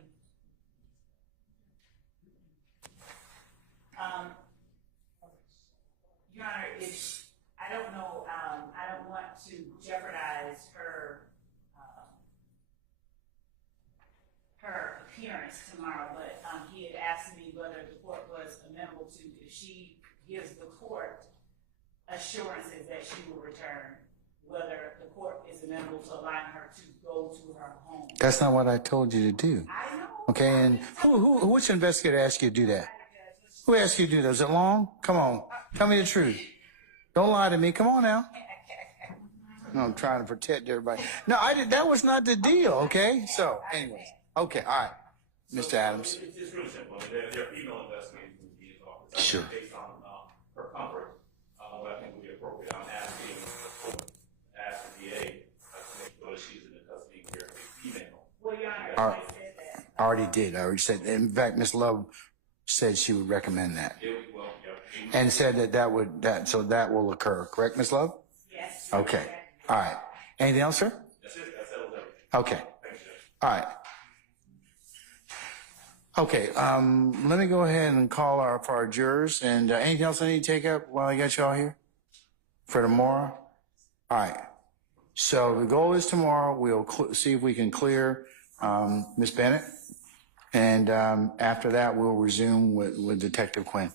Your Honor, I don't know, I don't want to jeopardize her appearance tomorrow, but he had asked me whether the court was amenable to, if she gives the court assurances that she will return, whether the court is amenable to allowing her to go to her home. That's not what I told you to do. I know. Okay, and which investigator asked you to do that? Who asked you to do that? Was it Long? Come on, tell me the truth. Don't lie to me. Come on now. No, I'm trying to protect everybody. No, that was not the deal. Okay, so anyways, okay, all right, Mr. Adams. It's really simple. There are female investigators in the DA's office. Sure. Based on her comfort, what I think would be appropriate. I'm asking the DA to make sure that she's in the custody care of a female. Well, Your Honor, All right. I said that. I already did. I already said. In fact, Ms. Love said she would recommend that, Well, and said that will occur. Correct, Ms. Love? Yes. Okay. All right. Anything else, sir? That's it. That settles everything. Okay. Thanks, Judge. All right. Okay. Let me go ahead and call for our jurors. And anything else I need to take up while I got you all here for tomorrow? All right. So the goal is tomorrow we'll see if we can clear Ms. Bennett, and after that we'll resume with Detective Quinn.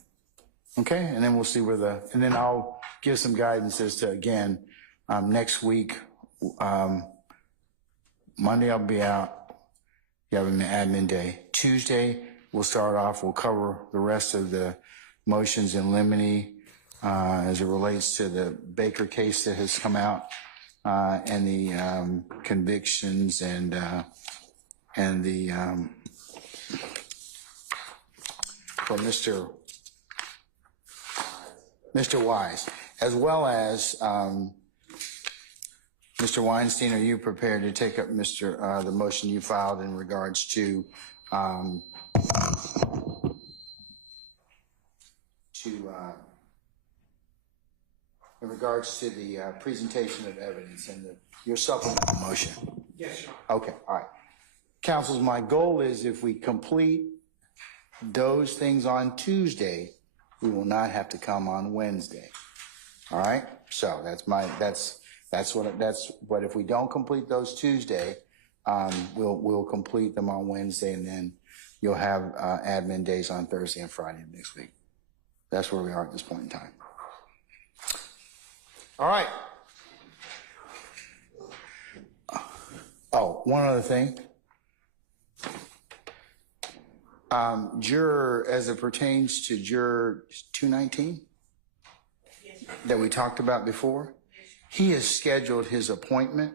Okay, and then we'll see and then I'll give some guidance as to, again, next week, Monday I'll be out. You have an admin day. Tuesday we'll start off. We'll cover the rest of the motions in limine as it relates to the Baker case that has come out, and the convictions and the for Mr. Wise, as well as Mr. Weinstein. Are you prepared to take up the motion you filed in regards to the presentation of evidence and your supplemental motion? Yes, Your Okay, all right. Counsels, my goal is if we complete those things on Tuesday, we will not have to come on Wednesday. All right? So but if we don't complete those Tuesday, we'll complete them on Wednesday, and then you'll have admin days on Thursday and Friday of next week. That's where we are at this point in time. All right. Oh, one other thing. Juror, as it pertains to Juror 219 that we talked about before, he has scheduled his appointment.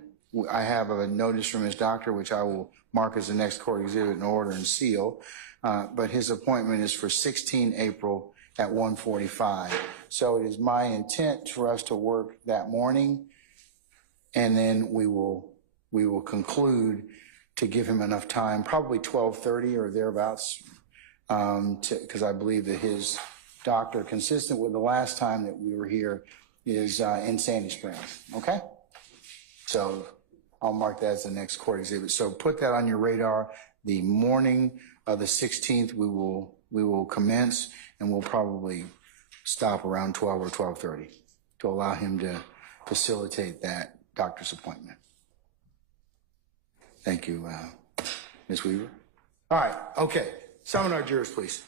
I have a notice from his doctor, which I will mark as the next court exhibit in order and seal. But his appointment is for 16 April at 1:45. So it is my intent for us to work that morning, and then we will we will conclude to give him enough time, probably 12:30 or thereabouts, because I believe that his doctor, consistent with the last time that we were here, is in Sandy Springs, okay? So I'll mark that as the next court exhibit. So put that on your radar. The morning of the 16th, we will commence, and we'll probably stop around 12 or 12:30 to allow him to facilitate that doctor's appointment. Thank you, Ms. Weaver. All right, okay. Summon our jurors, please.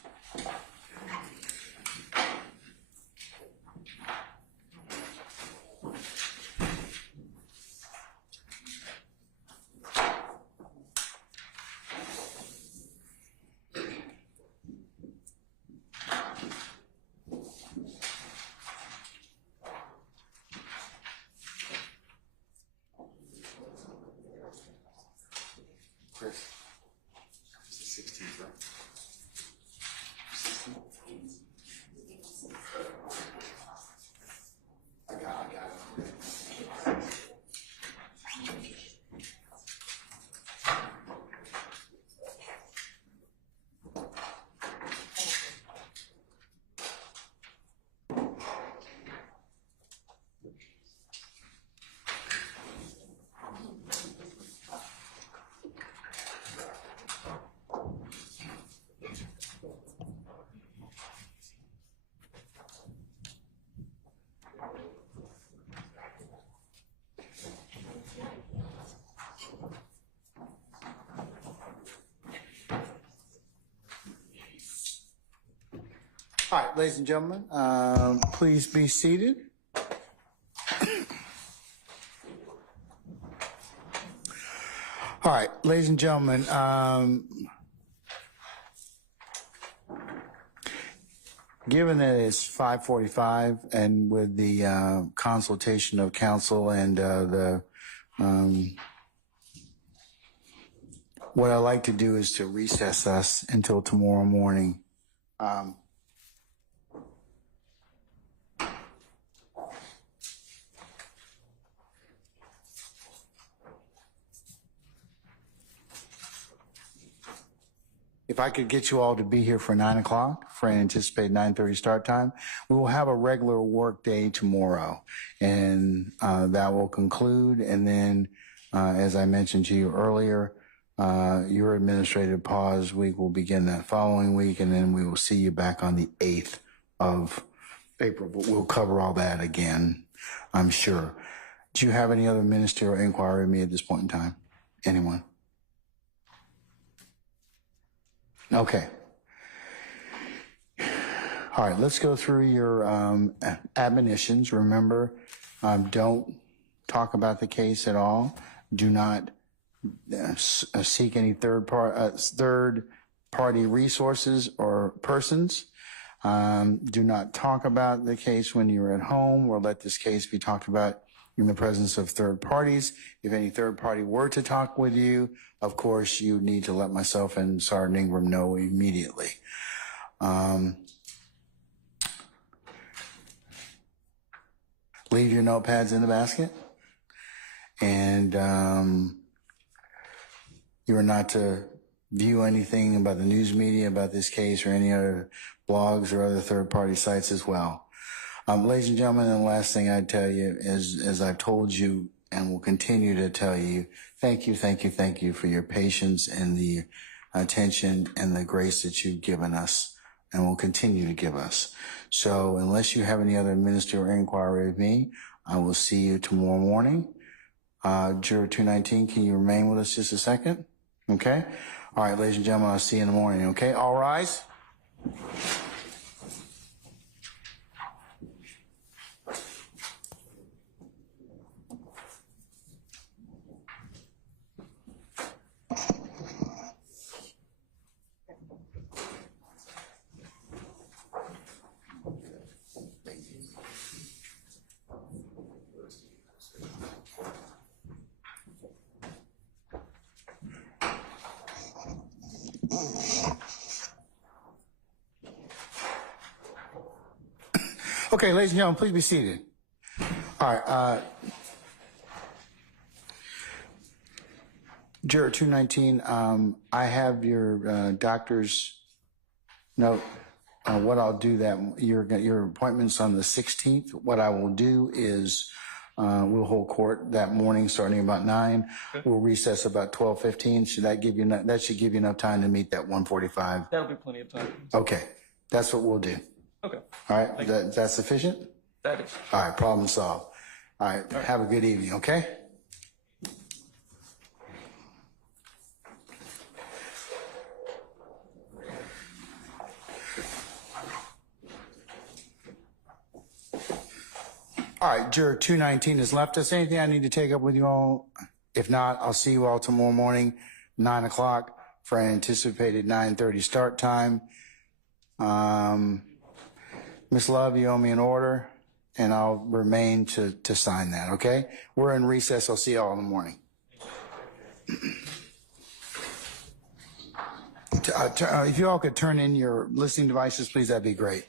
Chris, it's the 16th, right? 16th? I got it. All right, ladies and gentlemen, please be seated. All right, ladies and gentlemen, given that it's 5:45 and with the consultation of counsel and what I'd like to do is to recess us until tomorrow morning. If I could get you all to be here for 9 o'clock for an anticipated 9:30 start time, we will have a regular work day tomorrow, and that will conclude. And then, as I mentioned to you earlier, your administrative pause week will begin that following week, and then we will see you back on the 8th of April. But we'll cover all that again, I'm sure. Do you have any other ministerial inquiry with me at this point in time? Anyone? Okay. All right, let's go through your admonitions. Remember, don't talk about the case at all. Do not seek any third party resources or persons. Do not talk about the case when you're at home, or let this case be talked about in the presence of third parties. If any third party were to talk with you, of course, you need to let myself and Sergeant Ingram know immediately. Leave your notepads in the basket. And you are not to view anything about the news media about this case or any other blogs or other third-party sites as well. Ladies and gentlemen, and the last thing I'd tell you is, as I've told you and will continue to tell you, thank you for your patience and the attention and the grace that you've given us and will continue to give us. So unless you have any other ministerial inquiry with me, I will see you tomorrow morning. Juror 219, can you remain with us just a second? Okay? All right, ladies and gentlemen, I'll see you in the morning, okay? All rise. Okay, ladies and gentlemen, please be seated. All right. Juror 219, I have your doctor's note. What I'll do that, your appointment's on the 16th. What I will do is we'll hold court that morning starting about 9. Okay. We'll recess about 12:15. Should that give you that should give you enough time to meet that 1:45? That'll be plenty of time. Okay, that's what we'll do. Okay. All right, that's sufficient? That is. All right, problem solved. All right, have a good evening, okay? All right, juror 219 has left us. Anything I need to take up with you all? If not, I'll see you all tomorrow morning, 9 o'clock for an anticipated 9:30 start time. Ms. Love, you owe me an order, and I'll remain to sign that, okay? We're in recess. I'll see you all in the morning. If you all could turn in your listening devices, please, that'd be great.